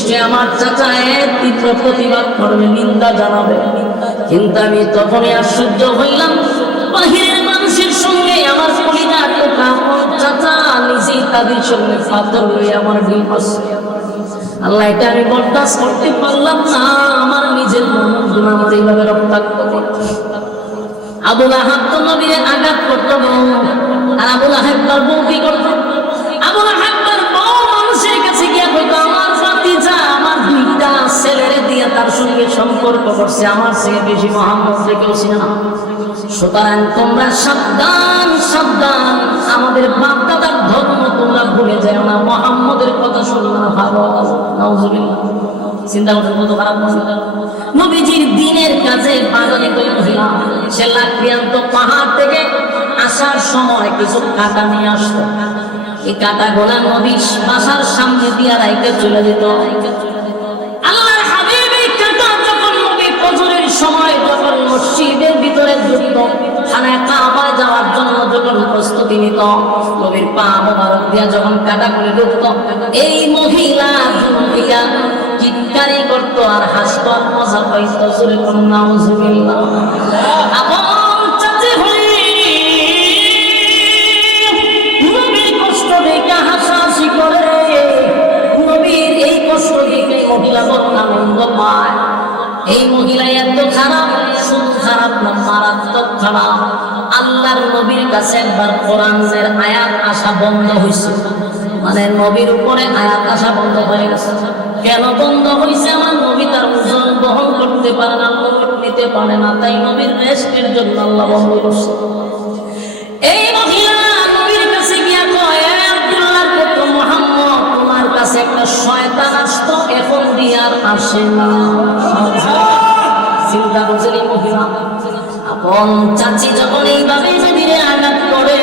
নিশ্চয় আমার চাচা তীব্র প্রতিবাদ করবে, নিন্দা জানাবে। কিন্তু আমি তখনই আশ্চর্য হইলাম, বাহিরের মানুষের সঙ্গে আমার কলিজার টুকরা চাচা নিজেই তাদের সঙ্গে পাথর হয়ে আমার ডিল করছে। আল্লাহ, এটা আমি বরদাস্ত করতে পারলাম না। আমার নিজের মন আমার এইভাবে রক্তাক্ত করতে। আবু লাহাব তো নবীর আঘাত করতো, আর আবু লাহাব তার বউ কি করতো? আবু লাহাব তার বউ মানুষের কাছে গিয়া কইতো, আমার ভাতিজা আমার দুইটা ছেলেরে দিয়ে তার সঙ্গে সম্পর্ক করছে, আমার থেকে বেশি মুহাম্মদকে কেউ চিনে না। সুতরাং তোমরা সাবধান সাবধান, আমাদের বাপ দাদার ধর্ম তোমরা ভুলে যাও না, মুহাম্মদের কথা শুনবে না। ভালো নাউজুবিল্লাহ, চিন্তা করতে কত খারাপ মহিলা। নবীজির দিনের কাজে পাগলিত মহিলা, সে লাকড়িয়ান্ত পাহাড় থেকে আসার সময় কিছু কাঁটা নিয়ে আসতো। এই কাঁটা গোলা নবীর বাসার সামনে দিয়া রাইতে চলে যেত। আল্লাহর হাবিব এই কাঁটা যখন নবী ফজরের সময় যখন মসজিদের ভিতরে ঢুকত, খানায় কাবায় যাওয়ার জন্য যখন প্রস্তুতি নিত, নবীর পা মোবারক দিয়া যখন কাঁটা করে ঢুকত, এই মহিলা দিয়া চিৎকারি করত আর হাসত আর মজা পাইত। জোরে কোন নাউজুবিল্লাহ। আপন চাচি হই নবীর কষ্ট দেখে হাসাহাসি করে, নবীর এই কষ্ট দেখে মহিলা বড় আনন্দ পায়। এই মহিলা এত খারাপ, শুধু খারাপ না, মারাত্মক খারাপ। আল্লাহর নবীর কাছে একবার কোরআনের আয়াত আসা বন্ধ হয়েছে, মানে নবীর উপরে আয়াত আসা বন্ধ হয়ে গেছে। কেন বন্ধ হয়েছে? আমার নবী তার ওজন বহন করতে পারে না, লোড নিতে পারে না, তাই নবীর রেস্টের জন্য আল্লাহ বন্ধ করছে। এই মহিলা নবীর কাছে গিয়া কয়, আব্দুল্লাহর পুত্র মুহাম্মদ, তোমার কাছে একটা শয়তান আসতো, এখন দিয়ে আর আসে না। চিন্তা করছেন এই মহিলা। আপন চাচি যখন এইভাবে নবীরে আঘাত করে,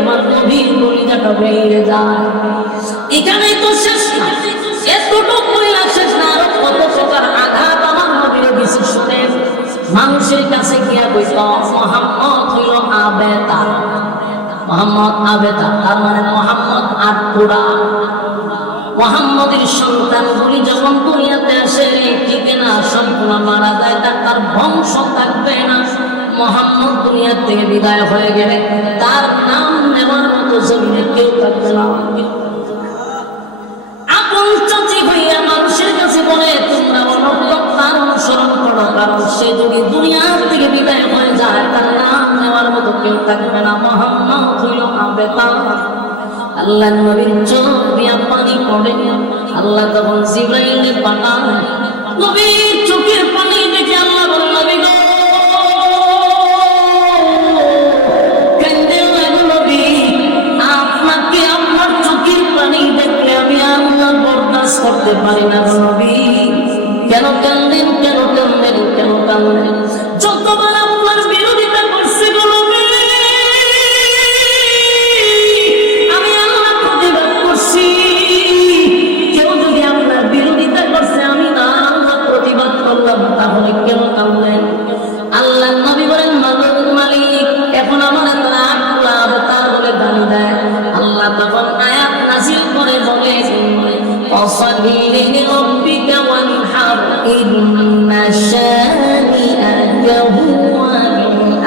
আমার নবীর কলিজাটা বেরিয়ে যায়। এখানেই তো শেষ না, এতটুকু মহিলা শেষ না, আরো কত প্রকার আঘাত আমার নবীরে দিছে। শুনেন, মানুষের কাছে গিয়া কইত, মুহাম্মদ হইল আবেতা। মুহাম্মদ আবেতা, তার মানে মুহাম্মদ আটপুরা। মুহাম্মদের সন্তানগুলি যখন দুনিয়াতে আসে, ঠিক না, সবগুলো মারা যায়, তার বংশ থাকবে না। মুহাম্মদ দুনিয়া থেকে বিদায় হয়ে গেলে তার নাম নেওয়ার মতো জমিনে কেউ থাকবে না। আপন চাচি হইয়া মানুষের কাছে বলে, তোমরা তার অনুসরণ করো, কারণ সে যদি দুনিয়া থেকে বিদায় হয়ে যায়, তার নাম নেওয়ার মতো কেউ থাকবে না। মুহাম্মদ হইল আবেতা। আল্লাহ নবীর চোখ দিয়া পানি পড়ে। আল্লাহ তখন জিবরাইলকে পাঠান। নবীর চোখের পানি দেখে আল্লাহ বলেন, নবী গো, কাঁদেন না গো নবী, আপনাকে আপনার চোখের পানি দেখলে আমি আল্লাহ বরদাস্ত করতে পারি না গো নবী। কেন কাঁদেন, কেন কাঁদেন, কেন কাঁদেন? যতবার আপনার বিরোধিতা করছে গো নবী, তাহলে কেন কাঁদলেন? আল্লাহ নবী বলেন, মালিক, এখন আমার তার বলে গালি দেয়। আল্লাহ তখন আয়াত নাযিল করে বলে, ফাসাল্লি লিরাব্বিকা ওয়ানহার, ইন্না শানিআকা হুয়াল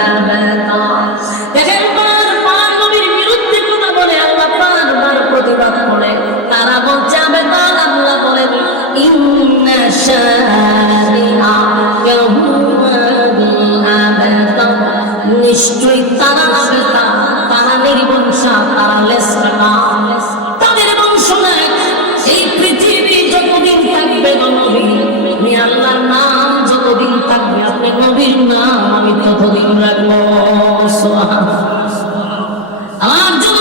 আবতা। দেখেন, বারবার নবীর বিরুদ্ধে কথা বলে, আল্লাহ বারবার প্রতিবাদ করে। তারা বলছে আবেতা, আল্লাহ বলেন, ইন্না নিশ্চয়ই তারা আবেতা, তারা নির্বংশা, তারা লেসকাটা, তাদের বংশ নাই। এই পৃথিবী যতদিন থাকবে গো নবী, আমি আল্লাহর নাম যতদিন থাকবে, আপনি নবীর নাম আমি ততদিন রাখবো। আমার জন্য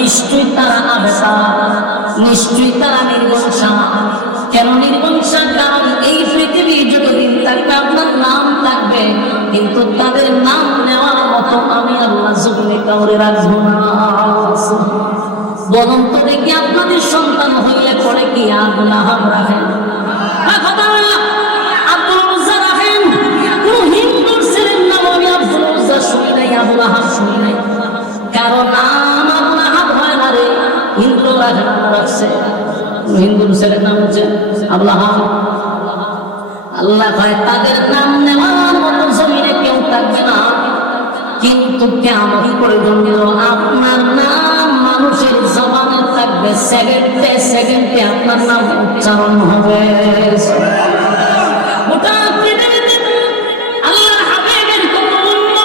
নিশ্চয়ই তারা আবেতা, নিশ্চয়ই তারা নির্বংশা। কেন নির্বংশা? কারণ এই পৃথিবী যতদিন থাকবে আপনার নাম থাকবে, কিন্তু তাদের নাম নেওয়ার মতো আমি আল্লাহ জমিনে কাউরে রাখবো না। বরং তো দেখি আপনাদের সন্তান হইলে পরে কি আবু লাহাব রাখেন, আব্দুল উজ্জা রাখেন, কোন হিন্দুর ছেলে আবলাহা। আল্লাহ কয় তাদের নাম নেওয়ার মতো জমিনে কেউ থাকবে না, কিন্তু কিয়ামত পর্যন্ত আপনার নাম মানুষের জবানে থাকবে, সেকেন্ডে সেকেন্ডে আপনার নাম উচ্চারণ হবে। গোটা পৃথিবীতে আল্লাহর হাবিবের কত মূল্য।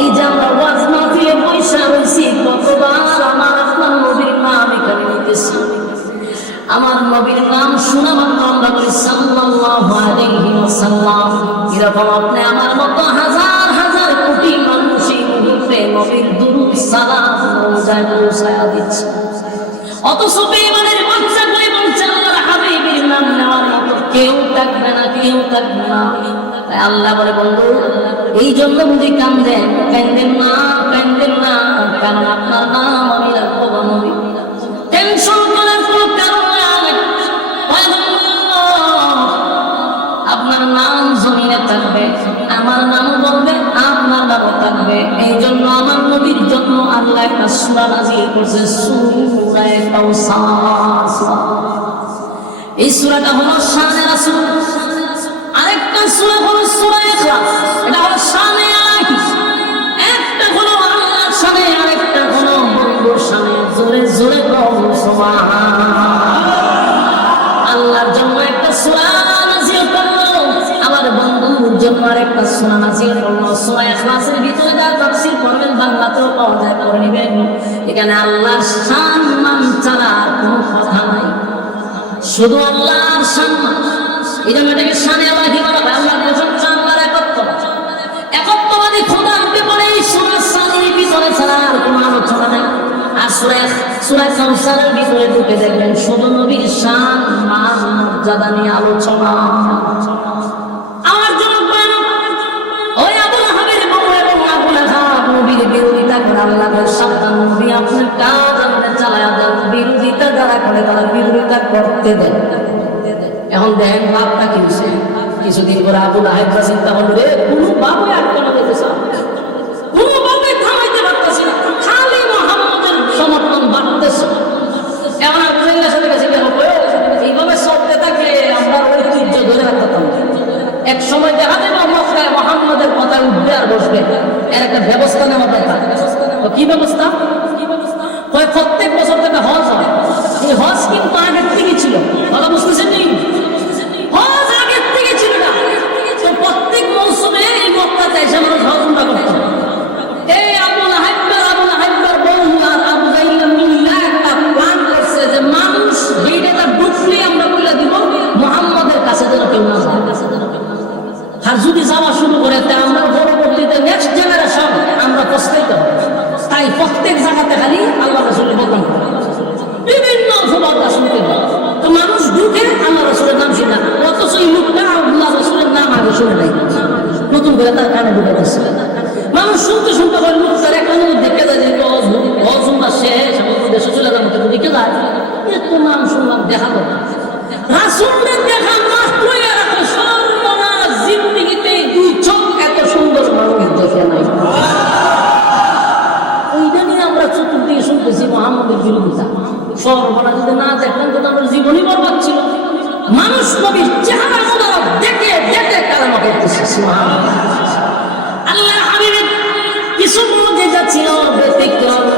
এই যে আমরা ওয়াজ মাহফিলে বৈশা রয়েছি, কতবার আমার আপনার নবীর নাম এখানে নিতেছি। আমার নবীর নাম শোনা মাত্র আমরা বলি সাল্লাল্লাহু আলাইহি ওয়াসাল্লাম। এরকম আপনি আমার মতো হাজার হাজার কোটি মানুষ এই মুহূর্তে নবীর দুরূদ সালাম রোজায় পৌঁছায়া দিচ্ছে, অথচ বেঈমানের বাচ্চাগুলি বলছে আল্লাহর হাবিবের নাম নেওয়ার মতো কেউ থাকবে না, কেউ থাকবে না। তাই আল্লাহ বলে বন্ধু এই জন্য বুঝি কান্দেন, কান্দেন না, কান্দেন না, কারণ আপনার নাম আমি রাখবো নবী। টেনশন করার কোনো কারণ নাই। আপনার নাম জমিনে থাকবে, আমার নামও বলবে, আপনার নামও থাকবে। এই জন্য আমার নবীর জন্য আল্লাহ একটা সূরা নাযিল করছে, সূরা কাউসার। এই সূরাটা হলো শানে রাসূল। আরেকটা সূরা হলো সূরা ইখলাস, এটা হলো শানে আলাহি। একটা হলো আল্লাহর শানে, আরেকটা হলো বন্ধুর শানে। জোরে জোরে বল সুবহানাল্লাহ। আল্লাহর জন্য একটা সূরা নাযিল করলো, আমার বন্ধুর জন্য আরেকটা সূরা নাযিল করলো। সূরা ইখলাসের ভিতরে যা তাফসীর করবেন বাংলাতেও পাওয়া যায়, পড়ে নেবেন। এখানে আল্লাহর শান নাম ছাড়া আর কোনো কথা নাই, শুধু আল্লাহর শান। এই জন্য এটাকে শানে আলাহি বলা হয়। আল্লাহর প্রশংসা, আল্লাহর একত্ববাদী খোদার ব্যাপারে এই সূরা শানের ভিতরে ছাড়া আর কোনো আলোচনা নাই। আর সূরা কাউসারের ভিতরে ঢুকে দেখবেন শুধু নবীর শান মান মর্যাদা নিয়ে আলোচনা। আমার জন্য ওই আবু লাহাবের বউ এবং আবু লাহাব নবীর বিরোধিতা করে আল্লাহর সাবধান, নবী আপনার কাজ আপনি চালায়া দেন, বিরোধিতা যারা করে তারা বিরোধিতা করতে দেন। এখন দেখেন বাপটা কি হয়েছে, কিছুদিন পরে আবু লাহাবরা চিন্তা করলো রে কোনো বাপে আটকানো যেতেছে, কোনো বাপে থামাইতে পারতেছে না, খালি মুহাম্মদের সমর্থন বাড়তেছে। এখন আবু জাহেলের সাথে কাছে গেল, এইভাবে চলতে থাকলে আমরা ঐতিহ্য ধরে রাখতাম। এক সময় দেখা যাবে মক্কায় মুহাম্মদের কথায় উঠবে আর বসবে, এর একটা ব্যবস্থা নেওয়া দরকার। তো কি ব্যবস্থা? প্রত্যেক বছর থেকে হজ হয়। এই হজ কিন্তু আগের থেকে ছিল, কথা বুঝতেছেন? হজ আগের থেকে ছিল না। তো প্রত্যেক মৌসুমে এই মক্কাতে এসে মানুষ হজ উমরা করত। এই আবু লাহাবের বউ আর আবু জাহেল মিল্লাহ একটা প্ল্যান করছে যে মানুষ ভিড়েটা ঢুকলে আমরা বলে দিব মুহাম্মদের কাছে যেন কেউ না যায়। আর যদি যাওয়া শুরু করে তা আমরা পরবর্তীতে নেক্সট জেনারেশন আমরা পস্তাইত। তাই প্রত্যেক জায়গাতে খালি আল্লাহ রাসূলের বদনাম করে, বিভিন্ন অপবাদটা শুনতে পায়। তো মানুষ ঢুকে আল্লাহ রাসূলের নাম শুনে, অথচ এই লোকটা আল্লাহ রাসূলের নাম আগে শুনে নাই, নতুন করে তার কানে ঢুকাইতেছে। মানুষ শুনতে শুনতে হয় লোকটার একটা নতুন দেখে যায় যে হজ উমরা শেষ, আমাদের দেশে চলে যাবো, কিন্তু দেখে যায় এত নাম শুনলাম, দেখা তো রাসূলের দেখা মাত্রই এরকম সর্বনাশ, জিন্দেগিতে দুই চোখ এত সুন্দর মানুষ দেখে নাই। ওইটা নিয়ে আমরা চতুর্দিকে শুনতেছি মুহাম্মদের বিরোধিতা। সর্বনাশ যদি না দেখলেন তো আমার জীবনই বরবাদ ছিল। মানুষ নবীর চেহারা মোবারক দেখে দেখে কালেমা করতেছে। সুবহানাল্লাহ। আল্লাহ হাবিবের কিছু মুজিজা ছিল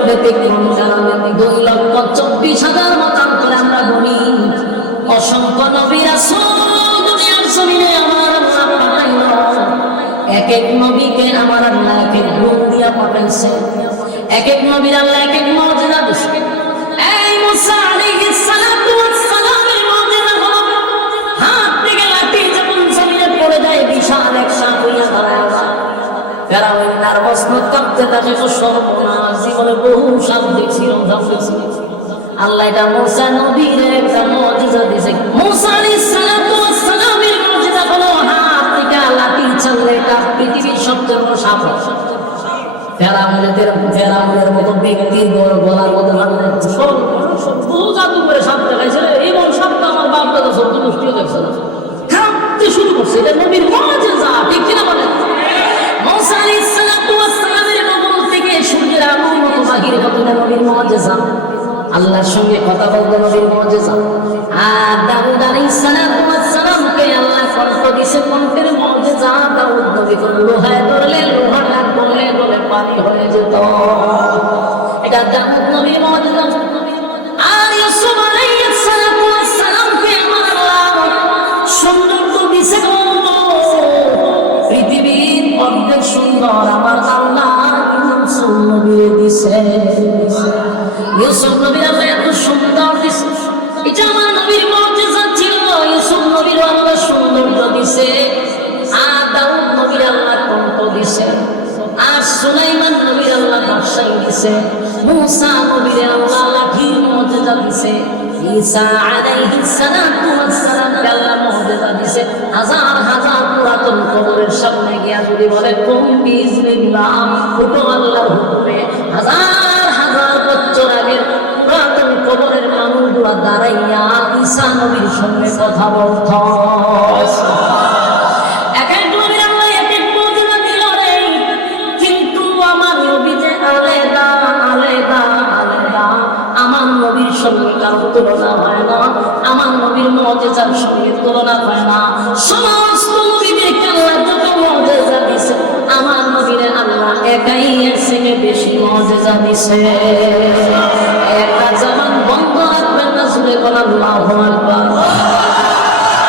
ব্যতিক্রম কারণে 2,24,000 মতান্তরে আমরা বলি। অসংখ্য নবী রাসূল দুনিয়ার জমিনে আমার আল্লাহ পাঠাইল। এক এক নবীকে আমার আল্লাহ এক এক গুণ দিয়া পাঠাইছে, এক এক নবীর আল্লাহ এক এক মুজিজা দিয়েছে। এই মুসা আলাইহিস সালাতু ওয়াস সালামের মুজিজা হলো হাত থেকে লাঠি যখন জমিনে পড়ে যায় বিশাল এক সাপ হইয়া দাঁড়ায়। ফেরাউন নার্ভাস কাঁপতে থাকে, সর্বনাশ, জীবনে বহু সাপ দেখছিল। আল্লাহ এটা মুসা নবীর একটা মুজিজা দিয়েছে। মুসা আলাইহিস সালাতু ওয়াস সালামের মুজিজা হলো হাত থেকে লাঠি চাললে এটা পৃথিবীর সবচেয়ে বড় সাপ। ফেরাউনের মতো ব্যক্তির গলার মধ্যে বহু জাদু করে সাপ দেখাইছে। এবং সাপটা আমার বাপ দাদা সত্য গোষ্ঠীও দেখছে না, কাঁপতে শুরু করছে। এটা নবীর মুজিজা, ঠিক কিনা বলেন? মুসা আলাইহিস সালাতু ওয়াস সালামের কবর থেকে সূর্যের আলোর মতো বাহির হতো, এটা নবীর মুজিজা। আল্লাহ আল্লাহর সঙ্গে কথা বলতে নবীর মুজিজা। আর দাউদ আলাইহিস সালামকে আল্লাহ কণ্ঠ দিয়েছে, কণ্ঠের মুজিজা। দাউদ নবী লোহায় ধরলে লোহাটা গলে গলে পানি হয়ে যেত, এটা দাউদ নবীর মুজিজা। আর ইউসুফ আলাইহিস সালামকে আল্লাহ সৌন্দর্য দিয়েছে, পৃথিবীর অর্ধেক সুন্দর আমার আল্লাহ ইউসুফ নবীরে দিয়েছে। ইউসুফ নবীর আল্লাহ এত সুন্দর দিয়েছে, এটা আমার নবীর মুজিজা ছিল। ইউসুফ নবীর আল্লাহ সৌন্দর্য দিয়েছে, আর দাউদ নবীর আল্লাহ কণ্ঠ দিয়েছে, আর সুলাইমান নবীর আল্লাহ বাদশাহী দিয়েছে, মুসা নবীর আল্লাহ লাঠির মুজিজা দিয়েছে, ঈসা আলাইহিস সালামকে আল্লাহ মুজিজা দিয়েছে। হাজার হাজার পুরাতন কবরের সামনে গিয়া যদি বলে কুম বিইজনিল্লাহ, ফুটো আল্লাহর হুকুমে, হাজার হাজার বছর আগের পুরাতন কবরের মানুষগুলা দাঁড়াইয়া ঈসা নবীর সঙ্গে কথা বলত। এক এক নবীর আল্লাহ এক এক মুজিজা দিল রে, কিন্তু আমার নবী যে আলাদা আলাদা আলাদা, আমার নবীর সঙ্গে কারো তুলনা হয় না, আমার নবীর মুজিজার সঙ্গে তুলনা হয় না। সমস্ত নবীদেরকে আল্লাহ যত মুজিজা দিয়েছে, আমার নবীরে আল্লাহ একাই এর থেকে বেশি মুজিজা দিয়েছে। একটা জামান বন্ধ রাখবেন না, জোরে বলেন আল্লাহু আকবার,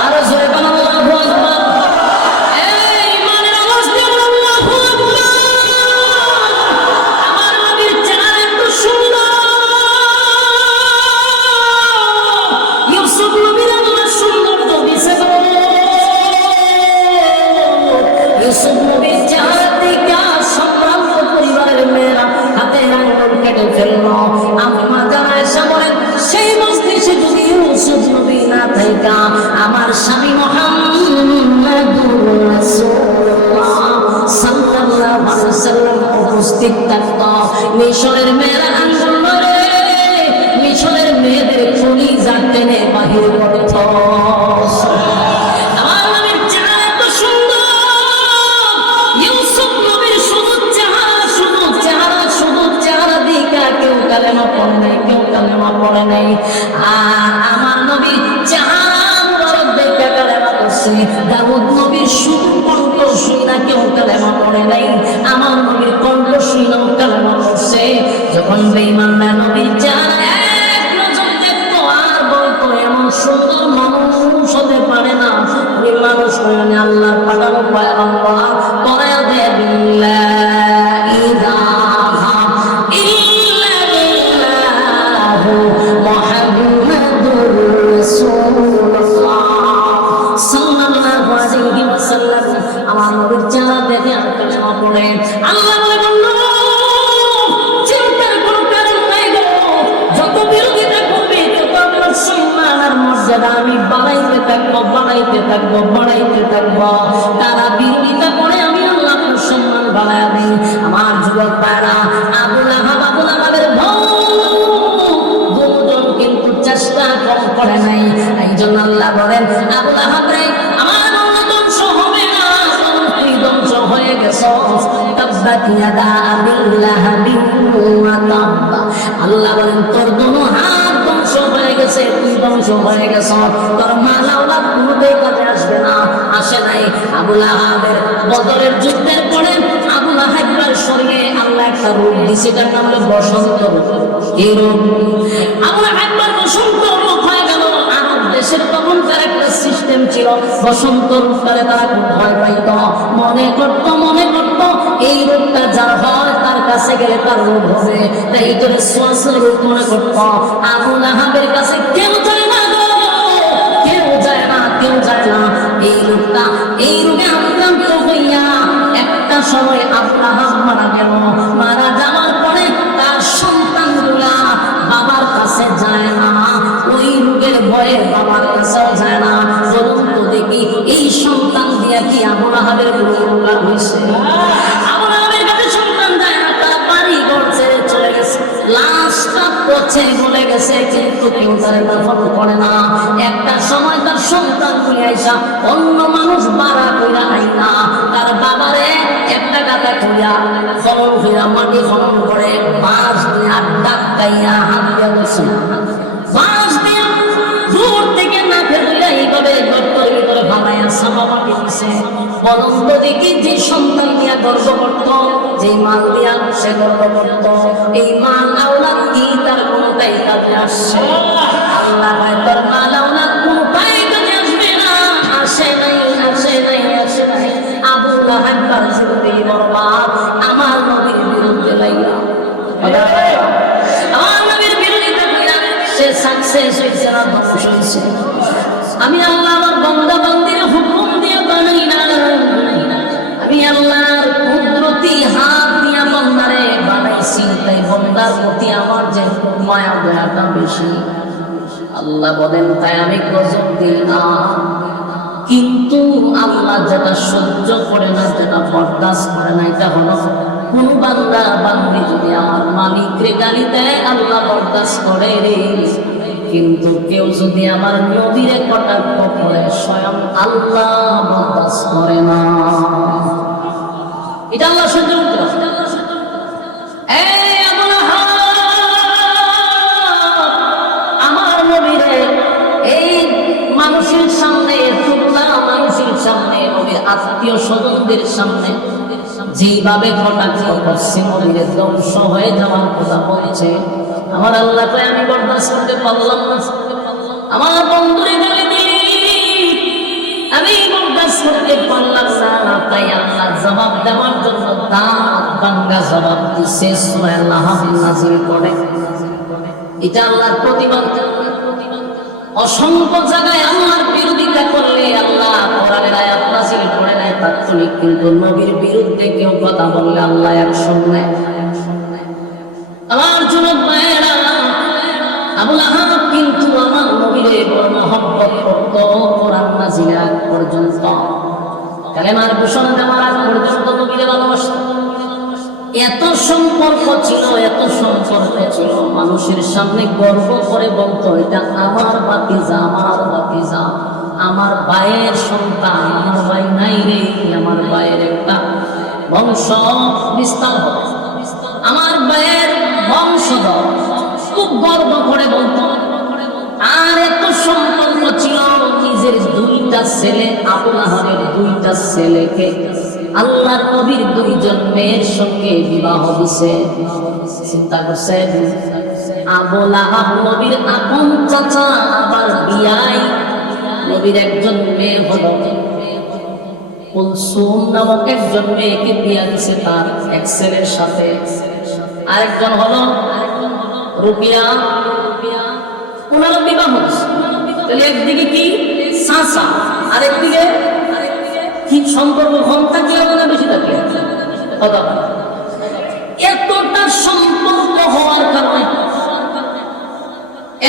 আরো জোরে বলেন আল্লাহু আকবার। এই ইমানের আওয়াজ দিয়ে বলেন আল্লাহু আকবার। আমার নবীর চেহারা এত সুন্দর, ইউসুফ নবীর আল্লাহ সৌন্দর্য দিয়েছে। ইউসুফ নবীর চেহারা দেখে সম্ভ্রান্ত পরিবারের মেয়েরা হাতে আঙ্গুল কেটে ফেলল। আম্মা জানা এসে বলেন, সেই মজলিসে যদি ইউসুফ নবী না থাকা আমার স্বামী মুহাম্মদুর রাসূলুল্লাহ সাল্লাল্লাহু আলাইহি ওয়াসাল্লাম উপস্থিত থাকত, মিশরের মেয়েরা আঙ্গুল ধরে মিশরের মেয়েদের কলিজা টেনে বাহির করত। কালেমা পড়ে নাই, কেউ কালেমা পড়ে নাই, আর আমার নবী মুবারক দেখে কালেমা পড়ছে। দাউদ নবীর শুধু কণ্ঠ শুনে কেউ কালেমা পড়ে নাই, আমার নবীর কণ্ঠ শুনে কালেমা পড়ছে। যখন বেঈমানরা নবীর চেহারা এক নজর দেখতো আর বলতো এমন সুন্দর মানুষ হতে পারে না, ওই মানুষ হয়নি আল্লাহর পাঠানো পয়গম্বর। পড়ায়া দেয় বিল্লাহ ইলাহা মুহাম্মাদুর রাসূলুল্লাহ সাল্লাল্লাহু আলাইহি ওয়াসাল্লাম। আমার নবীর চেহারা দেখে আর কালেমা পড়ে। আল্লাহ বলে বলল, চিন্তার কোনো কারণ নাই গো, যত বিরোধিতা করবে তত আপনার সম্মান আর মর্যাদা আমি বাড়াইতে থাকবো, বাড়াইতে থাকবো, বাড়াইতে থাকবো। তারা বিরোধিতা করে আমি আল্লাহ আপনার সম্মান বাড়াইয়া দিই। আমার যুবক ভাইরা, আবু লাহাবের ভয় চেষ্টা কম করে নাই। এই জন্য আল্লাহ বলেন, আবু লাহাব রে আমার ধ্বংস হবে না, তুই ধ্বংস হয়ে গেছ। তাব্বাত ইয়াদা আবি লাহাবিন ওয়া তাব্বা। আল্লাহ বলেন, তোর দুনো হাত ধ্বংস হয়ে গেছে, তুই ধ্বংস হয়ে গেছ, তোর মাল আওলাদ কোনোটাই কাজে আসবে না, আসে নাই। আবু লাহাবের বদরের যুদ্ধের পরে আবু লাহাবের শরীরে আল্লাহ একটা রূপ দিয়েছে, তার নাম হলো বসন্ত রূপ। এই রূপ আবু লাহাবের বসন্ত রূপ হয়ে গেল। আরব দেশের তখনকার একটা সিস্টেম ছিল, বসন্ত রূপটারে তারা খুব ভয় পাইত, মনে করত এই রূপটা যার হয় তার কাছে গেলে তার রূপ হবে, তাই এইটারে সোয়াসের রূপ মনে করত। আবু লাহাবের কাছে কেউ যায় না, কেউ যায় না, কেউ যায় না। এই রূপটা, এই রূপে আক্রান্ত হইয়া একটা সময় আবু লাহাব মারা গেল। মারা যাওয়ার পরে তার সন্তানগুলা বাবার কাছে যায় না, ওই রোগের ভয়ে বাবার কাছেও যায় না। বলুন তো দেখি, এই সন্তান দিয়া কি আবু লাহাবের কোনো কল্যাণ হয়েছে? আবু লাহাবের কাছে সন্তান যায় না, তারা বাড়ি ঘর ছেড়ে চলে গেছে, লাশটা পচে গলে গেছে, কিন্তু কেউ তার দাফন করে না। একটা সময় তার সন্তান তুলে আইসা অন্য মানুষ বাড়া কইরা আই না, তার বাবারে একটা গাদা কইরা খনন কইরা মাটি খনন করে বাঁশ দিয়া ডাক গাইয়া হাত দিয়া বসে হয়েছে। বলন্ত দেখি যে সন্তান দিয়া গর্ব করত, যে মাল দিয়া সে গর্ব করত, এই মাল আওলাদ কি তার কোনটাই কাজে আসছে? আল্লাহ ভাই তোর মাল আওলাদ কোনটাই কাজে আসবে না। আসে নাই, আসে নাই, আসে নাই। আবু লাহাব তার জীবনে বরবাদ আমার নবীর বিরুদ্ধে লাইয়া, আমার নবীর বিরোধিতা কইরা সে সাকসেস হইছে না ধ্বংস হইছে। আমি আল্লাহ আমার বান্দা বান্দির হুকুম দিয়ে বানাই না, আমি আল্লাহর কুদরতি হাত দিয়া বান্দারে বানাইছি, তাই বান্দার প্রতি আমার যে মায়া দয়াটা বেশি। আল্লাহ বলেন তাই আমি গজব দিই না, কিন্তু আল্লাহ যেটা সহ্য করে না, যেটা বরদাস্ত করে না, এটা হলো কোন বান্দা বান্দি যদি আমার মালিকরে গালি দেয় আল্লাহ বরদাস্ত করে রে, কিন্তু কেউ যদি আমার নবীরে কটাক্ষ করে স্বয়ং আল্লাহ বরদাস্ত করে না। এটা আল্লাহ সহ্য করতে পারে। আমার নবীরে এই মানুষের সামনে, মানুষের সামনে, নবীর আত্মীয় স্বজনদের সামনে যেভাবে কটাক্ষ করছে, নবীরে ধ্বংস হয়ে যাওয়ার কথা বলছে, আমার আল্লাহ কয় আমি বরদাস্ত করতে পারলাম না। আমার বন্ধুরে গালি দিলি, আমি বরদাস্ত করতে পারলাম না, তাই আল্লাহ জবাব দেওয়ার জন্য দাঁত ভাঙ্গা জবাব দিছে, সূরা আল-লাহব নাযিল করে। এটা আল্লাহর প্রতিবাদ। অসংখ্য জায়গায় আল্লাহর বিরোধিতা করলে আল্লাহ কোরআনের আয়াত নাযিল করে নাই তাৎক্ষণিক, কিন্তু নবীর বিরুদ্ধে কেউ কথা বললে আল্লাহ অ্যাকশন নেয়। আমার যুবক ভাইয়েরা, আবু লাহাব কিন্তু আমার নবীরে বড় মহব্বত করত। কোরআন নাযিলের আগ পর্যন্ত, কালেমার ঘোষণা দেওয়ার আগ পর্যন্ত নবীরে ভালোবাসত। এত সম্পর্ক ছিল, এত সম্পর্ক ছিল, মানুষের সামনে গর্ব করে বলতো এটা আমার ভাতিজা, আমার ভাতিজা, আমার ভাইয়ের সন্তান, আমার ভাই নাই রে, আমার ভাইয়ের একটা বংশ বিস্তার হবে, আমার ভাইয়ের বংশধর, খুব গর্ব করে বলতো। আর এত সম্পর্ক ছিল, নিজের দুইটা ছেলে, আবু লাহাবের দুইটা ছেলেকে আল্লাহর নবীর দুইজন মেয়ের সঙ্গে বিবাহ দিছে। চিন্তা করছেন, আবু লাহাব নবীর আপন চাচা, আবার বিয়াই নবীর একজন মেয়ে হলো কুলসুম নামক একজন মেয়েকে বিয়া দিছে তার এক ছেলের সাথে। আরেকজন হলো রুকিয়া, ওনার বিবাহ হচ্ছে। তাহলে একদিকে কি চাচা, আরেকদিকে কি সম্পর্ক কম থাকলে না বেশি থাকলে? এতটা সম্পর্ক হওয়ার কারণে,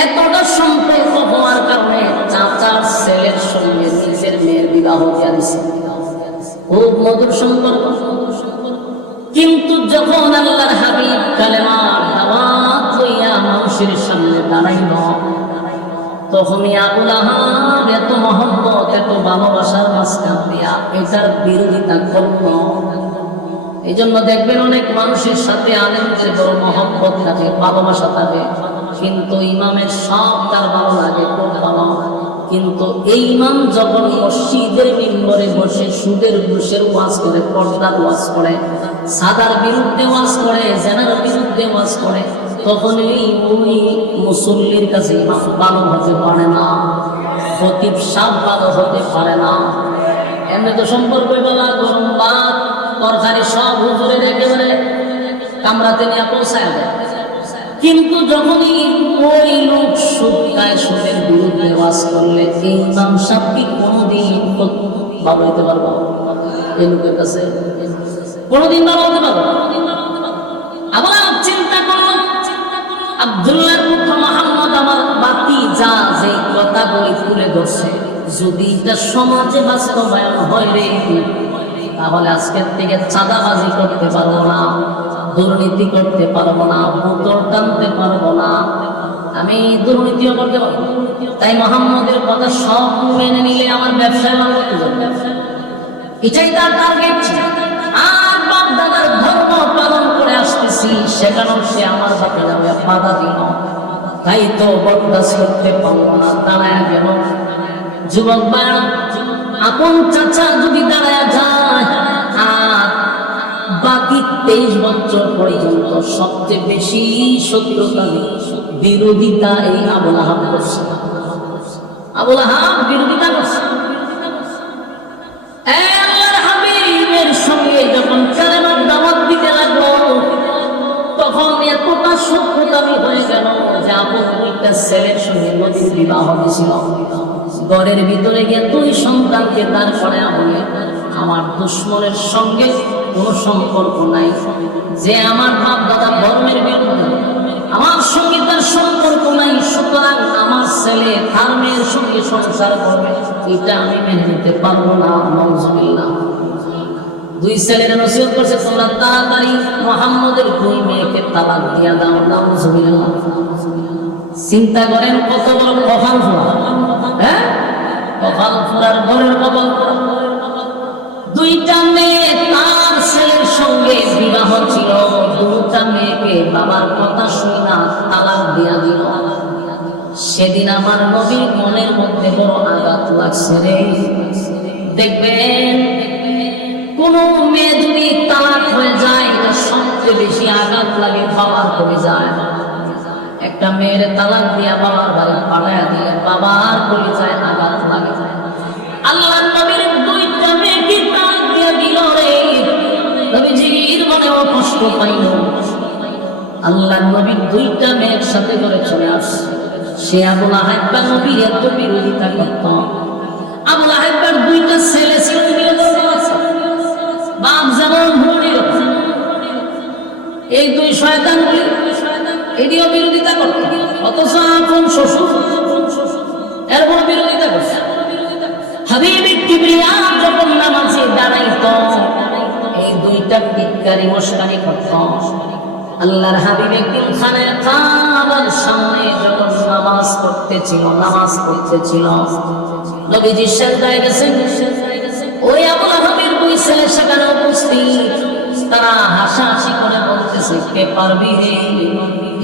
এতটা সম্পর্ক হওয়ার কারণে চাচার ছেলের সঙ্গে নিজের মেয়ের বিবাহ দিয়া দিছে। খুব মধুর সম্পর্ক। কিন্তু যখন আল্লাহর হাবিব কালেমার দাওয়াত লইয়া মানুষের সামনে দাঁড়াইল, তখনই আবু লাহাব এত মহব্বত, এত ভালোবাসার মাঝখান দিয়া এটার বিরোধিতা করল। এই জন্য দেখবেন অনেক মানুষের সাথে আলেমদের বড় মহব্বত থাকে, ভালোবাসা থাকে, কিন্তু ইমামের সব তার ভালো লাগে, খুব ভালো। কিন্তু এই ইমাম যখন মসজিদের মিম্বরে বসে সুদের ঘুষের ওয়াজ করে, পর্দার ওয়াজ করে, সাদার বিরুদ্ধে ওয়াজ করে, জেনার বিরুদ্ধে ওয়াজ করে, তখন এই মুসল্লির কাছে ইমাম ভালো হতে পারে না, খতিব সাহেব ভালো হতে পারে না। এমনি তো সম্পর্ক বেলা গরম ভাত তরকারি সব হুজুরের একেবারে কামরাতে নিয়ে পৌঁছায় দেয়। কিন্তু যখনই ওই লোক সুদ খায়, সুদের বিরুদ্ধে ওয়াজ করলে এই ইমাম সাহেব কি কোনোদিন ভালো হইতে পারবো? এই লোকের কাছে কোনোদিন ভালো হতে পারবো? আবার চিন্তা করলাম, আব্দুল্লাহর পুত্র মুহাম্মদ আমার ভাতিজা যে কথাগুলি তুলে ধরছে, যদি এটা সমাজে বাস্তবায়ন হয় রে, তাহলে আজকের থেকে চাঁদাবাজি করতে পারবো না, দুর্নীতি করতে পারবো না, বোতল টানতে পারবো না, আমি দুর্নীতিও করতে পারবো। তাই মুহাম্মদের কথা সব মেনে নিলে আমার ব্যবসায় লাভ হতে যাবে, এটাই তার টার্গেট। আর বাপ দাদার ধর্ম পালন করে আসতেছি, সেখানেও সে আমার সাথে যাবে বাধা দিল, তাই তো বরদাস্ত করতে পারবো না, দাঁড়ায় গেল। যুবক ভাইরা, আপন চাচা যদি দাঁড়ায় যায়, আর বাকি 23 বছর পর্যন্ত সবচেয়ে বেশি শত্রুতা বিরোধিতা এই আবুল আহাব করছে। আবুল আহাব বিরোধিতা করছে। আল্লাহর হাবিবের সঙ্গে যখন কালেমার দাওয়াত দিতে লাগলো, তখন এতটা শত্রুতামি হয়ে গেল যে আপন দুইটা ছেলের সঙ্গে নবীর বিবাহ হয়েছিল। ঘরের ভিতরে গিয়ে 2 সন্তানকে দাঁড় করে বলে, আমার দুশ্মনের সঙ্গে কোনো সম্পর্ক নাই, যে আমার বাপ দাদা ধর্মের বিরুদ্ধে, আমার সঙ্গে তার সম্পর্ক নাই, সুতরাং আমার ছেলে তার মেয়ের সঙ্গে সংসার করবে, এটা আমি মেনে নিতে পারবো না। নাউজুবিল্লাহ। 2 ছেলের নসিহত করছে, তোমরা তাড়াতাড়ি মুহাম্মদের 2 মেয়েকে তালাক দিয়া দাও। নাউজুবিল্লাহ। চিন্তা করেন কত বড় কপাল ফোড়া, হ্যাঁ, কপাল ফোড়ার ঘরের কপাল ফোড়া। 2টা মেয়ে তার ছেলের সঙ্গে বিবাহ ছিল, 2টা মেয়েকে বাবার কথা শুনে না তালাক দিয়া দিল। সেদিন আমার নবীর মনের মধ্যে বড় আঘাত লাগছে রে। দেখবেন কোন মেয়ে যদি তালাক হয়ে যায়, এটা সবচেয়ে বেশি আঘাত লাগে বাবার কলিজায়। একটা মেয়ের তালাক দিয়া বাবার বাড়ি পাঠাইয়া দিলে বাবার কলিজায় আঘাত লাগে। আল্লাহ নবীর 2টা মেয়েকে তালাক দিয়া দিল রে, নবীজির মনেও কষ্ট পাইল। আল্লাহ নবীর 2টা মেয়ের সাথে করে চলে আসছে। সে আবুল আহাব নবীর এত বিরোধিতা করত। আবুল আহাবের 2টা ছেলে ছিল, বাপ যেমন ভুড়িও, এই 2 শয়তান এটিও বিরোধিতা করত। অথচ আপন শ্বশুর এরপর বিরোধিতা করছে। হাবিব কিবরিয়া যখন নামাজে দাঁড়াইতো, এই 2টা বিকারি মশকারি করত। আল্লাহর হাবিব একদিন খানের কাবার সামনে যখন নামাজ পড়তেছিল, নবীজি সেজদায় গেছেন। ওই আবুল আহাবের 2 ছেলে সেখানে উপস্থিত। তারা হাসাহাসি করে বলতেছে, কে পারবি রে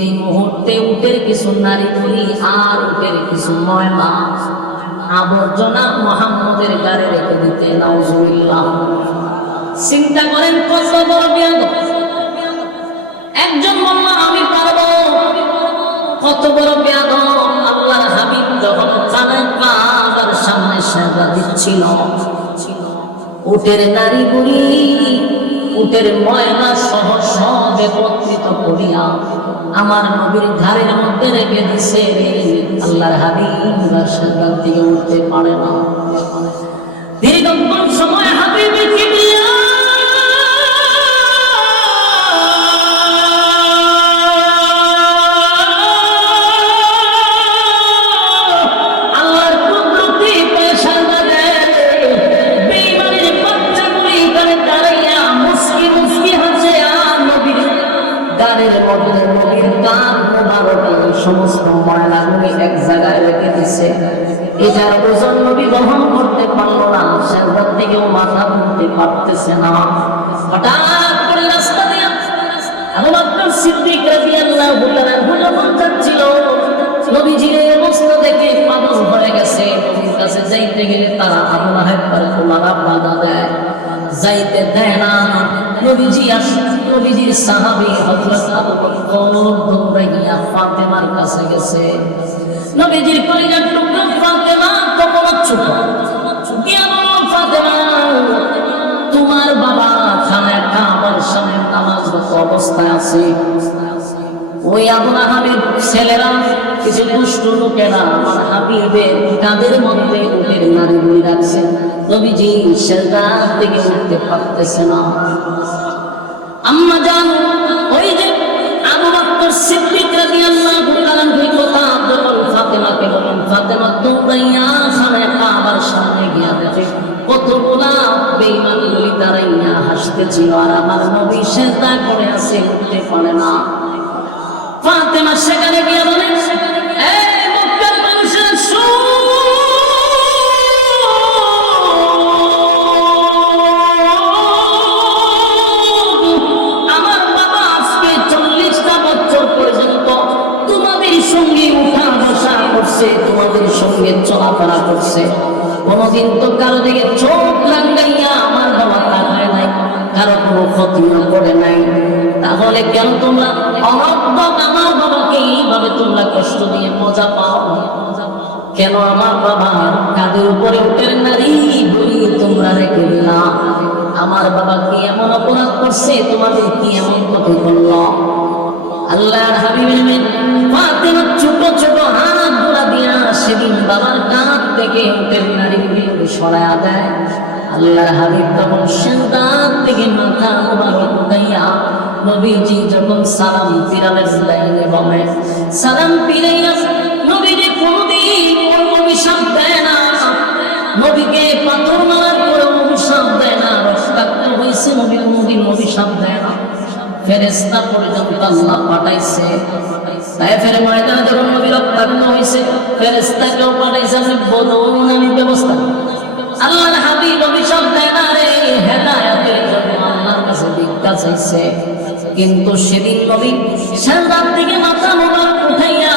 এই মুহূর্তে উটের কিছু নারী করি আর উটের কিছু ময়লা আবর্জনা মুহাম্মদের গায়ে রেখে দিতে। নাউজুবিল্লাহ। চিন্তা করেন কত বড় বেয়াদব। একজন বলল আমি পারবো, কত বড় বেয়াদব। আল্লাহর হাবিব যখন কাবার সামনে সেজদা দিচ্ছিল, উটের নারী বুড়ি উটের ময়লা সহ সব একত্রিত করিয়া আমার নবীর ঘাড়ের মধ্যে রেখে দিছে। আল্লাহর হাবিব সেজদা থেকে উঠতে পারে না। দীর্ঘক্ষণ সময় হাবিব কিবরিয়া সমস্ত ময়লাগুলি এক জায়গায় রেখে দিচ্ছে। এটার ওজন নবী বহন করতে পারলো না, সেজদা থেকেও মাথা তুলতে পারতেছে না। হঠাৎ করে রাস্তা দিয়ে আবু বকর সিদ্দিক রাদিয়াল্লাহু তাআলা যখন যাচ্ছিল, নবীজির এই অবস্থা দেখে পাগল হয়ে গেছে। নবীর কাছে যাইতে গেলে তারা আবু লাহাবের কুমারা বাধা দেয়, যাইতে দেয় না। নবীজির সাহাবী হযরত আবু বকর দৌড়াইয়া ফাতেমার কাছে গেছে। নবীজির কলিজার টুকরা ফাতেমা তো বড় ছোট, গিয়া বলল, ফাতেমা তোমার বাবা খানে কাবার সামনে নামাজরত অবস্থায় আছে। ওই আবু লাহাবের ছেলেরা কিছু দুষ্ট লোকেরা আমার হাবিবের কাঁধের মধ্যে উটের নারীগুলি রাখছে। নবীজি সেজদা থেকে উঠতে পারতেছে না। আম্মা জান, ওই যে আবু বকর সিদ্দিক রাদিয়াল্লাহু তাআলা ওই কথা যখন ফাতেমাকে বলেন, ফাতেমা দৌড়াইয়া খানে কাবার সামনে গিয়া দেখে কতগুলা বেঈমানগুলি দাঁড়াইয়া হাসতেছিল, আর আমার নবী সেজদা করে আছে, উঠতে পারে না। ফাতেমা সেখানে গিয়ে বলে, এই মক্কার মানুষের আমার বাবা আজকে 40টা বছর পর্যন্ত তোমাদের সঙ্গে উঠা বসা করছে, তোমাদের সঙ্গে চলাফেরা করছে। কোনদিন তো কারো দিকে চোখ লাগাইয়া আমার বাবা তাকায় নাই, কারো কোনো ক্ষতিও করে নাই। তাহলে কেন তোমরা অনর্থক আমার বাবাকে এইভাবে তোমরা কষ্ট দিয়ে মজা পাও? কেন আমার বাবার কাঁধের উপরে উঠের নারী বলি তোমরা রেখে দিলা? আমার বাবা কি এমন অপরাধ করছে, তোমাদের কি এমন ক্ষতি করলো? আল্লাহর হাবিবের ফাতেমা ছোট ছোট হাত ধরা দিয়া সেদিন বাবার কাঁধ থেকে উঠের নারীগুলো সরায়া দেয়। আল্লাহর হাবিব তখন সেন্দার থেকে মাথা মোবারক উঠাইয়া নবীজি যখন সালাম ফিরালেন লাইনে বলে সালাম ফিরাইয়া নবীজি কোনদিন অভিশাপ দেয় না, নবীকে পাথর মারার করে অভিশাপ দেয় না, রক্তাক্ত হয়েছে নবী কোনদিন অভিশাপ দেয় না। ফেরেশতা পর্যন্ত আল্লাহ পাঠাইছে, তায়েফের ময়দানে যখন নবী রক্তাক্ত হয়েছে ফেরেশতাকেও পাঠাইছে, আপনি বলুন আমি ব্যবস্থা। আল্লাহর হাবিব অভিশাপ দেয় না রে, হেদায়েতের জন্য আল্লাহর কাছে ভিক্ষা চাইছে। কিন্তু সেদিন নবী সামনে থেকে মাথা মোবারক উঠাইয়া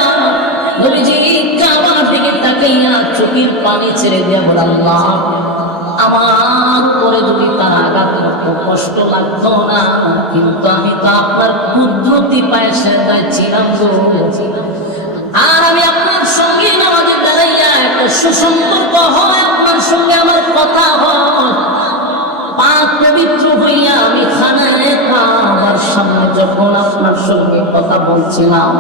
নবীজি কাবার দিকে তাকাইয়া চোখের পানি ছেড়ে দিয়া বলে আল্লাহ আমার পরে যদি তার আঘাত করতো কষ্ট লাগতো না, কিন্তু আমি তো আপনার কুদরতি পায়ে সেজদায় ছিলাম গো, আর আমি আপনার সঙ্গে নামাজে দাঁড়াইয়া একটা সুসম্পর্ক হয়, আপনার সঙ্গে আমার কথা হয়, পাক পবিত্র হইয়া আমি খানায় কাবার সামনে যখন আপনার সঙ্গে কথা বলছিলাম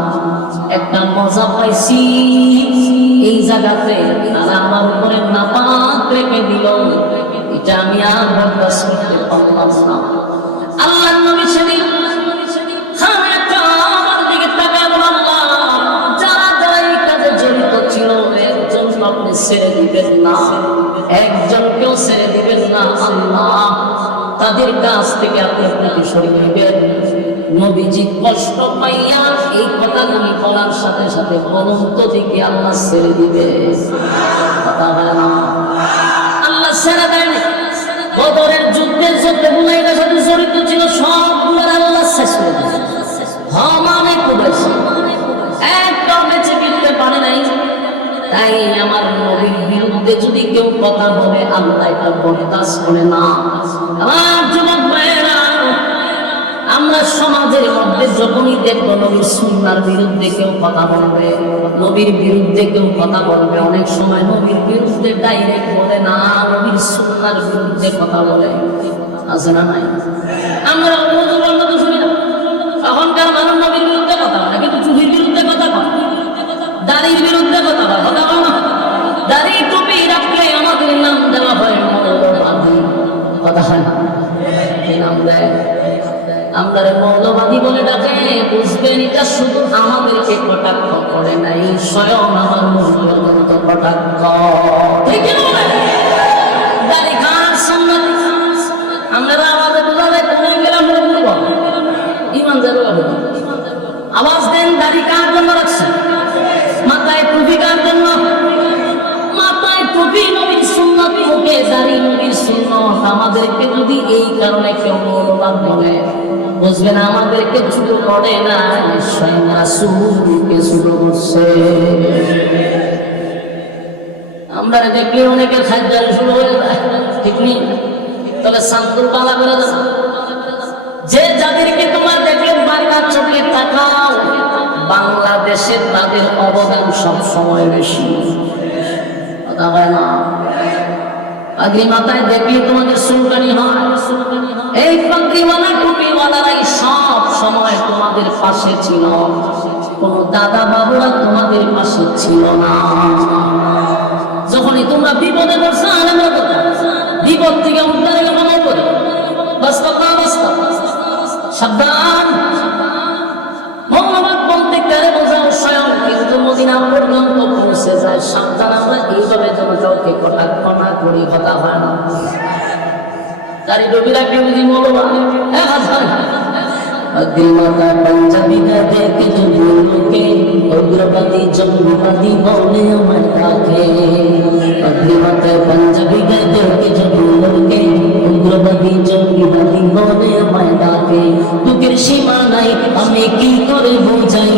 একটা মজা পাইছি। এই জায়গাতে তারা আমার উপরে নাপাক রেখে দিল, এটা আমি আর বরদাস্ত করতে পারলাম না। আল্লাহর নবী সেদিন খানায় কাবার দিকে তাকায় বলল আল্লাহ যারা যারা এই কাজে জড়িত ছিল একজন আপনি ছেড়ে দিবেন না, একজনকেও ছেড়ে দিবেন না আল্লাহ, তাদের কাছ থেকে আপনি সরিয়ে নেবেন। নবীজি কষ্ট পাইয়া এই কথাগুলি বলার সাথে সাথে বলন্ত দিকে আল্লাহ ছেড়ে দিবে, কথা হয় না? আল্লাহ ছেড়ে দেন। বদরের যুদ্ধে যত গুনাহের সাথে জড়িত ছিল সবগুলো আল্লাহ শেষ করে দিয়েছে, মানে করেছে, একদম বেঁচে ফিরতে পারে নাই। তাই আমার নবীর বিরুদ্ধে যদি কেউ কথা বলে আল্লাহ এটা বরদাস্ত করে না। আমার যুবক ভাইয়েরা, আমরা সমাজের মধ্যে যখনই দেখবো নবীর সুন্নাহর বিরুদ্ধে কেউ কথা বলবে, নবীর বিরুদ্ধে কেউ কথা বলবে, অনেক সময় নবীর বিরুদ্ধে ডাইরেক্ট বলে না, নবীর সুন্নাহর বিরুদ্ধে কথা বলে, আছে না নাই? আমরা তো শুনি না, তখনকার মানুষ নবীর বিরুদ্ধে কথা বলে, কিন্তু চুরির বিরুদ্ধে কথা বলে, দাড়ির বিরুদ্ধে কথা বলে, কথা বলে না। দাড়ি টুপি রাখলে আমাদের নাম দেওয়া হয় মৌলবাদী, কথা হয় না? কি নাম দেয়? আমরা মৌলবাদী বলে ডাকে, বুঝবেন এটা শুধু আমাদেরকে কটাক্ষ করে নাই, স্বয়ং আমার পর্যন্ত কটাক্ষ। দাড়ি খান সুন্নাত আমরা আমাদের বোঝাবে কোনে গেলাম ইমান যাবে, আওয়াজ দেন দাড়ি কার জন্য রাখছে, মাথায় টুপি কার জন্য? মাথায় টুপি নবীর সুন্নাত, মুখে দাড়ি নবীর সুন্নাত। আমাদেরকে যদি এই কারণে কেউ মৌলবাদ বলে, বুঝবেন আমাদেরকে ছোট করে না, নিশ্চয় রাসূলকে ছোট করছে। আমরা দেখলে অনেকের খাদ্য শুরু হয়ে যায়, ঠিক নেই? তবে শান্তর পালা করে যাবে, যে যাদেরকে তোমার দেখলে বাংলা চোখে তাকাও, বাংলাদেশে তাদের অবদান সব সময় বেশি, কথা হয় না? পাগড়ি মাথায় দেখলে তোমাদের সুলকানি হয়, এই পাগড়িওয়ালা টুপিওয়ালারাই সব সময় তোমাদের পাশে ছিল, কোন দাদা বাবুরা তোমাদের পাশে ছিল না। যখনই তোমরা বিপদে পড়ছো আলেমরা কথা, বিপদ থেকে উদ্ধারের কামনা করে বাস্তব না বাস্তব, সাবধান। মৌলবাদ বলতে কারে বোঝাও স্বয়ং কিন্তু মদিনা পর্যন্ত পৌঁছে যায়, সাবধান। আমরা এইভাবে যেন কাউকে কটাক্ষ না করি, কথা হয় না? দাড়ি টুপি রাখলে বুঝি মৌলবাদ? अग्रिमाता पंजाबी का देख जो बोलो के उग्रवादी जंगवादी बोले मरता के अग्रिमाता पंजाबी का देख जो बोलो के उग्रवादी जंगवादी बोले मरता के तुकेर सीमा নাই আমি কি করে বোঝাই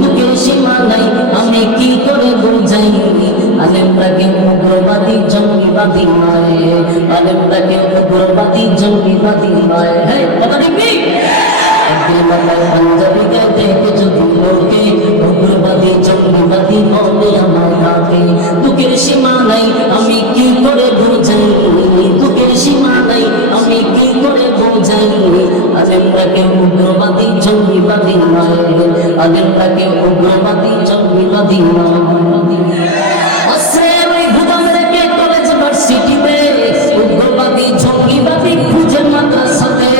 তুকের সীমা নাই আমি কি করে বোঝাই আলেমরা কে উগ্রবাদী জঙ্গি আলেমটাকে উগ্রবাদী জঙ্গিবাদী নয়। হ্যাঁ, কথা ঠিক নেই? একদিন মাথায় পাঞ্জাবি গাইতে কিছু লোকে উগ্রবাদী জঙ্গিবাদী বলে আমার কাকে। দুঃখের সীমা নাই, আমি কি করে বোঝাই? দুঃখের সীমা নাই, আমি কি করে বোঝাই? আলেমটাকে উগ্রবাদী জঙ্গিবাদী নয়, আলেমটাকে উগ্রবাদী জঙ্গিবাদী নয়। কলেজ ভার্সিটিতে উগ্রবাদী জঙ্গিবাদী খুঁজে মাদ্রাসাতে।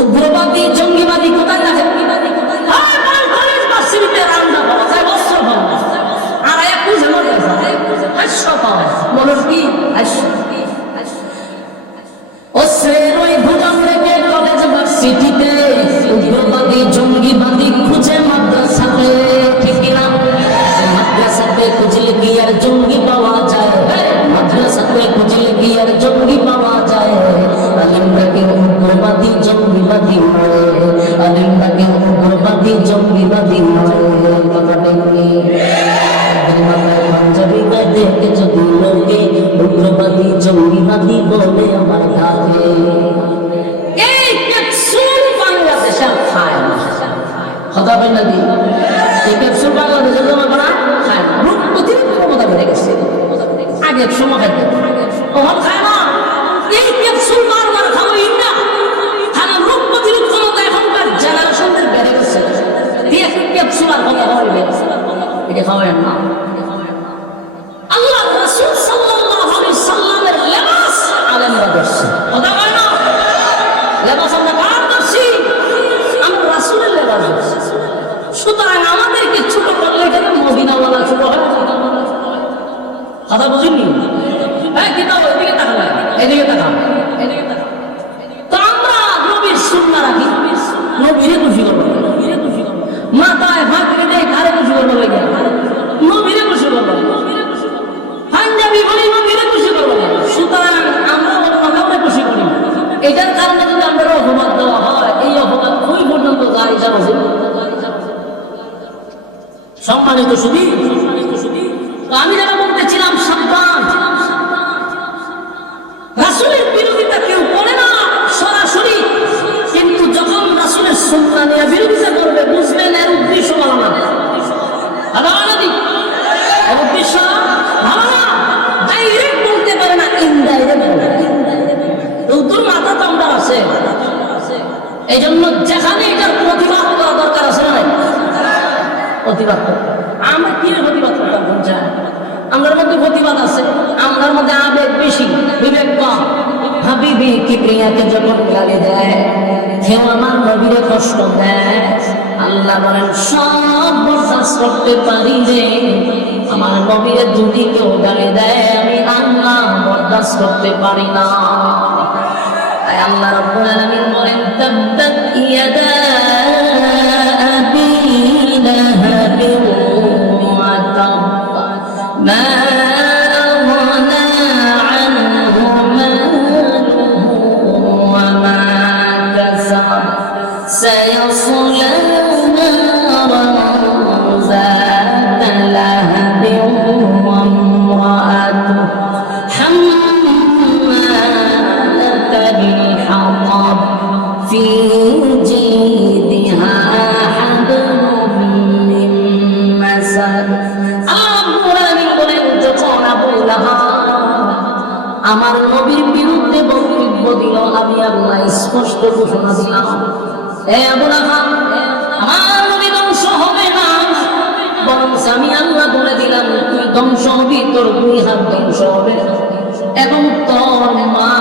উগ্রবাদী জঙ্গিবাদী কোথায় থাকে? কলেজ ভার্সিটিতে রান্না পাওয়া যায়, বস্ত্র পাওয়া যায়, আর এক খুঁজে মাদ্রাসাতে হাস্য পাওয়া যায়। বলুন কি হাস্য? অস্ত্রের ওই ভুজং রেখে কলেজ ভার্সিটিতে উগ্রবাদী জঙ্গিবাদী খুঁজে মাদ্রাসাতে। ঠিক কিনা? মাদ্রাসাতে খুঁজলে কি আর জঙ্গি পাওয়া যায়? মাদ্রাসাতে খুঁজলে কি আর জঙ্গি পাওয়া যায়? আলেমটাকে উগ্রবাদী জঙ্গিবাদী নয়, আলেমটাকে উগ্রবাদী জঙ্গিবাদী নয়। কথাটা কি? পাঞ্জাবি গাইতে যদি লোকে উগ্রবাদী জঙ্গিবাদী বলে আমার কাছে। এই ক্যাপসুল বাংলাদেশে খায় না, কথা বল নাকি? এই ক্যাপসুল বাংলাদেশে জমা করা খায় না, রোগ প্রতিরোধ ক্ষমতা বেড়ে গেছে। আগে এক সময় খাইতে ওখান খায় না। এই ক্যাপসুল বারবার খাওয়া না, খানা রোগ প্রতিরোধ ক্ষমতা এখনকার জেনারেশনদের বেড়ে গেছে। দিয়ে ক্যাপসুল আর কথা হবে এটা খাওয়ায় না। আল্লাহ রাসূল সাল্লাল্লাহু আলাইহি সাল্লামের লেবাস আলেমরা ধরছে, কথা বলে না? লেবাস আমরা কার ধরছি? আমরা রাসূলের লেবাস ধরছি। সুতরাং আমাদেরকে ছোট করলে এখানে মদিনাওয়ালা ছোট হয়, কথা বুঝিনি? হ্যাঁ, কিতাব এদিকে তাকান, এদিকে তাকান, এদিকে তাকান। তো আমরা নবীর সুন্নাহ রাখি, নবীরে খুশি করব, মাথায় হাত রেখে কারে খুশি করব? লাগে নবীরে খুশি করব, পাঞ্জাবি বলি নবীরে খুশি করব। সুতরাং আমরা অন্য কাউকে খুশি করি। এটার কারণে যদি আমাদের অপবাদ দেওয়া হয়, এই অপবাদ ওই পর্যন্ত যায় যাবে। সম্মানিত শুধু আমি যারা বলতেছিলাম, সাবধান, রাসূলের বিরোধিতা কেউ করে না সরাসরি, কিন্তু যখন রাসূলের সুন্নাহ নিয়ে বিরোধিতা করবে বুঝবেন এর উদ্দেশ্য ভালো না। এর উদ্দেশ্য ভালো না। ডাইরেক্ট বলতে পারে না, ইনডাইরেক্ট বলে। তোর মাথা তো আমার আছে, এই জন্য যেখানে এটার প্রতিবাদ করা দরকার আছে না, প্রতিবাদ করতে। আমরা কি প্রতিবাদ করতাম? আমরার মধ্যে প্রতিবাদ আছে, আমরার মধ্যে আবেগ বেশি, বিবেক কম। হাবিবি কিবরিয়াকে যখন গালি দেয়, কেউ আমার নবীরে কষ্ট দেয়, আল্লাহ বলেন সব বরদাস্ত করতে পারি রে, আমার নবীরে যদি কেউ গালি দেয় আমি আল্লাহ বরদাস্ত করতে পারি না। তাই আল্লাহ রাব্বুল আলামিন বলেন তাব্বাত ইয়াদা আবি লাহাবিন ওয়া তাব মা আগনা আনহু মালুহু ওয়া মা কাসাব সায়াসলা নারান যাতা লাহাবিন ওয়া ইমরাআতুহু হাম্মালাতাল হাতাব ফি জিদিহা হাবলুম মিন মাসাদ। আমার নবীর বিরুদ্ধে বক্তব্য দিল, আমি আল্লাহ স্পষ্ট ঘোষণা দিলাম, এ আবু লাহাব, আমার নবী ধ্বংস হবে না, বরং আমি আল্লাহ বলে দিলাম তুই ধ্বংস হবি, তোর দুই হাত ধ্বংস হবে এবং তোর মা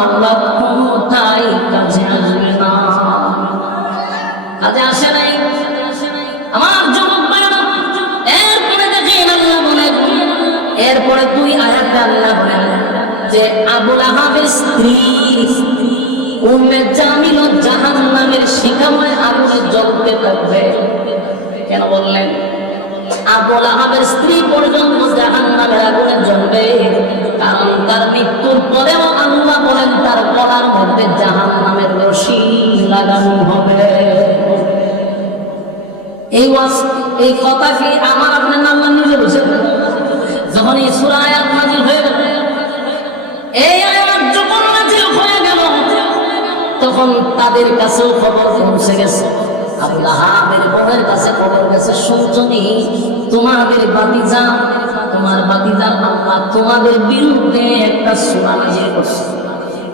আওলাদ কোনটাই কাজে আসবে না। কাজে আসে নাই আমার যুবক ভাইরা। এরপরে দেখেন আল্লাহ বলেন, এরপরে দুই আয়াতে আল্লাহ বলেন যে আবু লাহাবের স্ত্রী উম্মে জামিল জাহান্নামের শিখাময় আগুনে জ্বলতে থাকবে। কেন বললেন? আবু লাহাবের স্ত্রী পর্যন্ত জাহান্নামের আগুনে জ্বলবে, কারণ তার মৃত্যুর পরেও আল্লাহ বলেন তার গলার মধ্যে জাহান্নামের রশি লাগানো হবে। এই কথা কি আমার আপনার নাম তখন তাদের কাছেও খবর পৌঁছে গেছে, আবু লাহাবের বোনের কাছে খবর গেছে, শুনছনি তোমাদের ভাতিজা আল্লাহ তোমাদের বিরুদ্ধে একটা সূরা নাযিল করছে,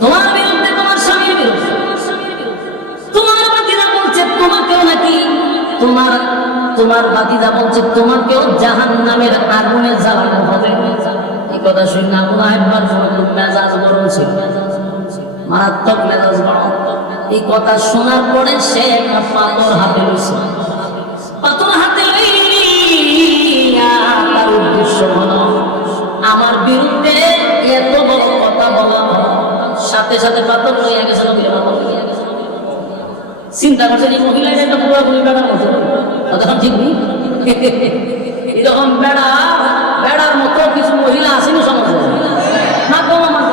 তোমার বিরুদ্ধে, তোমার স্বামীর বিরুদ্ধে। তোমার ভাতিজা বলছে তোমাকেও নাকি তোমার ভাতিজা বলছে তোমাকেও জাহান্নামের আগুনে জ্বালানো হবে। এই কথা শুনে আবু লাহাব মেজাজ গরম ছিল, মারাত্মক মেজাজ গরম। এই কথা শোনার পরে সে একটা পাথর হাতে লইছে, পাথর হাতে লইয়া তার উদ্দেশ্য হলো আমার বিরুদ্ধে এত বড় কথা বলা। সাথে সাথে পাথর লইয়া গেছে, নবীর পাথর লইয়া গেছে। চিন্তা করছেন এই মহিলা একটা পুরোপুরি বেড়া মতো, তখন ঠিক নেই। এরকম বেড়ার মতো কিছু মহিলা আসেনি সমাজে, না কম আমার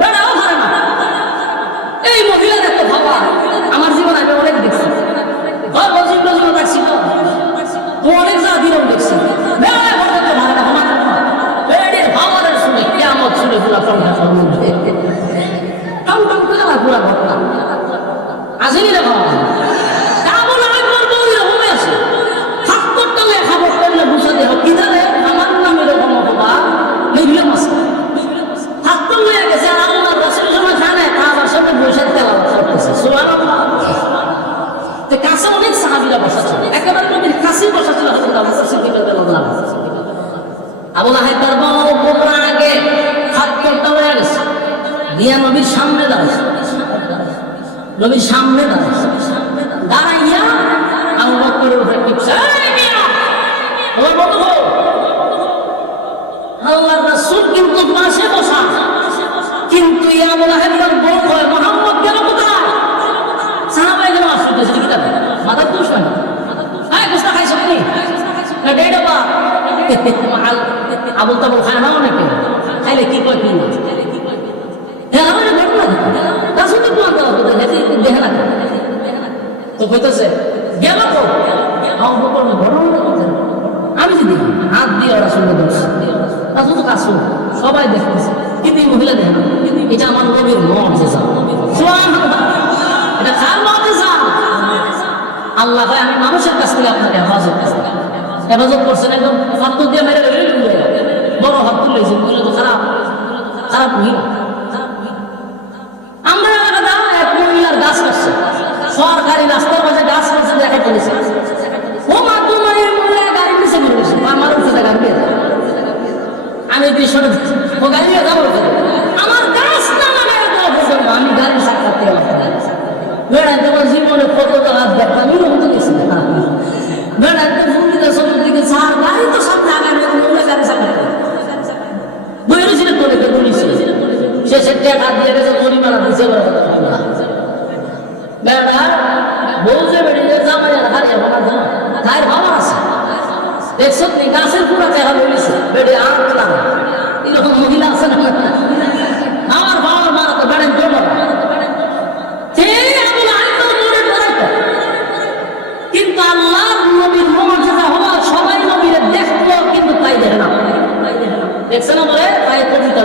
বেড়াও ধরে না। এই মহিলার এত ভাবা আমার জীবন আমি অনেক দেখছি, দেখছি তো অনেক যা দিলাম দেখছি। শুনে কেমন শুনে পুরা সংসার মধ্যে পুরা ঘটনা আসেনি রে বাবা। আমার নাম এরকম বাবা মিডিয়াম আছে, হাত হয়ে গেছে। আর আল্লাহ রাসূলের সময় খানে খাবার সাথে বসে তেলাওয়াত করতেছে, সুবহানাল্লাহ। তো কাছে অনেক সাহাবীরা বসা ছিল, একেবারে নবীর কাছে বসা ছিল হযরত আবু বকর সিদ্দিক রাদিয়াল্লাহু আনহু। আবু লাহাব তার বড় আগে হাত করতে হয়ে গেছে, দিয়া নবীর সামনে দাঁড়াইছে, নবীর সামনে দাঁড়াইছে। দাঁড়াইয়া আবু বকরের উপরে টিপছে, এই মিয়া ওর বন্ধু আল্লাহর রাসূল কিন্তু পাশে বসা, কিন্তু ইয়া আবু লাহাব তার বড় হয় মুহাম্মদ গেল কোথায়? সাহাবায়ে কেন আসছে কি কথা মাথা দোষ হয়? হ্যাঁ গোস্তা খাইছ আপনি না ডেডা বা আবু তাবু খায় না অনেকে খাইলে কি কয় কি না। হ্যাঁ আমার ঘটনা রাসূল তো দেখে না তো কইতেছে গেল তো আবু বকর ঘটনা আমি যদি হাত দিয়ে ওরা শুনে দোষ রাসূল তো কাজ সবাই দেখতেছে, কিন্তু এই মহিলা দেখে না। এটা আমার নবীর মুজিজা, সুবহানাল্লাহ। এটা কার মুজিজা? আল্লাহ ভাই আমি মানুষের কাছ থেকে আপনাকে হেফাজত করছেন, একদম হাত দিয়ে মেরে বড় হাত তুলেছে, মহিলা তো খারাপ মহিলা। আমরা এক মহিলার গাছ কাটছে, সরকারি রাস্তার পাশে গাছ কাটছে, দেখা চলেছে ও মা তোমার মহিলা গাড়ি নিচে ঘুরে গেছে, আমার উঠে গাড়ি দিয়ে আমি পিছনে ও গাড়ি নিয়ে যাবো, আমার গাছ না আমি গাড়ির সাক্ষাৎ বেড়াইতে আমার জীবনে কত হাত দেখতাম আমি হতে গেছি বেড়াইতে ভূমিকা সবের দিকে সার গাড়ি তো সামনে আগামী গাড়ি সাক্ষাৎ বইয়ের ছিল তোলে বলেছি শেষে টাকা দিয়ে গেছে পরিমাণা দিচ্ছে বেড়া বউছে বেড়িয়ে জামাই আর হারিয়ে ভাড়া গায়ের ভাবা আছে দেখছ নি গাছের পুরা দেখা বলেছে বেড়ে আঁকলাম এরকম মহিলা আছে না আমার বাবার মারা তো বেড়েন জমা। কিন্তু আল্লাহ নবীর মুজিজা হলো সবাই নবীরে দেখতো কিন্তু তাই দেখে না, দেখছে না বলে তাই কবিতা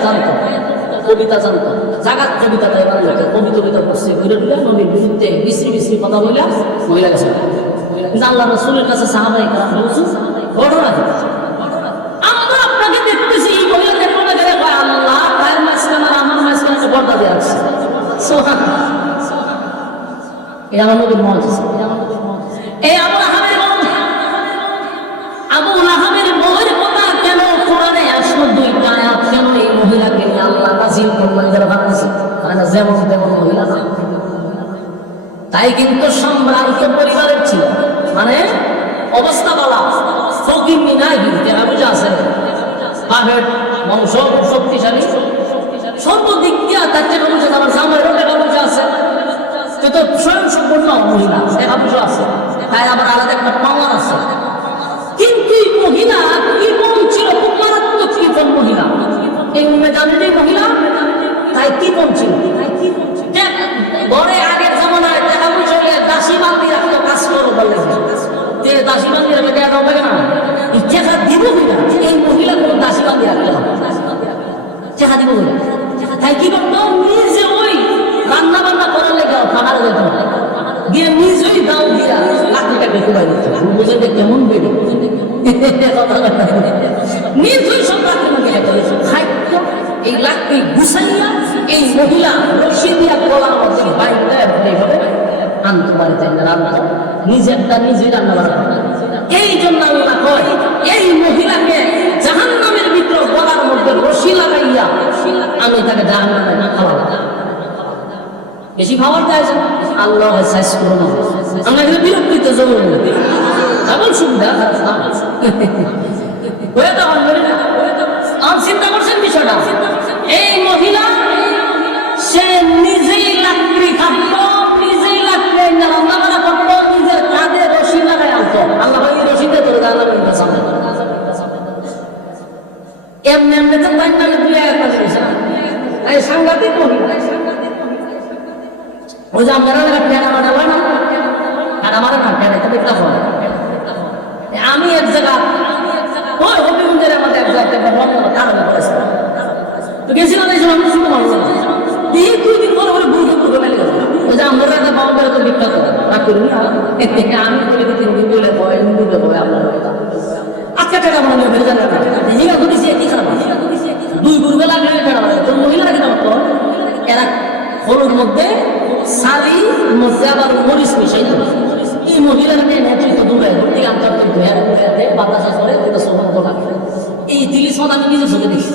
জানতো জাগাত কবিতা তাই বাংলাতে কবিতা পড়ছে ঘুরে ঘুরে নবীর বিরুদ্ধে বিশ্রী কথা বলে মহিলা গেছে। কিন্তু আল্লাহ রাসূলের কাছে সাহাবায়ে কেরাম বলছেন ঘটনা আমরা আপনাকে দেখতেছি এই মহিলা দেখো না গেলে আল্লাহ তার মাঝখানে আর আমার মাঝখানে পর্দা দিয়ে রাখছে, সুবহানাল্লাহ। এটা আমার নবীর মুজিজা। এই আবু লাহাবের বউয়ের কথা কেন কোরআনে 102টা আয়াত কেন এই মহিলাকে নিয়ে আল্লাহ নাযিল করলেন? যারা ভাবছে মানে যেমন তেমন মহিলা না, তাই কিন্তু সম্ভ্রান্ত পরিবারের ছিল, মানে অবস্থা বলা ফকিন্নি নাই, কিন্তু বুঝা আছে পারফেক্ট বংশ শক্তিশালী সর্বদিক দিয়ে তাকে বুঝে আমার জামাইরও টাকা বুঝে আছে, তো স্বয়ং সম্পূর্ণ মহিলা টাকা বুঝে আছে, তাই আবার আলাদা একটা পাওয়ার আছে। কিন্তু এই মহিলা কি কম ছিল, খুব মারাত্মক কি কম মহিলা, এই মেজানের মহিলা তাই কি কম ছিল। ঘরে আগের জমানায় টাকা বুঝে দাসী বান্দি রাখতো, কাজ করো বলে যে দাসী বান্দি রাখলে টাকা দাও লাগে না, এই টাকা দিব কিনা এই মহিলা কোনো দাসী বান্দি রাখতে হবে, টাকা দিব কিনা। তাই কি করতো নিজে ওই রান্না বান্না করার লেগে বুঝে যে কেমন বেড়ে নির্ভয় সব খাদ্য এই লাকড়ি গুছাইয়া এই মহিলা রশি দিয়া গলার মধ্যে বাইরে এইভাবে আনতে পারে রান্না নিজেরটা নিজে রান্না করা। এই জন্য আল্লাহ কয় এই মহিলাকে জাহান্নামের ভিতর গলার মধ্যে রশি লাগাইয়া আমি তাকে জাহান্নামে না খাওয়াবো। বেশি খাবার দেয় আল্লাহ সাইজ করো না, আমরা কিন্তু বিরক্তিতে জরুরি এমন সুবিধা হয়ে তো আমার না। আর চিন্তা করছেন বিষয়টা, এই মহিলা সে নিজেই লাকড়ি খাটতো, নিজেই লাকড়ি রান্না বান্না করতো, নিজের কাঁধে রশি লাগাই আনতো। আল্লাহ এই রশিতে ধরে জাহান্নামের সামনে এমনি এমনি তো তাই না দুই একটা জিনিস না, এই সাংঘাতিক মহিলা। ওই যে আপনারা ঠেনা মারা হয় না, ঠেনা মারা না ঠেনা তো দেখতে হয়। আমি এক জায়গা ওই হবিগঞ্জের আমাদের এক জায়গায় কারণে করেছে তো গেছিলাম, এই সময় আমি শুরু মারবো দুই দিন পরে বলে বুঝে বুঝে মেলে গেছে। ওই যে আমরা একটা বাবা বেরোতে বিখ্যাত রাগ করি এর থেকে আমি বলি 3 দিন বলে ভয় বুঝে ভয় আপনার আজকে ঠেনা মারা নিয়ে বেড়ে যাবে হিঙ্গা ঘুরেছি একই খারাপ দুই গুরুবে লাগলে ঠেনা মারা তোর মহিলারা কিনা করতো এরা হলুর মধ্যে সারি মধ্যে আবার মরিচ মিশাই দেবে। এই মহিলাকে নেতৃত্ব দূরে ভর্তি আন্তর্জাতিক ধুয়াতে বাতাস করে সমন্ত লাগে। এই জিনিস আমি নিজে চোখে দেখি।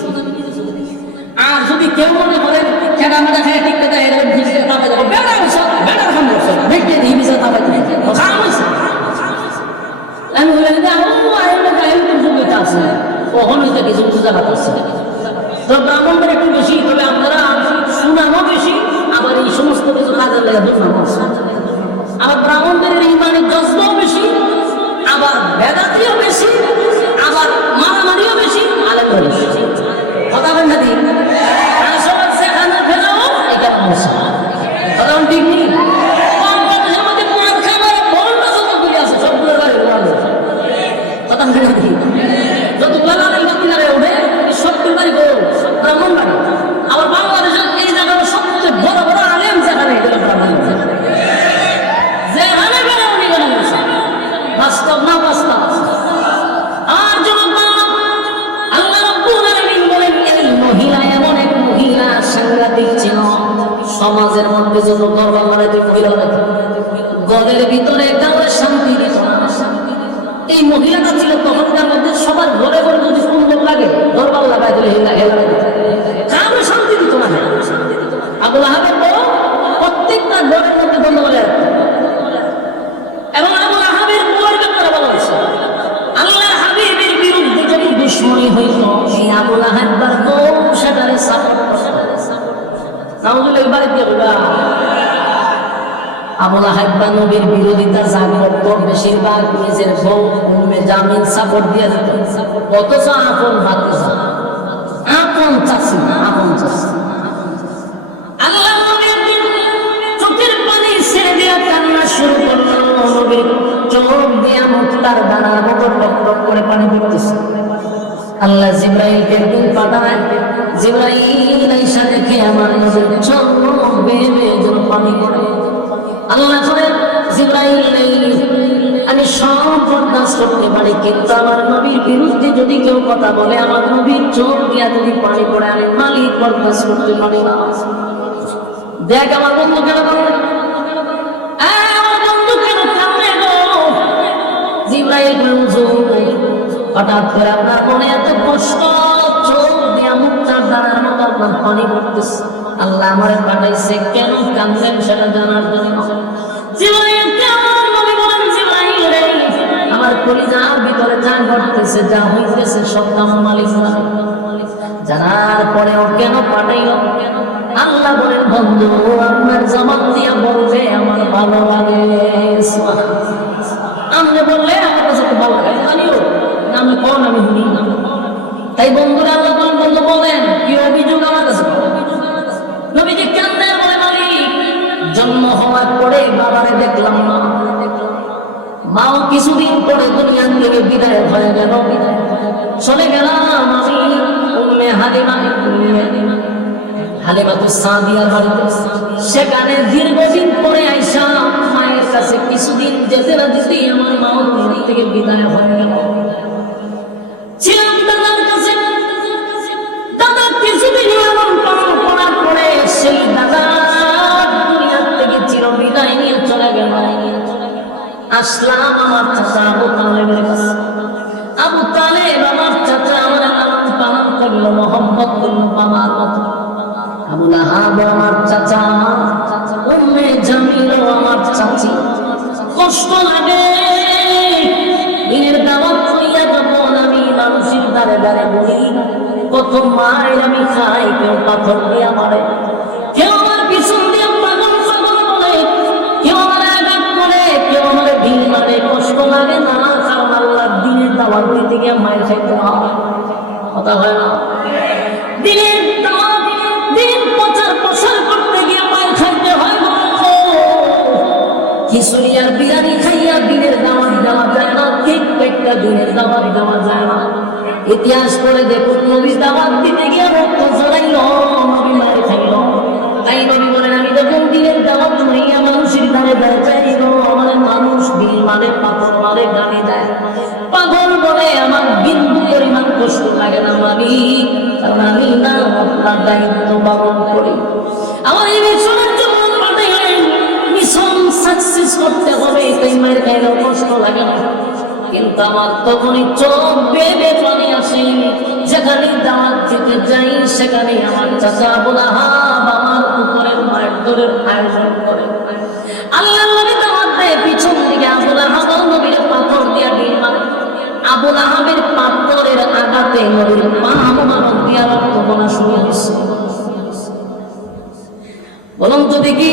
আর যদি কেউ মনে করেন খেলা মেলা খেয়ে ঠিক কথা তাপে যাবো বেড়ার বেড়ার খান করছে দেখতে দিই বিষয় তাপে খাওয়া হয়েছে আমি বললাম আছে কখন হইতে কিছু পূজা পাচ্ছে তো ব্রাহ্মণদের একটু বেশি, তবে আপনারা সুনামও বেশি, আবার এই সমস্ত কিছু কাজের লেগে দুর্নাম আছে। আবার ব্রাহ্মণদের ইমানের জজবাও বেশি, আবার বেদাতিও বেশি, আবার মারামারিও বেশি, আলেমও বেশি। কথা বলেন না দিন আসলে সেখানে ফেরাও এটা সমস্যা কথা ঠিক নেই। বাংলাদেশের মধ্যে পাঁচ খাবার বন্ধ যতগুলি আছে সবগুলোর বাড়ি কথা বলে দিই যতগুলো লাগাই কিনারে ওঠে সবগুলো বাড়ি ব্রাহ্মণ বাড়ি। আবার বাংলাদেশের এই জায়গাটা সবচেয়ে বড় বড় আলেম যেখানে এগুলো ব্রাহ্মণ বাস্তব না বাস্তব। আর যখন আল্লাহ রাব্বুল আলামিন বলেন এই মহিলা এমন এক মহিলা সাংঘাতিক ছিল, সমাজের মধ্যে যত গর্ব বাড়াইতে মহিলা গলের ভিতরে কাউরে শান্তি দিত না। এই মহিলাটা ছিল তখনকার মধ্যে সবার ঘরে ঘরে যদি সুন্দর লাগে দরবার লাগাই দিলে হেলা কাউরে শান্তি দিত না। আবু লাহাবের বড় প্রত্যেকটা ঘরের মধ্যে বন্ধ করে রাখত। এবং আবু লাহাবের বউয়ের ব্যাপারে বলা হয়েছে আল্লাহর হাবিবের বিরুদ্ধে যদি দুশমনী হইত এই আবু লাহাবের বউ সেটারে সাপোর্ট করত। নাউজুবিল্লাহ বাড়ি দিয়ে বলা আবু লাহাব নবীর বিরোধিতা যা করত বেশিরভাগ নিজের বউ উম্মে জামিল সাপোর্ট দিয়ে দিত। অথচ আপন ভাতিজা আপন চাচি আপন চাচি আল্লাহ নবীর চোখের পানি ছেড়ে দিয়ে কান্না শুরু করল। নবীর চোখ দিয়ে মুক্তার দানার মতো টক টক করে পানি পড়তেছে। আল্লাহ জিবরাইলকে পাঠায়, জিবরাইল আইসা দেখে আমার নবীর চোখ বেয়ে বেয়ে যেন পানি পড়ে। আল্লাহ করে জিবরাইল আমি সব বরদাস্ত করতে পারি, কিন্তু আমার নবীর বিরুদ্ধে যদি কেউ কথা বলে আমার নবীর চোখ দিয়া যদি পানি পড়ে আমি মালিক বরদাস্ত করতে পারি না। দেখ আমার বন্ধু কেন আমার বন্ধু কেন কামড়ে গো জিবরাইল হঠাৎ করে আপনার মনে এত কষ্ট, চোখ দিয়া মুক্তার দ্বারার মতো আপনার পানি পড়তেছে। আল্লাহ আমার পাঠাইছে কেন কাঁদবেন সেটা জানার জন্য। আমার কলিজার ভিতরে যা ঘটতেছে যা হইতেছে সব আমার মালিক জানার পরেও কেন পাঠাইল। আল্লাহ বলেন বন্ধু আপনার জবান দিয়া বলবে আমার ভালো লাগে, আমি বললে আমার কাছে খুব ভালো লাগে জানিও আমি কোন আমি শুনি। তাই বন্ধুরা আল্লাহ বন্ধু বলেন কি অভিযোগ আমার কাছে নবীজি কান্দেন বলে মালিক জন্ম হওয়ার পরে বাবারে দেখলাম না, মাও কিছুদিন পরে দুনিয়ার থেকে বিদায় হয়ে গেল, চলে গেলাম আমি উম্মে হালিমাতুস সাদিয়ার বাড়িতে। সেখানে দীর্ঘদিন পরে আইসা মায়ের কাছে কিছুদিন যেতে না যেতেই আমার মাও দুনিয়া থেকে বিদায় হয়ে গেল। ছিলাম দাদার কাছে, দাদা কিছুদিন এমন পালন করার পরে সেই দাদা দুনিয়া থেকে চির বিদায় নিয়ে চলে গেল। আসলাম আমার চাচা আবু তালেবের কাছে। আবু তালেব আমার চাচা আমার লালন পালন করলো, মোহাম্মদ করলো বাবার মতো। আবু লাহাব আমার চাচা, উম্মে জামিল আমার চাচি। কষ্ট লাগে দিনের দাওয়াত কইয়া যখন আমি মানুষের দ্বারে দ্বারে বলি, কত মায়ের আমি খাই, কেউ পাথর দিয়ে মারে, কেউ আমার পিছন দিয়ে পাগল পাগল বলে, কেউ আমার আঘাত করে, কেউ আমার ভিড় মারে। কষ্ট লাগে না, কারণ আল্লাহর দিনের দাওয়াত দিতে গিয়ে মায়ের খাইতে হয়, কথা হয় না। দিনের দাওয়াত, দিন প্রচার প্রসার করতে গিয়ে মায়ের খাইতে হয়। খিচুড়ি আর বিরিয়ানি খাইয়া দিনের দাওয়াত দেওয়া যায় না, ঠিক একটা দিনের দাওয়াত দেওয়া যায় না। ইতিহাস করে দেখুন, নবী দাওয়াত দিতে গিয়ে রক্ত ঝরাইল, নবী মায়ের খাইল। তাই নবী বলেন, আমি যখন দিনের দাওয়াত হইয়া মানুষের ধারে ধারে যাইল, আমার মানুষ দিন মানে পাথর মারে, গালি দেয়, পাগল বলে, আমার বিন্দু পরিমাণ কষ্ট লাগে না মানি, কারণ আমি না আপনার দায়িত্ব পালন করি। আমার এই মিশনের জন্য মিশন সাকসেস করতে হবে, তাই মায়ের খাইলেও কষ্ট লাগে না। কিন্তু আমার তখনই চোখ বেয়ে পানি আসে, যেখানে দাওয়াত দিতে যাই সেখানে আমার চাচা আবু লাহাব আমার উপরে মায়ের দরের আয়োজন করে। আল্লাহর নবী দাওয়াত দেয়, পিছন দিকে আবু লাহাব নবীর পাথর দিয়া ঢিল মারে। আবু লাহাবের পাথরের আঘাতে নবীর পা মোবারক দিয়া রক্ত বোনা শুরু হয়েছে। বলুন তো দেখি,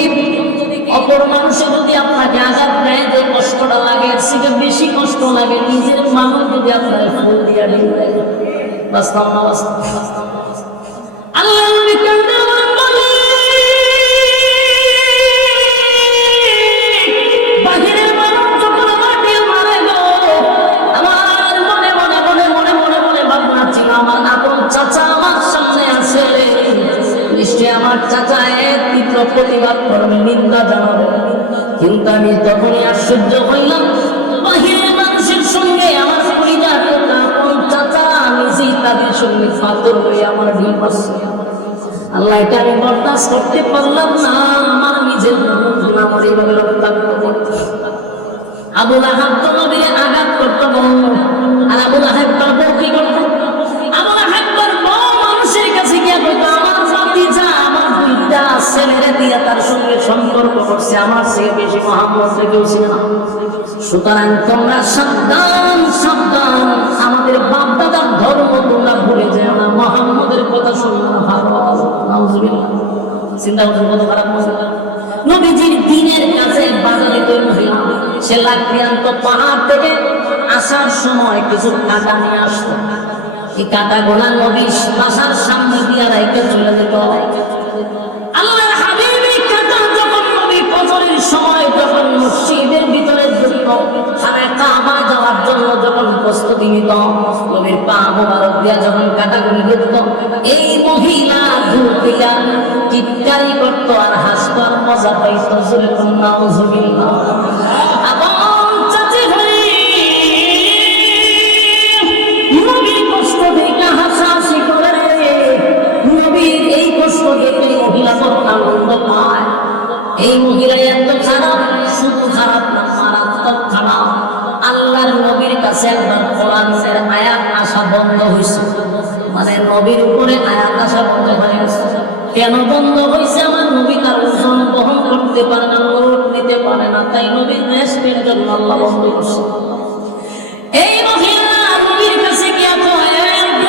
অপর মানুষে যদি আপনাকে আঘাত দেয়, যে কষ্টটা লাগে সেটা বেশি কষ্ট লাগে নিজের মানুষ যদি আপনার ফুল দিয়া ঢিল দেয়। বাস্তব না বাস্তব? আল্লাহ নবী কান্দে বলে, বাহিরের মানুষ যখন আমার ঢিল মারে গো, আমার মনে মনে মনে মনে মনে মনে ভাবনা ছিল, আমার আপন চাচা আমার সামনে আছে, নিশ্চয় আমার চাচা এর তীব্র প্রতিবাদ করবে, নিন্দা জানাবে। কিন্তু আমি তখনই আশ্চর্য হইলাম, বাহিরের মানুষের সঙ্গে আমার পরিবার আপন চাচা নিজেই তাদের সঙ্গে পাথর হয়ে আমার ঢিল মারছে। আল্লাহ, এটা আমি বরদাস্ত করতে পারলাম না, আমার নিজের মানুষ আমার এইভাবে রক্তাক্ত করতে। আবু লাহাব তো নবীর আঘাত করতো, আর আবু লাহাব তারপর কি করতো? আবু লাহাব মানুষের কাছে গিয়া বলতো, আমার ভাতিজা আমার দুইটা ছেলেরে দিয়া তার সঙ্গে সম্পর্ক করছে, আমার থেকে বেশি মুহাম্মদ কেউ ছিল না। সুতরাং তোমরা সাবধান সাবধান, আমাদের বাপ দাদার ধর্ম তোমরা ভুলে যেও না, মুহাম্মদের কথা শুনবে না। ভালো নাউজুবিল্লাহ, চিন্তা করতে কত খারাপ মজা। নবীজির দিনের কাছে বাজারে তৈরি মহিলা, সে লাকড়ি আনতো, পাহাড় থেকে আসার সময় কিছু কাঁটা নিয়ে আসতো। এই কাঁটা গোলা নবী বাসার সামনে দিয়ে রাইকে চলে যেত। আল্লাহর হাবিব এই কাঁটা যখন নবী ফজরের সময় যখন মসজিদের ভিতরে ঢুকত, খানায় কাবা যাওয়ার জন্য যখন প্রস্তুতি নিত, নবীর পা মোবারক দিয়া যখন কাঁটাগুলি ঢুকত, এই মহিলা দূর থেকে চিৎকারি করত আর হাসত আর মজা পাইত। জোরে নাউজুবিল্লাহ। এই মহিলা এত খারাপ, শুধু খারাপ না, মারাত্মক খারাপ। আল্লাহর নবীর কাছে একবার কোরআনের আয়াত আসা বন্ধ হয়েছে, মানে নবীর উপরে আয়াত আসা বন্ধ হয়ে গেছে। কেন বন্ধ হয়েছে? আমার নবী তার ওজন বহন করতে পারে না, লোড নিতে পারে না, তাই নবীর রেস্টের জন্য আল্লাহ বন্ধ করছে। এই মহিলা নবীর কাছে গিয়া কয়,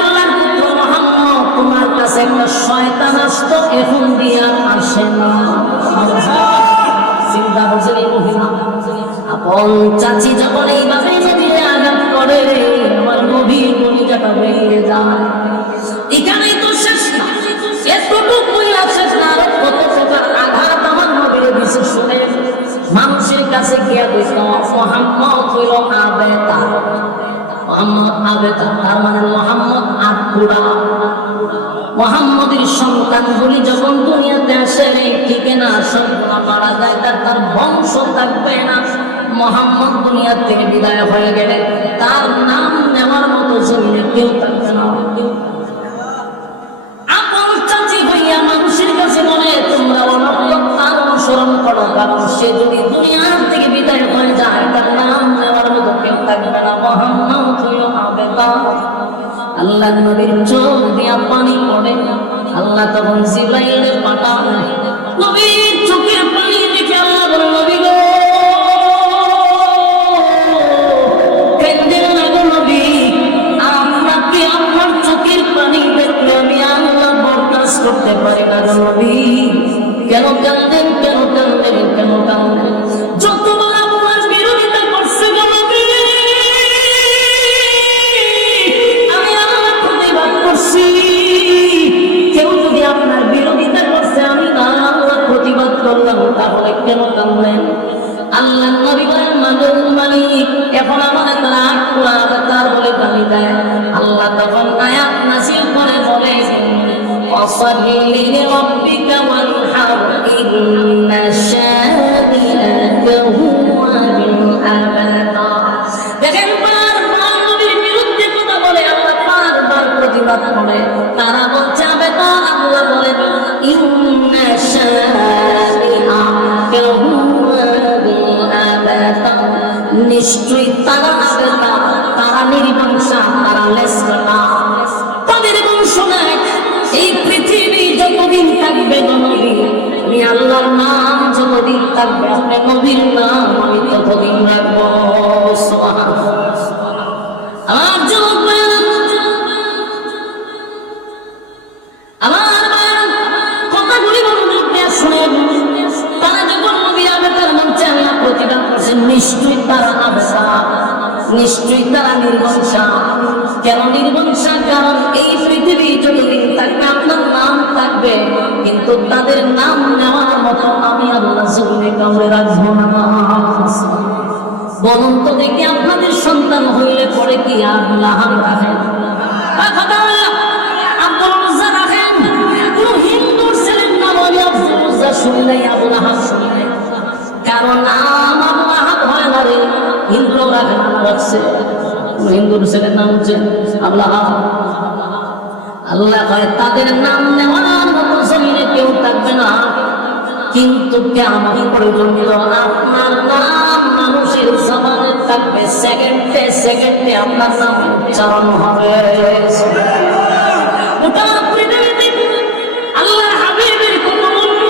আল্লাহর পুত্র মুহাম্মদ, তোমার কাছে একটা শয়তান আসতো, এখন দিয়া আসে না। চিন্তা করছেন এই মহিলা, আপন চাচি যখন এইভাবে নবীরে আঘাত করে, আমার নবীর কলিজাটা বেরিয়ে যায়। এখানেই তো শেষ না, এতটুকুই শেষ না, আরো কত প্রকার আঘাত আমার নবীরে দিছে। শুনে মানুষের কাছে গিয়া কইল, মুহাম্মদ হইল আবেতা, মুহাম্মদ আবেতা, তার মানে মুহাম্মদ আটকুড়া। মুহাম্মদের সন্তানগুলি যখন দুনিয়াতে আসে ঠিক না সন্তান মারা যায় তার বংশ থাকবে না। মুহাম্মদ দুনিয়া থেকে বিদায় হয়ে গেলে তার নাম নেওয়ার মতো জমিনে কেউ থাকবে না। আপন চাচি হইয়া মানুষের কাছে বলে তোমরা তার অনুসরণ করো, কারণ সে যদি দুনিয়া থেকে বিদায় হয়ে যায় তার নাম নেওয়ার মতো কেউ থাকবে না। মুহাম্মদ হইল আবেদা। আল্লাহ নবীর চোখ দিয়া পানি পড়ে। আল্লাহ তখন জিবরাইল পাঠান। নবীর চোখের পানি দেখে বলে নবী গো কেঁদেন না গো নবী, আপনাকে আপনার চোখের পানি দেখলে আমি আল্লাহ বরদাস্ত করতে পারি না গো নবী। কেন কাঁদেন, কেন কাঁদেন, কেন কাঁদেন? যতবার আপনার বিরোধিতা করছে গো নবী কেউ যদি আপনার বিরোধিতা করছে আমি আল্লাহ প্রতিবাদ করলাম, তাহলে কেন কাঁদলেন? আল্লাহ নবী বলেন মালিক এখন আমার রাগ পুরাবে তার বলে গালি দেয়। আল্লাহ তখন আয়াত নাযিল করে বলে ফাসাল্লি লিরাব্বিকা ওয়ানহার ইন্না শানিআকা হুয়াল আবতা। দেখেন বারবার নবীর বিরুদ্ধে কথা বলে আল্লাহ বারবার প্রতিবাদ করে। তারা বলছে আবেদা, আল্লাহ বলে ইন্না শানিআকা হুয়াল আবতা। নিশ্চয়ই তারা আবেদা, তারা নির্বংশা, তারা লেসকাটা, তাদের বংশ নাই। এই পৃথিবী যতদিন থাকবে নবী আমি আল্লাহর নাম যতদিন থাকবে আপনার নবীর নাম আমি ততদিন রাখবো। সুবহানাল্লাহ। আমার যুবক ভাইরা, আমার কথাগুলি মনোযোগ দিয়ে শুনেন। তারা যখন নবীর আবেদার মঞ্চে আল্লাহ প্রতিবাদ করছেন, নিশ্চয়ই তারা আবেদা, নিশ্চয়ই তারা নির্বংশা। কেন নির্বংশা? কারণ এই পৃথিবী যতদিন থাকবে আপনার নাম থাকবে, কিন্তু তাদের নাম নেওয়ার মতো আমি আল্লাহ জমিনে কাউরে রাখবো না। বলুন তো দেখি আপনাদের সন্তান হইলে পরে কি আবুল আহাব রাখেন, আব্দুল উজ্জা রাখেন? কোন হিন্দুর ছেলের নাম হলে আব্দুল উজ্জা শুনলেই আবুল আহাব শুনলেন, কারণ নাম আবুল আহাব হয় না রে। হিন্দুরাও রাখে না, রাখছে হিন্দুর ছেলের নাম হচ্ছে আবুল আহাব। আল্লাহ কয় তাদের নাম নেওয়ার মতো জমিনে কেউ থাকবে না, কিন্তু কিয়ামত পর্যন্ত আপনার নাম মানুষের জবানে থাকবে। সেকেন্ডে সেকেন্ডে আপনার নাম উচ্চারণ হবে। গোটা পৃথিবীতে আল্লাহর হাবিবের কত মূল্য!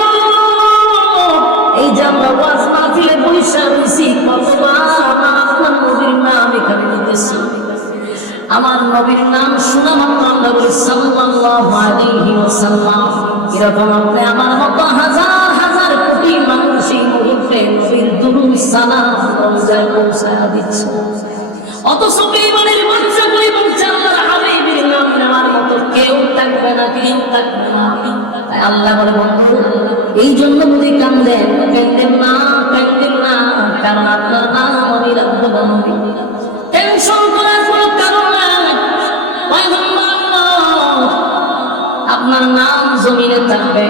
এই যে আমরা ওয়াজ মাহফিলে বসে রয়েছি, কতবার আপনার নবীর নাম এখানে নিতেছি। আমার নবীর নাম শোনা মাত্র আমরা বলি সাল্লাল্লাহু আলাইহি ওয়াসাল্লাম। এরকম আপনি আমার মতো হাজার হাজার কোটি মানুষ এই মুহূর্তে নবীর দুরূদ সালাম রওজায় পৌঁছায় দিচ্ছে। অথচ বেঈমানের বাচ্চাগুলি বলছে আল্লাহর হাবিবের নাম নেওয়ার মতো কেউ থাকবে না, কেউ থাকবে না। তাই আল্লাহ বলে বন্ধু এই জন্য যদি কান্দেন, কান্দেন না, কান্দেন না, কারণ আপনার নাম আমি রাখবো না। নবী টেনশন করার কোনো কারণ নাই। আপনার নাম জমিনে থাকবে,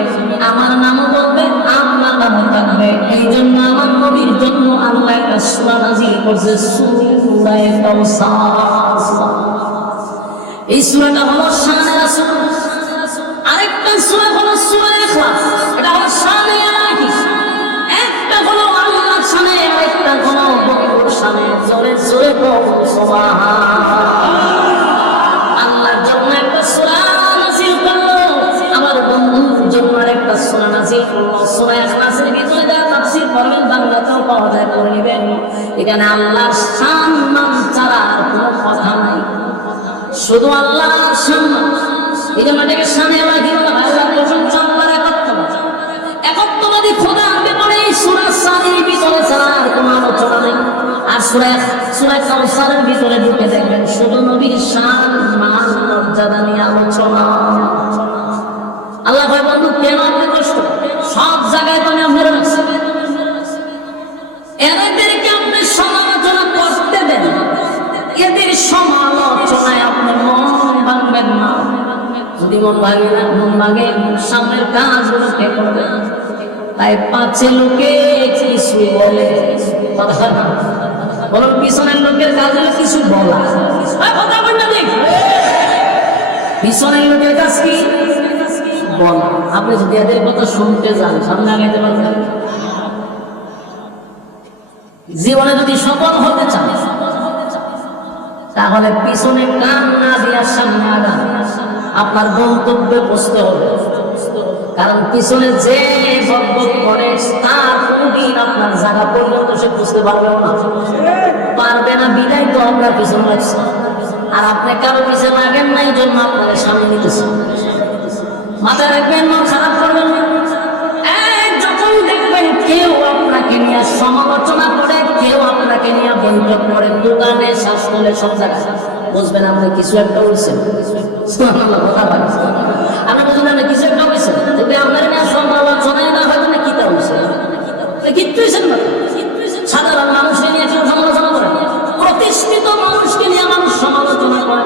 আমার নামও বলবে, আপনার নামও থাকবে। এই জন্য আমার নবীর জন্য আল্লাহ একটা সূরা নাযিল করছে, সূরা কাউসার। এই সূরাটা হলো শানে রাসূল। আরেকটা সূরা হলো সূরা ইখলাস, এটা হলো শানে আলাহি। একটা হলো আল্লাহর শানে, আরেকটা হলো বন্ধুর শানে। জোরে জোরে বলো সুবহানাল্লাহ। আল্লাহর জন্য একটা সূরা নাযিল করলো, আমার বন্ধুর জন্য আরেকটা সূরা নাযিল করলো। সূরা ইখলাসের ভিতরে যা তাফসীর করবেন বাংলাতেও পাওয়া যায়, করে নেবেন। এখানে আল্লাহর শান নাম ছাড়া আর কোনো কথা নাই, শুধু আল্লাহর শান। এই জন্য এটাকে শানে আলাহি বলা হয়। আল্লাহর প্রশংসা, আল্লাহর একত্ববাদী খোদার ব্যাপারে এই সূরা শানের ভিতরে ছাড়া আর কোনো আলোচনা নেই। আর সূরা কাউসারের ভিতরে ঢুকে দেখবেন শুধু নবীর শান মান মর্যাদা নিয়ে আলোচনা। আল্লাহ ভাই বন্ধু কেন আপনি কষ্ট? সব জায়গায় তো আপনারা এদেরকে আপনি সমালোচনা করতে দেন, এদের সমালোচনায় আপনি মন ভাঙবেন না। যদি মন ভাঙে না, মন ভাঙে সামনের কাজগুলো কে করবে? তাই পাচ্ছে লোকে কিছু বলে, কথা না বরং পিছনের লোকের কাজ হলো কিছু বলা। কথা বল না, দেখ পিছনের লোকের কাজ কি বলা। আপনি যদি এদের কথা শুনতে যান, সামনে আগাইতে পারবেন। জীবনে যদি সফল হতে চান, তাহলে পিছনে কান না দিয়া সামনে আগান। আপনার গন্তব্যে পৌঁছতে হবে, কারণ পিছনে যে বকবক করে তার কোনদিন আপনার জায়গা পর্যন্ত সে বুঝতে পারবে না, পারবে না। বিদায় তো আপনার পিছনে লাগছে, আর আপনি কারো পিছনে লাগেন না, এই জন্য আপনার সামনে নিতেছে। মাথায় রাখবেন, মন খারাপ করবেন না। যখন দেখবেন কেউ আপনাকে নিয়ে সমালোচনা করে, কেউ আপনাকে নিয়ে বৈঠক করে, দোকানে শাসলে সব জায়গায়, বুঝবেন আপনি কিছু একটা বলছেন। কথা বলেন, আপনি বুঝলেন আপনি কিছু একটা বলছেন। যদি আপনার নিয়ে সমালোচনায় না হয় না, কিতা হয়েছে, কিচ্ছু হয়েছেন না। সাধারণ মানুষকে নিয়ে কেউ সমালোচনা করে, প্রতিষ্ঠিত মানুষকে নিয়ে মানুষ সমালোচনা করে,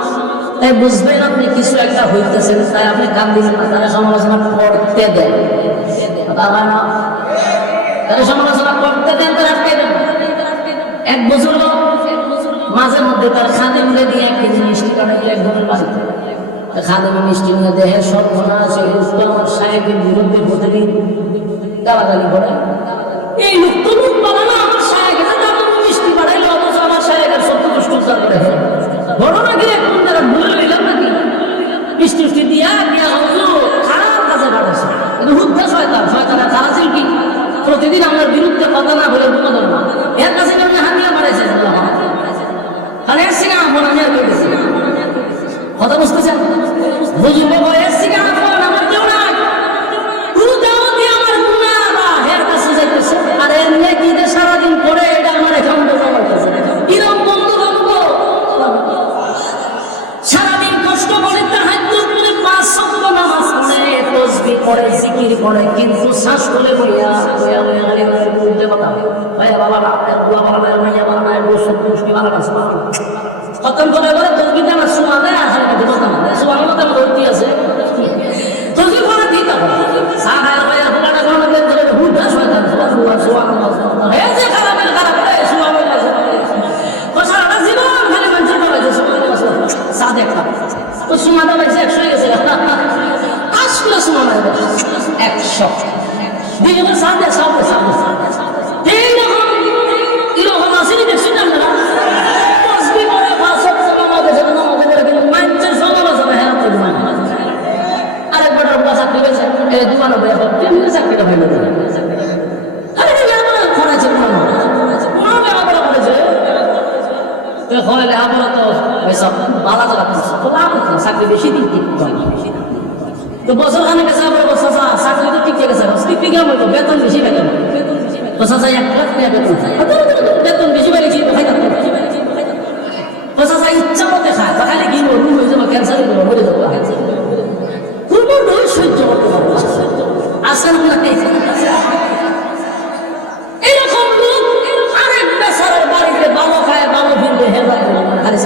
তাই বুঝবেন আপনি কিছু একটা হইতেছেন। তাই আপনি কান দিবেন না, তারা সমালোচনা করতে দেন, তারা সমালোচনা করতে দেন, তারা আটকে দেন। এক বুজুর্গ মাঝে মধ্যে তার খাদেমকে দিয়ে 1 কেজি মিষ্টি কাটাইলে একজনের বাড়িতে, খাদেমে মিষ্টি নিয়ে দেহে সর্বনাশ, এই লোকটা আমার সাহেবের বিরুদ্ধে প্রতিদিন গালাগালি করে। এই লোক তো লোক বলে না, আমার সাহেবের মিষ্টি বাড়াইলে, অথচ আমার সাহেবের সত্য কষ্ট করে ঘটনা গিয়ে কোন জায়গায় ভুলে নিলাম নাকি, মিষ্টি মিষ্টি দিয়া খারাপ কাজে বাড়াচ্ছে। কিন্তু হুদ্ধা শয়তান, শয়তানের খারাপ ছিল কি, প্রতিদিন আমার বিরুদ্ধে কথা না বলে বিনোদন না, এর কাছে হাতিয়ে বাড়াইছে। তাহলে এর সিগা আপন আমি আর করেছি, কথা বুঝতেছেন? বুঝবো এর সিগা আপন আমার কেউ নাই, পুরো দাও দিয়ে আমার গুণা বা এর কাছে যাইতেছে, আর এর নেকি যে সারাদিন পরে এটা আমার অ্যাকাউন্টে জমা করতেছে। কিরম বন্ধু বান্ধব সারাদিন কষ্ট করে তাহাজ্জুদ করে 5 ওয়াক্ত নামাজ পড়ে, তাসবিহ পড়ে, জিকির করে, কিন্তু শ্বাস করে বইয়া বইয়া বইয়া খালি বলতে কথা, ভাই বাবা না আল্লাহ বাবা না মাইয়া বাবা না বসে মুশকিল বালা কাছে খতম করে বলে তসবিহটা না সুমা দেয়, আর খালি কথা বলতে না সুবহানাল্লাহ মত বলতি আছে তসবিহ পড়া দিতা সাহায় ভাই আপনারা কোন দিন ধরে হুদা শয়তান সুবহানাল্লাহ হে যে খারাপের খারাপ রে সুবহানাল্লাহ তো সারা জীবন খালি মানুষ বলে সুবহানাল্লাহ সাদে একটা ও সুমাদা লাগছে 100 হয়ে গেছে আসলে সুমাদা 100 দিলে সাদে সাদে সাদে এইরকম এরকম আসেনি দেখছেন আপনারা, তসবিহ পড়ে 5 ওয়াক্ত নামাজ পড়ে নামাজ পড়ে কিন্তু মানুষের সমালোচনা হেরাত করে মানে আরেকবার আমরা চাকরি পেয়েছে এই দুমানো ভাই কেমন চাকরিটা হইল আরে আমরা করেছে কোনো আমরা করেছে তো হইলে আমরা তো পয়সা ভালো লাগছে তো লাভ হচ্ছে, চাকরি বেশি দিন টিকতে হয় তো বছর খানে কাছে আমরা বছর চাকরি তো টিকে গেছে, ঠিক আছে বেতন বেশি বেতন তো চাচা 1 লাখ টাকা বেতন বেতন বেশি বেড়েছি কোথায় থাকতে তো চাচা ইচ্ছা মতে খায়, খাইলে কি রোগ হয়ে যাবো, ক্যান্সার মরে যাবো, কোনো রোগ সহ্য করতে পারবো আসেন না। এরকম লোক আরেক বেচারার বাড়িতে ভালো খায়, ভালো ফিরবে, হেজার খালি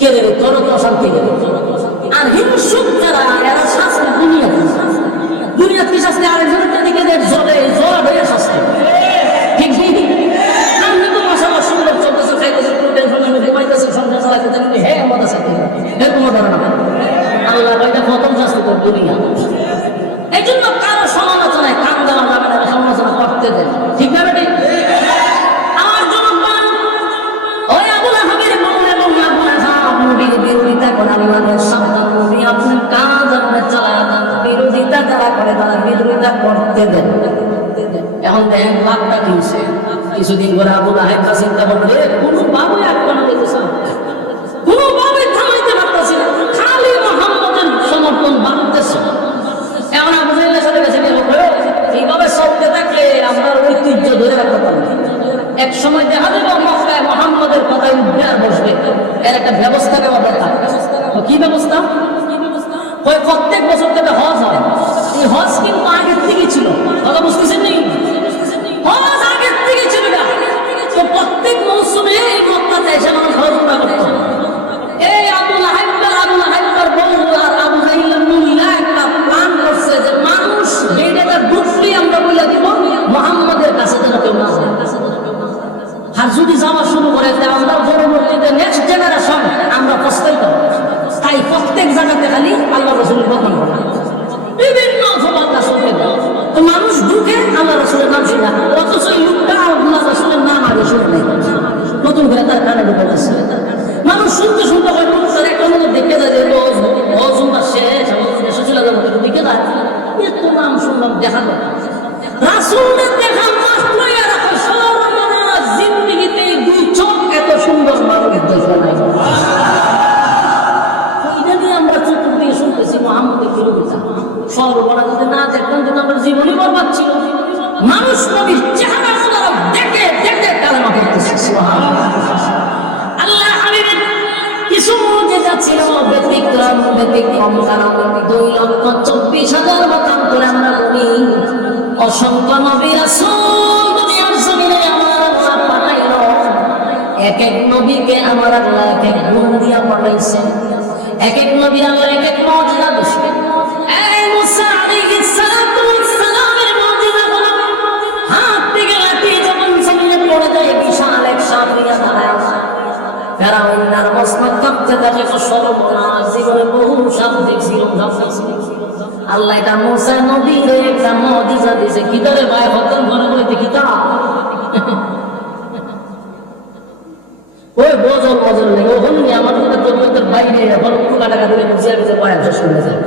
কে দেবে তোর তো শান্তি দেবে। আর হিংসুক যারা এরা শাস্তি দুনিয়া দুনিয়া কি শাস্তি আরেকজনের দিকে জলে জল হয়ে শাস্তি, ঠিক নেই? আপনি তো মাসাল্লাহ সুন্দর চলতেছে, খাইতেছে, টেনশন নেই, ঘুমাইতেছে, সংসার চালাইতে হে মজা শাস্তি এরকম ধারণা আল্লাহ এটা প্রথম শাস্তি তোর দুনিয়া। এই জন্য কারো সমালোচনায় কান দেওয়া যাবে না, সমালোচনা করতে দেন, ঠিক না বেটি? আমার জনগণ ওই আবুল আহমের বউ এবং আবুল আহম নবীর বিরোধিতা করে আল্লাহর সাবধান নবী আপনার কাজ আপনি চালায় দেন, বিরোধিতা যারা করে তারা বিরোধিতা করতে দেন। এখন দেখেন লাভটা কি হচ্ছে, কিছুদিন পরে আবুল আহেব চিন্তা করবে কোনোভাবে আটকানো যেতেছে না, কোনোভাবে থামাইতে পারতেছে না, খালি মুহাম্মদের সমর্থন বাড়তেছে। এখন আবু জাহেলের সাথে গেছে এইভাবে চলতে থাকলে আমরা ঐতিহ্য ধরে রাখতে পারবো, এক সময় দেখা যাবে মক্কায় মুহাম্মদের কথায় উঠবে আর বসবে, এর একটা ব্যবস্থা নেওয়া দরকার। তো কি ব্যবস্থা? ওই প্রত্যেক বছর থেকে হজ হয়, এই হজ কিন্তু আগের থেকে ছিল, কথা বুঝতেছেন নি? হজ আগের থেকে ছিল না, তো প্রত্যেক মৌসুমে এই মক্কাতে এসে মানুষ হজ করতো। এই আবুল আহেব যদি যাওয়া শুরু করে আমরা পরবর্তীতে নেক্সট জেনারেশন আমরা পস্তাইতে হবে। তাই প্রত্যেক জায়গাতে খালি আল্লাহ রাসূলের বদনাম করা, বিভিন্ন জবাবটা শুনতে দাও। তো মানুষ ঢুকে আল্লাহ রাসূলের নাম শুনে, অথচ এই লোকটা আল্লাহ রাসূলের নাম আগে শুনে নাই, নতুন করে তার কানে ঢুকাইতেছে। মানুষ শুনতে শুনতে হয় তার একটা মনে দেখে যায় যে অজুমা শেষ, আমাদের দেশে চলে যাবো, দেখে যায় এত নাম শুনলাম দেখা যায় রাসূলের দেখা মাত্র এরকম সর্বনাশ জিন্দেগিতে দুই চোখ এত সুন্দর মানুষ দেখে নাই। এটা নিয়ে আমরা চতুর্দিকে শুনতেছি মুহাম্মদের বিরোধিতা, সর্বনাশ যদি না দেখতাম কিন্তু আমরা জীবনই বরবাদ ছিল। মানুষ নবীর চেহারা মুবারক দেখে দেখে কালেমা পড়তেছে। সুবহানাল্লাহ। আল্লাহ হাবিবের কিছু মুজিজা ছিল ব্যতিক্রম কারণ 2,24,000 মতাম করে আমরা বলি অসংখ্য নবী রাসূল দুনিয়ার জমিনে আমার আল্লাহ পাঠাইলো। এক এক নবীকে আমার আল্লাহ এক এক গুণ দিয়া পাঠাইছে, এক এক নবী আল্লাহ এক এক মুজিজা দিয়েছে। এই মুসা আলাইহিস সালাতু ওয়াস সালামের মুজিজা হলো হাত থেকে লাঠি যখন জমিনে পড়ে যায় বিশাল এক সাপ নিয়ে দাঁড়ায় ফেরাউনের মস্তক কাঁপতে থাকে, সর্বনাশ জীবনে বহু সাপ দেখছিল। আল্লাহ এটা মুসা নবীর একটা মুজিজা দিয়েছে। কি ধরে ভাই হত্যা ঘরে বইতে কি তা ওই বজল নেই ওখানে আমার তোর বাইরে এখন কোটা টাকা দিলে বুঝিয়ে বুঝে পড়া শেষ হয়ে যায়।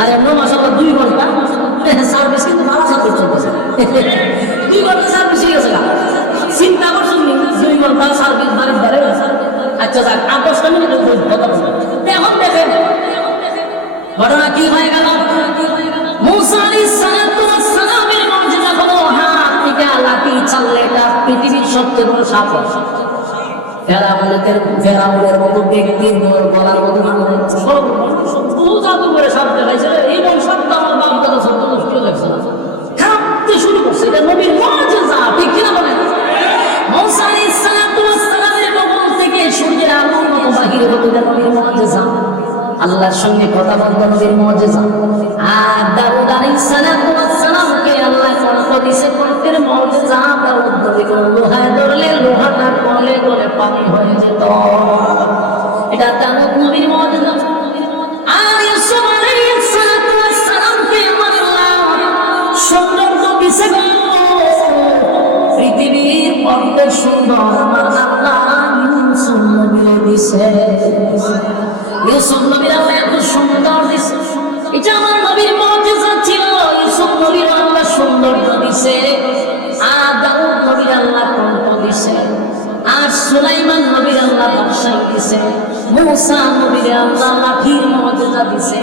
আর এমন মাসাল্লাহ 2 ঘন্টা সার্ভিস কিন্তু মারা সাথে চলতেছে, 2 ঘন্টা সার্ভিস হয়ে গেছে। চিন্তা করছেন 2 ঘন্টা সার্ভিস বাড়ি বাড়ে। আচ্ছা যাক 8-10 মিনিট এখন দেখেন ঘটনা কি হয়ে গেল। মুসা আলাইহিস সালাতু ওয়াস সালামের মুজিজা হলো হাত থেকে লাঠি চাললে এটা পৃথিবীর সবচেয়ে বড় সাপ। ফেরাউনের মতো ব্যক্তির গলার মতো জাদু করে সাপ দেখাইছে। এই সাপটা আমার বাপ দাদা শব্দ নষ্ট দেখছে না, কাঁপতে শুরু করছে। এটা নবীর মুজিজা, ঠিক কিনা বলেন? মুসা আলাইহিস সালাতু ওয়াস সালামের বগল থেকে সূর্যের আলোর মতো বাহির হতো, এটা নবীর মুজিজা। আল্লাহর সঙ্গে কথা বলতো নবীর মুজিজা। আর দাউদ আলাইহিস সালাতু ওয়াস সালামকে আল্লাহ কণ্ঠ দিয়েছে, কণ্ঠের মুজিজা। দাউদ নবী লোহায় ধরলে লোহাটা গলে গলে পানি হয়ে যেত, এটা দাউদ নবীর মুজিজা। আর ইউসুফ আলাইহিস সালাতু ওয়াস সালামকে আল্লাহ সৌন্দর্য দিয়েছে, পৃথিবীর অর্ধেক সুন্দর আমার আল্লাহ ইউসুফ নবীকে দিয়েছে। ইউসুফ নবীর আল্লাহ এত সুন্দর দিছে, এটা আমার নবীর মুজিজা ছিল। ইউসুফ নবীর আল্লাহ সৌন্দর্য দিছে, আর দাউদ নবীর আল্লাহ কণ্ঠ দিছে, আর সুলাইমান নবীর আল্লাহ বাদশাহী দিছে, মুসা নবীর আল্লাহ লাঠির মুজিজা দিছে,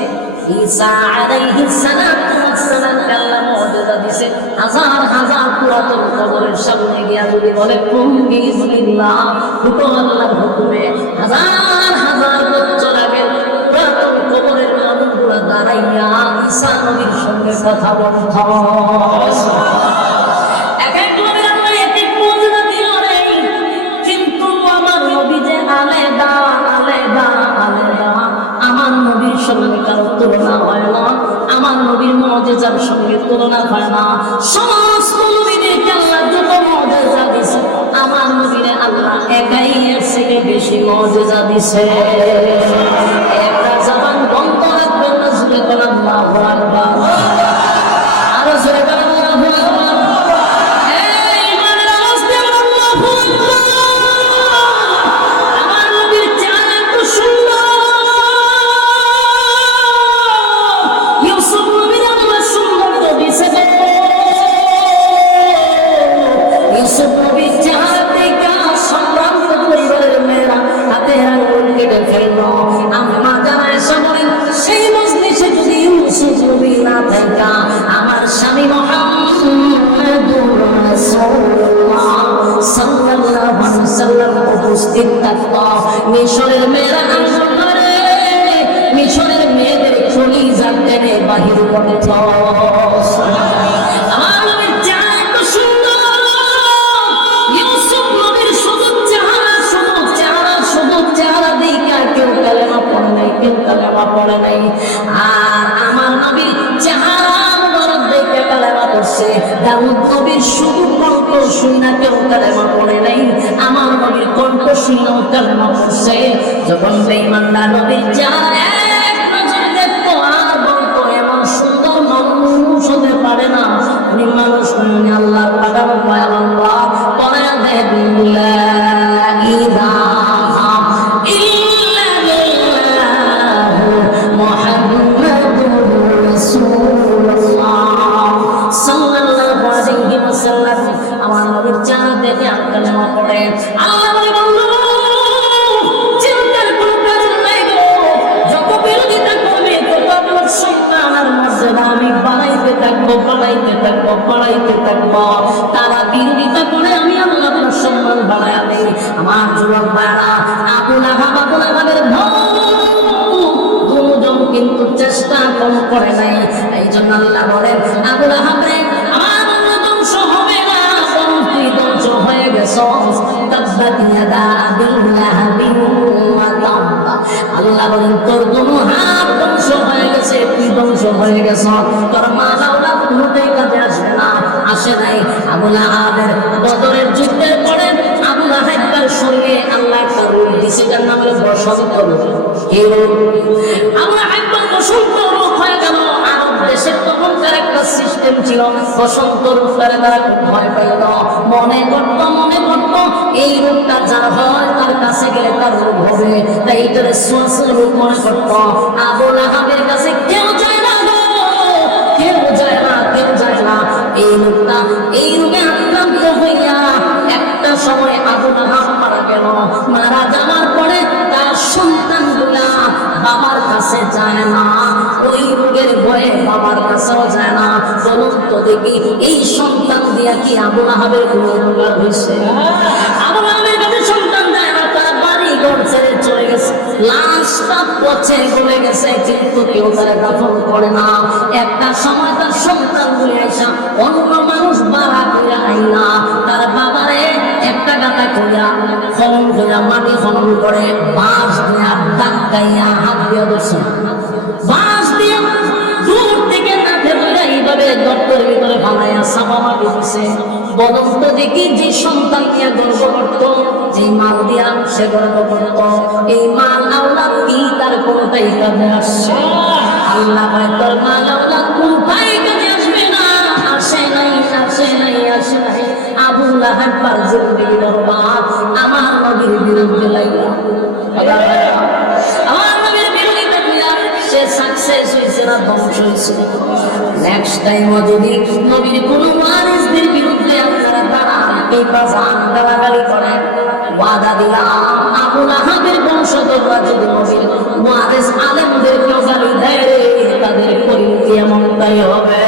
ঈসা আলাইহিস সালাতু ওয়াস সালাম আল্লাহ মুজিজা দিছে। হাজার হাজার পুরাতন কবরের সামনে গিয়া যদি বলে কুম বিসমিল্লাহ, হুকুম আল্লাহর হুকুমে হাজার হাজার বছর আগে পুরাতন কবরের মানুষগুলো দাঁড়াইয়া ঈসা নবীর সঙ্গে কথা বলত। এক এক নবীর আল্লাহ এক এক মুজিজা দিল রে, কিন্তু আমার নবী যে আলাদা আলাদা আলাদা, আমার নবীর সঙ্গে কারো তুলনা হয় না, আমার নবীর মুজিজার সঙ্গে তুলনা হয় না। সমস্ত নবীদেরকে আল্লাহ যত মুজিজা দিয়েছে, আমার নবীরে আল্লাহ একাই এর থেকে বেশি মুজিজা দিয়েছে। একটা জবান বন্ধ রাখবেন না, জুড়ে বলেন আল্লাহু আকবার, আরো জোরে বলেন আল্লাহু আকবার। এই ইমানের আওয়াজ দিয়ে আল্লাহু আকবার। আমার নবীর চেহারা এত সুন্দর, ইউসুফ নবীর আল্লাহ সুন্দর দিয়েছে। ইউসুফ নবীর চেহারা দেখে সম্ভ্রান্ত পরিবারের মেয়েরা হাতের আঙুল কেটে ফেললো। আম্মা যারা এসে বলেন সেই মজলিসে যদি ইউসুফ নবী না থাকা আমার স্বামী মুহাম্মদুর রাসূলুল্লাহ সাল্লাল্লাহু আলাইহি ওয়াসাল্লাম উপস্থিত থাকতো, মিশরের মেয়েরা আঙ্গুল ধরে মিশরের মেয়েদের কলিজা টেনে বাহির করত। আমার নবীর চেহারা এত সুন্দর, ইউসুফ নবীর শুধু চেহারা দেখা কেউ কালেমা পড়ে নাই, কেউ কালেমা পড়ে নাই। আর আমার নবীর চেহারা মুবারক দেখে কালেমা পড়ছে। দাউদ নবীর শুধু কণ্ঠ শুনে কেউ কালেমা পড়ে নাই, আমার কালেমা পড়ছে, যখন বেঈমানরা নবীর চেহারা এক নজরে দেখতো আর বলতো এমন সুন্দর মানুষ হতে পারে না, উনি মানুষ নন, আল্লাহর পাঠানো পয়গম্বর। পরে দেখেন লা ইলাহা ইল্লাল্লাহু মুহাম্মাদুর রাসূলুল্লাহ সাল্লাল্লাহু আলাইহি ওয়াসাল্লাম আমার নবীর চেহারা দেখে আর কালেমা পড়ে। আল্লাহ বলে বন্ধু চিন্তার কোনো প্রয়োজন নাই গো, যত বিরোধিতা করবে তত আমার সন্তান আর মর্যাদা আমি বাড়াইতে থাকবো, বাড়াইতে থাকবো, বাড়াইতে থাকবো। তারা বিরোধিতা করে আমি আল্লাহ আপনার সম্মান বাড়াই দেই। আমার যুবক ভাইরা, আবু লাহাবের দুজন কিন্তু চেষ্টা কম করে নাই। এই জন্য আল্লাহ বলেন আবু লাহাব রে আমার ধ্বংস হবে না, বরং তুই ধ্বংস হয়ে গেছ। তাব্বাত ইয়াদা আবি লাহাবিন ওয়া তাব্বা। আল্লাহ বলেন তোর দুনো হাত ধ্বংস হয়ে গেছে, তুই ধ্বংস হয়ে গেছ, তোর মা আওলাদ কোনোটাই কাজে আসবে না, আসে নাই। আবু লাহাবের বদরের যুদ্ধের পরে আবু লাহাবের শরীরে আল্লাহ একটা রোগ দিয়েছে, যার নাম হলো বসন্ত রোগ। এই রোগ আবু লাহাবের বসন্ত রোগ হয়ে গেল। আরব দেশের তখনকার একটা সিস্টেম ছিল, বসন্ত রোগ করে তারা খুব ভয় পাইল, মনে করতো এই রোগটা যার হয় তার কাছে গেলে তার রোগ হবে, তাই এটারে শ্বাসের রোগ মনে করতো। আবু লাহাবের কাছে কেউ যায় না গো, কেউ যায় না, কেউ যায় না। এই লোকটা এই রোগে আক্রান্ত হইয়া একটা সময় আবু লাহাব মারা গেল। মারা যাওয়ার পরে তার সন্তানগুলা বাবার কাছে যায় না, ওই রোগের ভয়ে বাবার কাছেও যায় না। বলুন তো দেখি এই সন্তান দিয়া কি আবু লাহাবের কোনো উপকার হয়েছে? আবু লাহাবের কাছে সন্তান যায় না, তারা বাড়ি ঘর ছেড়ে চলে গেছে, লাশটা পচে গলে গেছে, কিন্তু কেউ তারা দাফন করে না। একটা সময় তার সন্তানগুলি আইসা অন্য মানুষ বাড়া কইরা আইনা তার বাবারে একটা গাদা কইরা খনন কইরা মাটি খনন করে বাঁশ দিয়া ডাকাইয়া হাত দিয়ে ধরছে, বাঁশ দিয়ে দূর থেকে নাঠে ধরে এইভাবে গর্তের ভিতরে বানাইয়া চাপা মাটি দিছে। বদন্ত দেখি যে সন্তান নিয়ে গর্ব করতো, যে মাল দিয়া সে গর্ব করত, এই মাল আওলাদ কি তার কোনটাই কাজে আসছে? আল্লাহ ভাই তোর মাল আওলাদ কোনটাই কাজে আসবে না, আসে নাই, আসে নাই, আসে নাই। আবু লাহাব পার জিন্দেগি বরবাদ, আমার নবীর বিরুদ্ধে লাইলা, আমার নবীর বিরোধিতা কইরা সে সাকসেস হইছে না ধ্বংস হইছে। নেক্সট টাইম যদি নবীর কোন ওয়ারিসদের বিরুদ্ধে আপনারা দাঁড়ান, এই বাজান গালাগালি করেন, ওয়াদা দিলাম আবু লাহাবের বংশধররা যদি নবীর ওয়ারিস আলেমদেরকে গালি দেয়, তাদের পরিণতি এমনটাই হবে।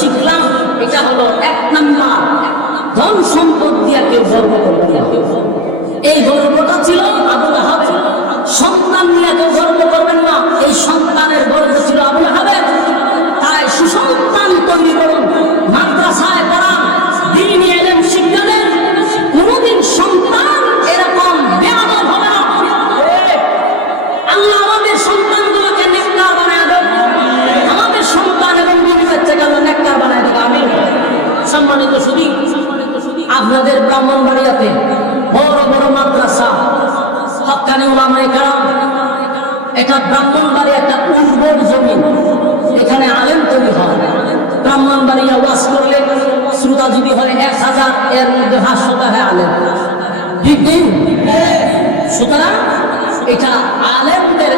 শিখলাম এটা হলো এক নাম্বার, ধন সম্পদ দিয়া কেউ গর্ব করবে না। এই গর্বটা ছিল আবু লাহাবের। সন্তান নিয়ে কেউ গর্ব করবেন না, এই সন্তানের গর্ব ছিল আবু লাহাবের। তাই সুসন্তান তৈরি করুন, মাদ্রাসায় পড়ান, দ্বীনি ইলম শিক্ষা দেন, কোনদিন সন্তান এরকম বেয়াদব হবে না। আল্লাহ আমাদের সন্তানগুলোকে নেককার বানায় দেন, আমাদের সন্তান এবং বিবি বাচ্চাকে আল্লাহ নেককার বানায় দেন। আমিন। সম্মানিত সুধী, আপনাদের ব্রাহ্মণবাড়িয়াতে বড় বড় মাদ্রাসা, হক্কানি উলামায়ে কেরাম, এটা ব্রাহ্মণবাড়িয়া একটা উর্বর জমিন, এখানে আলেম তৈরি হয়। ব্রাহ্মণবাড়িয়া ওয়াজ করলে শ্রোতা যদি হয় 1000, এর মধ্যে 500টা হয় আলেম, ঠিক নেই? সুতরাং এটা আলেমদের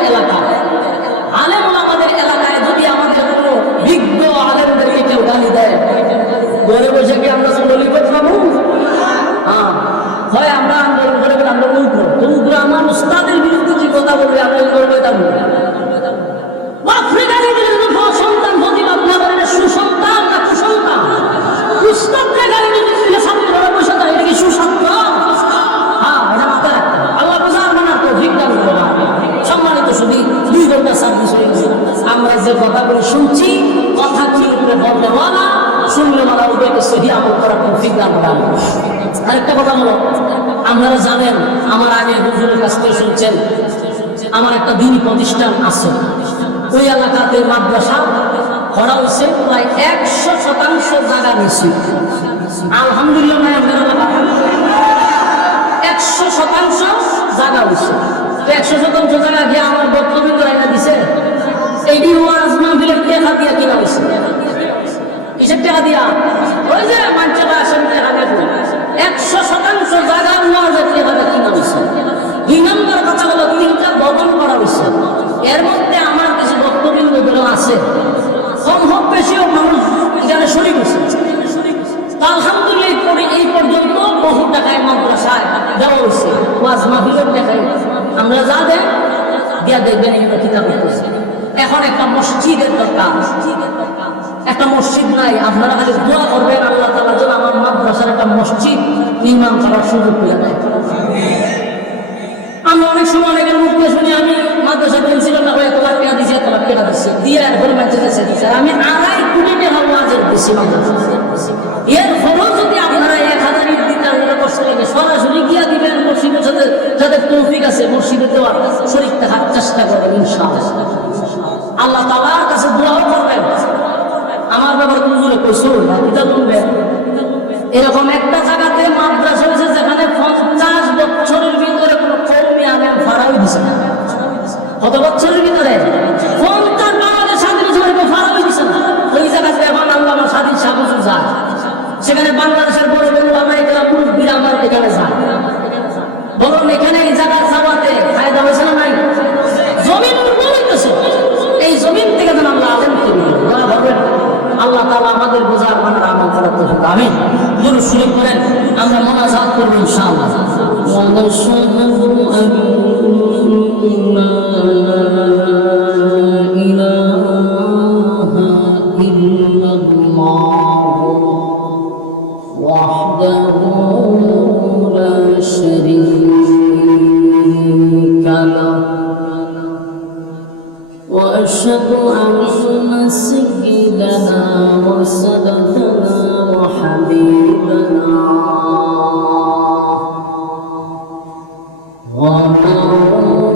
যে কথাগুলো শুনছি, কথাগুলি উপরে বলতে বলা, শুনলে বলা উঠে সহি আমল করার তৌফিক দান করেন। আরেকটা কথা হলো, আপনারা জানেন, আমার আগে হুজুরের কাছ থেকে শুনছেন, আমার একটা দিনী প্রতিষ্ঠান আছে, ওই এলাকাতে মাদ্রাসা করা হয়েছে, প্রায় 100% জায়গা নিয়েছি। আলহামদুলিল্লাহ, 100% জায়গা হয়েছে। তো 100% জায়গা গিয়ে আমার বক্তব্য রাইনা দিছে, এইটি ওয়াজ মাহফিলের টাকা দিয়া কিনা হয়েছে। কিসের টাকা দিয়া? ওই যে মাঞ্চবা আসেন টাকা দেবো। 100% জায়গা ওয়াজের টাকা দিয়া কিনা হয়েছে। 2 নম্বর কথা হলো, 3টা ভবন করা হয়েছে। এর মধ্যে আমার কিছু বক্তব্য আছে, কম হোক বেশিও মানুষ এখানে শরীর হয়েছে। আলহামদুলিল্লাহ, এই পর্যন্ত বহু টাকায় মাদ্রাসায় দেওয়া হয়েছে, ওয়াজ মাহফিলের টাকায়। আমরা যা দেন দিয়া দেখবেন এগুলো কিতাব করতেছে। এখন একটা মসজিদের দরকার, একটা মসজিদ নাই। আপনারা খালি দোয়া করবেন আল্লাহ তাআলা যেন আমার মাদ্রাসার একটা মসজিদ নির্মাণ করার সুযোগ পেয়ে দেয়। আমি অনেক সময় অনেকের মুখে শুনি, আমি মাদ্রাসা বলছিলাম না, 1 লাখ টাকা দিয়েছি, 1 লাখ টাকা দিচ্ছি, দিয়ে এরপরে ম্যাচেছে দিচ্ছে। আমি 2.5 কোটি টাকা ওয়াজের বেশি মাদ্রাসা। এর ফলেও যদি আপনারা 1000 ইট দিতে কষ্ট লাগে, সরাসরি গিয়া দিবেন মসজিদের সাথে, যাদের তৌফিক আছে মসজিদে দেওয়ার, শরীর থাকার চেষ্টা করবেন ইনশাআল্লাহ। আল্লাহ তাআলার কাছে দোয়াও করবেন। আমার ব্যাপারে হুজুরে কইছো না, কিতাব বলবেন। এরকম একটা জায়গাতে মাদ্রাসা হয়েছে যেখানে 50 বছরের ভিতরে কোনো কওমি আলেম ফারাওই দিছে না। কত বছরের ভিতরে? 50 বাংলাদেশ স্বাধীন হয়েছে, ফারাওই দিছে না। ওই জায়গাতে এখন আল্লামা স্বাধীন শাহ হুজুর যায়, সেখানে বাংলাদেশের বড় বড় ওলামায়ে মুরব্বির আমার এখানে যায়। বলুন, এখানে এই জায়গার যাওয়াতে ফায়দা হয়েছে না নাই? জমিন উর্বর হইতেছে। এই জমিন থেকে যেন আমরা আলেম তৈরি করি, দোয়া করবেন আল্লাহ তাআলা আমাদের বোঝার মানার আমল করার তৌফিক দান। আমিন। দুরূদ শরীফ করেন, আমরা মুনাজাত করব ইনশাআল্লাহ। وأشهد أن سيدنا وسندنا وحبيبنا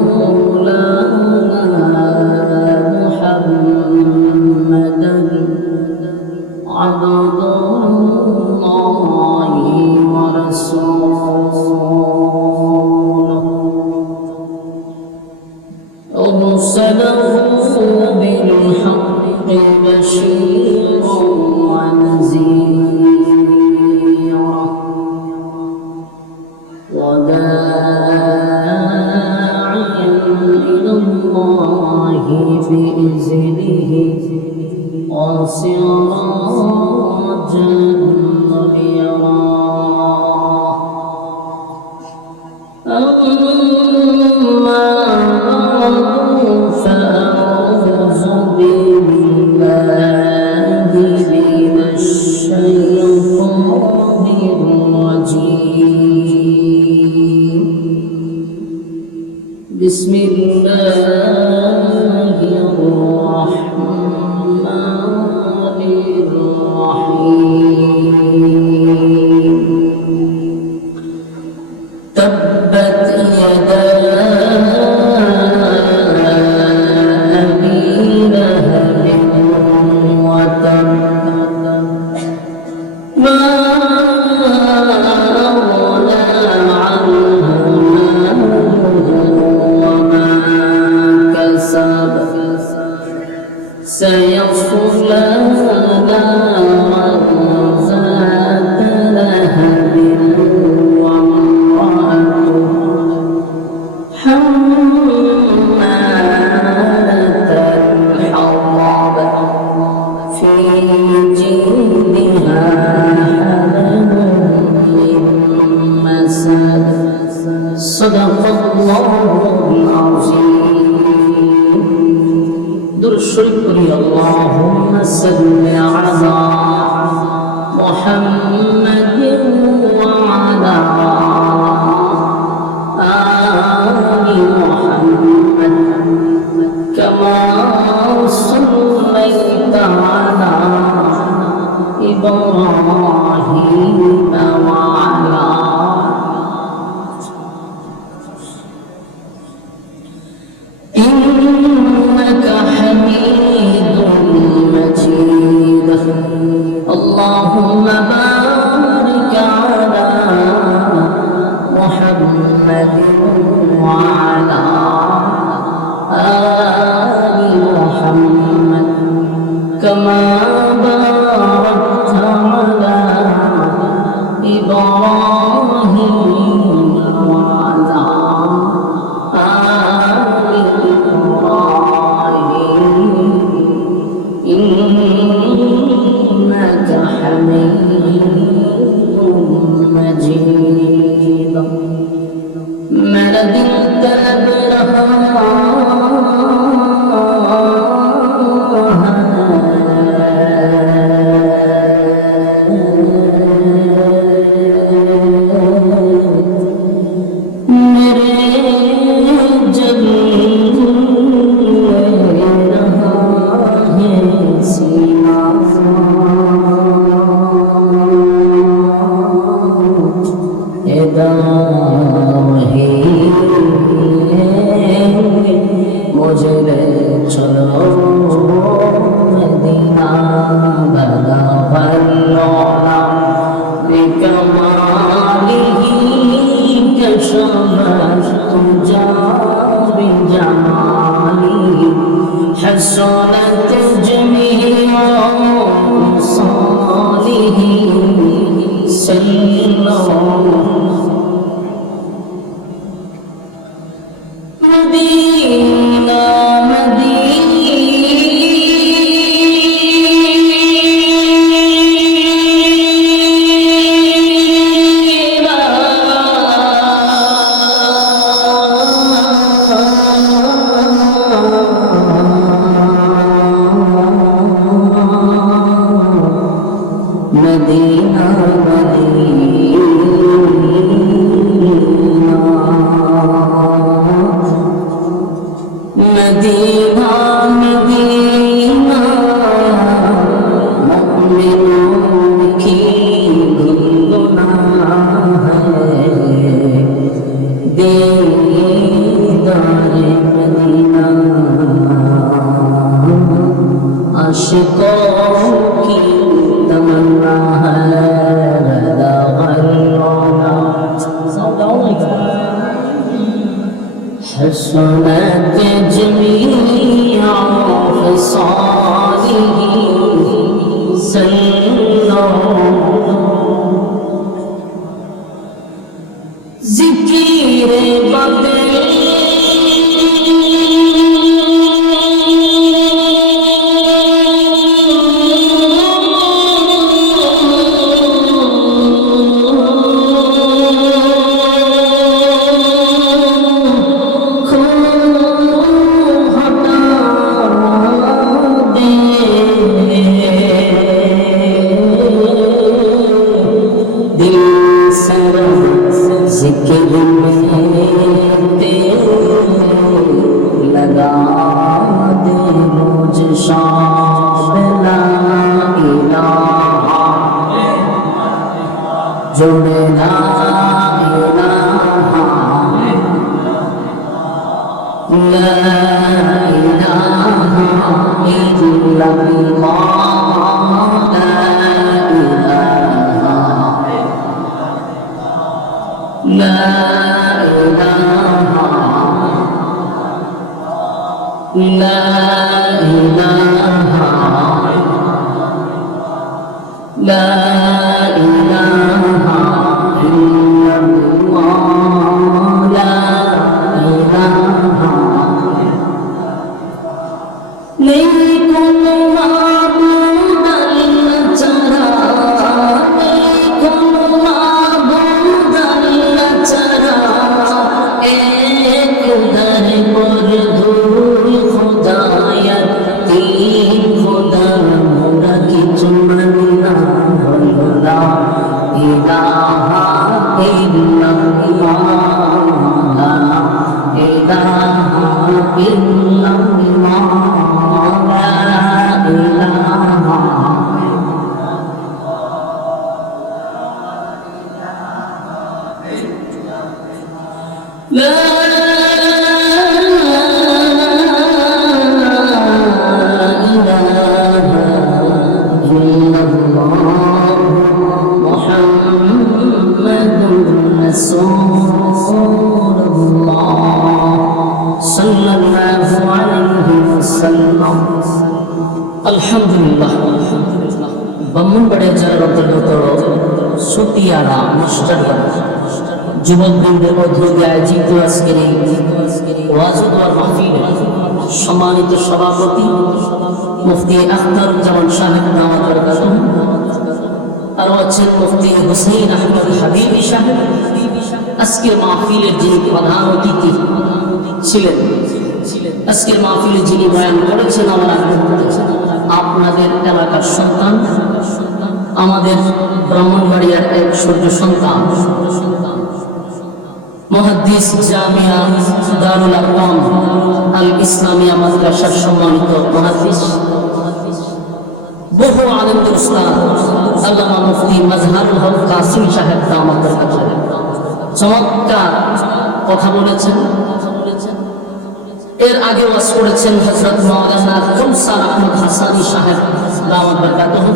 ومولانا محمدا عبد الله ورسوله أرسله بالحق بشيرا ونذيرا وداعيا إلى الله بإذنه وسراجا منيرا. أما فأعوذ بالله من الشيطان الرجيم. بسم الله الرحمن الرحيم. تبت يدا أبي لهب وتب ما أغنى عنه ماله وما كسب سيصلى نارا ذات لهب حمالة الحطب في جيدها حبل من مسد. صدق الله العظيم. درود شريف اللهم صل على محمد وعلى آل محمد كما صلى إبراهيم وعلى إنك حميد مجيد اللهم بارك على محمد وعلى آل محمد كما باركت على إبراهيم وعلى آل إبراهيم إنك حميد مجيد मेरा दिल तड़प रहा है मेरे जब रहा है सीना मुझे ले चलो मदीना बदा फल्लोना बिकमालिही कशमत तुजा बिजमाली हसनत जमीआ सालिही सल्लल्लाहु मदीना मदीना मदीना मदीना मोमिनों की गुनगुनाह है दीदारे मदीना आशिकों की तमन्ना है रदा गल्लोना حسنت جميع خصاله ذكر بدر जिक्र में लगा दे मुझे शाम ला इलाहा जो मेरा इलाहा ला इलाहा इल्लल्लाह لا إله لا إله لا إله إلا الله لا إله لكل معبود আলহামদুলিল্লাহ ব্রাহ্মণবাড়িয়া জেলার অন্তর্গত সতিয়ারা মাস্টারবাড়ি যুবকবৃন্দের মধ্য দিয়ে আয়োজিত আজকের এই ওয়াজ ও দোয়া মাহফিলে সম্মানিত সভাপতি মুফতি আখতারুজ্জামান সাহেব দাওয়াত বরকাতুহ, আর আছেন মুফতি হুসাইন আহমদ হাবিবি সাহেব। আজকের মাহফিলের যিনি প্রধান অতিথি ছিলেন, আজকের মাহফিলে যিনি বয়ান করেছেন, আমার আপনাদের এলাকার সন্তান, আমাদের ব্রাহ্মণবাড়িয়ার এক সূর্য সন্তান, মুহাদ্দিস জামিয়া দারুল আরকাম আল ইসলামিয়া মাদ্রাসার সম্মানিত মুহাদ্দিস, বহু আলেমের উস্তাদ আল্লামা মুফতি মাজহারুল হক কাসিম সাহেব দাওয়াত বরকাতুহ চমৎকার কথা বলেছেন। এর আগে ওয়াজ করেছেন হযরত মাওলানা কৌসার আহমদ হাসানী সাহেব দাওয়াত বরকাতুহ,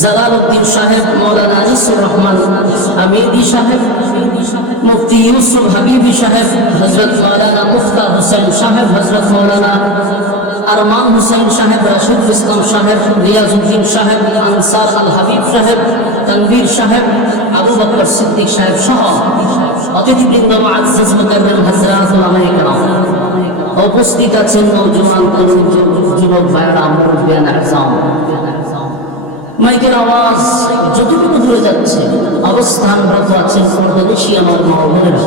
জালালউদ্দিন সাহেব, মাওলানা আনিসুর রহমান হামিদি সাহেব, মুফতি ইউসুফ হাবিবি সাহেব, হযরত মাওলানা মুফতা হুসাইন সাহেব, হযরত মাওলানা আরমান হুসাইন সাহেব, রাশিদুল ইসলাম সাহেব, রিয়াজউদ্দিন সাহেব, আনসার আল হাবিব সাহেব, তানভীর সাহেব, আবু বকর সিদ্দিক সাহেব সহ অতিথিবৃন্দ, মুআজ্জাজ মুকাররম হযরত উলামায়ে কেরাম, উপস্থিত আছেন নওজোয়ান তরুণ যুবক ভাইরা, মুরব্বিয়ান আযম। মাইকের আওয়াজ যতটুকু দূরে যাচ্ছে, অবস্থানরত আছেন পর্দাদেশী আমার মা ও বোনেরা,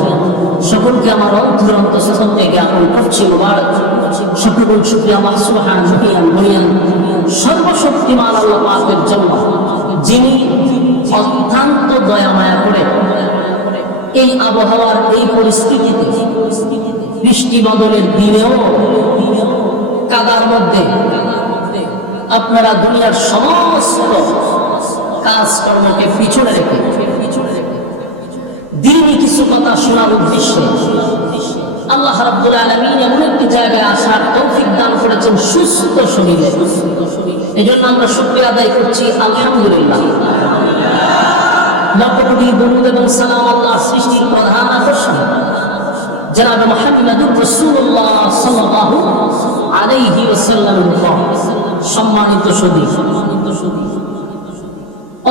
সকলকে আমার অন্তর অন্তঃস্থল থেকে জ্ঞাপন করছি মুবারক। সকল শুকরিয়া মাহসুবান মুহিয়ান মুহিয়ান সর্বশক্তিমান আল্লাহ পাকের জন্য, যিনি অত্যন্ত দয়া মায়া করে এই আবহাওয়ার এই পরিস্থিতিতে, বৃষ্টি বদলের দিনেও কাদার মধ্যে আপনারা দুনিয়ার সমস্ত কাজকর্মকে পিছনে রেখে দিনই কিছু কথা শোনার উদ্দেশ্যে আল্লাহ রাব্বুল আলামিন এমন একটি জায়গায় আসার তৌফিক দান করেছেন সুস্থ শরীরে। এই জন্য আমরা শুকরিয়া আদায় করছি আলহামদুলিল্লাহ। লক্ষ কোটি দরুদ এবং সালাম আল্লাহ সৃষ্টির প্রধান আকর্ষণ জনাবে মুহাম্মদুর রাসূলুল্লাহ সাল্লাল্লাহু আলাইহি ওয়াসাল্লামের উপর। সম্মানিত সুধী,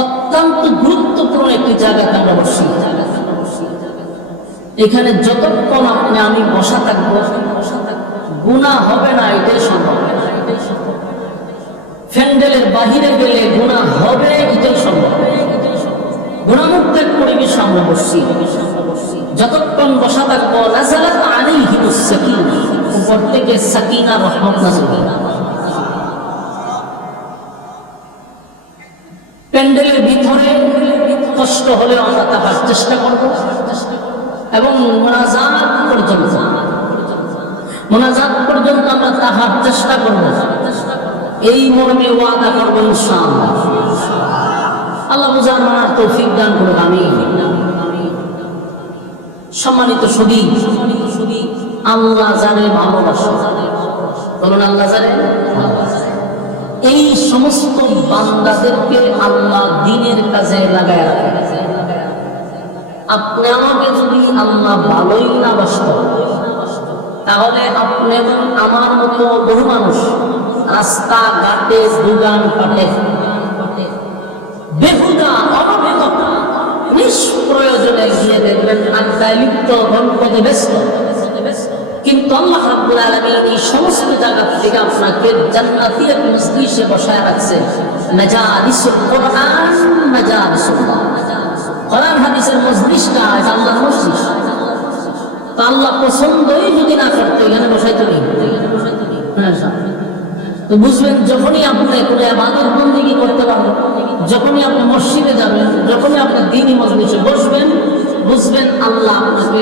অত্যন্ত গুরুত্বপূর্ণ একটি জায়গাতে আমরা বসি। এখানে যতক্ষণ আপনি আমি বসা থাকবো, গুনাহ হবে না এটাই সম্ভব। প্যান্ডেলের বাহিরে গেলে গুনাহ হবে এটাই সম্ভব। গুনাহমুক্ত এক পরিবেশ আমরা বসছি। যতক্ষণ বসা থাকবো, নাযালাত আলাইহিমুস সাকিনা, উপর থেকে সাকিনা রহমত নাযিল হবে। প্যান্ডেলের ভিতরে কষ্ট হলে আমরা তাহার চেষ্টা করব, এবং মোনাজাত পর্যন্ত আমরা তাহার চেষ্টা করব, এই মর্মে ওয়াদা করব ইনশাআল্লাহ। আল্লাহ বুঝার মানার তৌফিক দান করুন, আমিন। সম্মানিত সুধী, আল্লাহ জানে ভালোবাসা, বলুন আল্লাহ জানে। এই সমস্ত বান্দাদেরকে আল্লাহ দ্বীনের কাজে লাগায় রাখে। আপনি আমাকে যদি আল্লাহ ভালোই না বাসত, তাহলে আপনি এবং আমার মতো বহু মানুষ রাস্তা ঘাটে, দোকান পাটে বেহুদা অনবরত নিষ্প্রয়োজনে গিয়ে দেখবেন আড্ডায় লিপ্ত, গল্পতে ব্যস্ত। কিন্তু আল্লাহ রাব্বুল আলামিন এই সমস্ত জায়গা থেকে আপনাকে জান্নাতি এক মজলিসে বসায় রাখছে। মাজালিসুল কোরআন, মাজালিসুল্লাহ, কোরআন হাদিসের মজলিসটা আল্লাহর মজলিস। তো আল্লাহ পছন্দই যদি না করতে এখানে বসাইতে নেই। তো বুঝবেন, যখনই আপনি কোনো ইবাদত বন্দেগী করতে পারবেন, যখনই আপনি মসজিদে যাবেন, যখনই আপনি দ্বীনি মজলিসে বসবেন, বুঝবেন আল্লাহ আপনাকে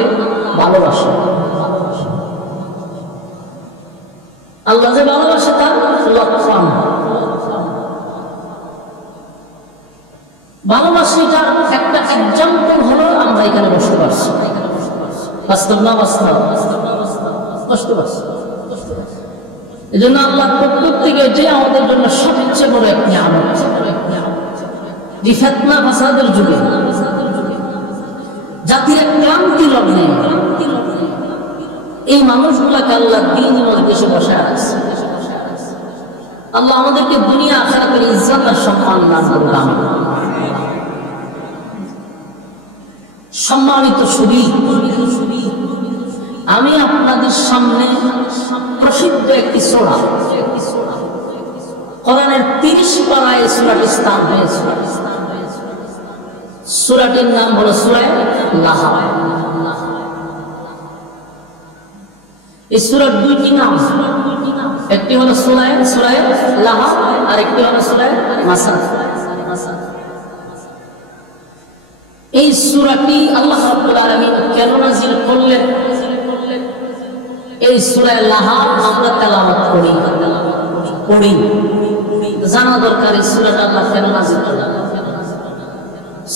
ভালোবাসেন। আল্লাহ যে ভালোবাসে তার লক্ষণ, ভালোবাসাটার একটা এক্সাম্পল হলো আমরা এখানে বসতে পারছি। বাস্তব না বাস্তব? বসতে পারছি। এই জন্য আল্লাহ প্রত্যেক থেকে যে আমাদের জন্য সবচেয়ে বড় একটি আমল, যে ফিতনা ফাসাদের যুগে জাতির ক্লান্তি লগ্নে এই মানুষগুলাকে আল্লাহ দ্বীনি মজলিসে বসায় রাখছে। আল্লাহ আমাদেরকে দুনিয়া আখিরাতের ইজ্জত আর সম্মান দান করুন। আমিন। সম্মানিত সুধী, আমি আপনাদের সামনে প্রসিদ্ধ একটি সূরা, কোরআনের 30 পারায় সূরাটি স্থান হয়েছে। সূরাটির নাম হলো সূরা লাহাব। এই সূরার দুইটি নাম, একটি হলো সূরা লাহাব আর একটি হলো সূরা মাসাদ। এই সূরাটি আল্লাহ রাব্বুল আলামিন কেন নাযিল করলেন? এই সূরা লাহাব আমরা তেলাওয়াত পড়ি, জানা দরকার এই সূরাটা আল্লাহ কেন নাযিল করলেন।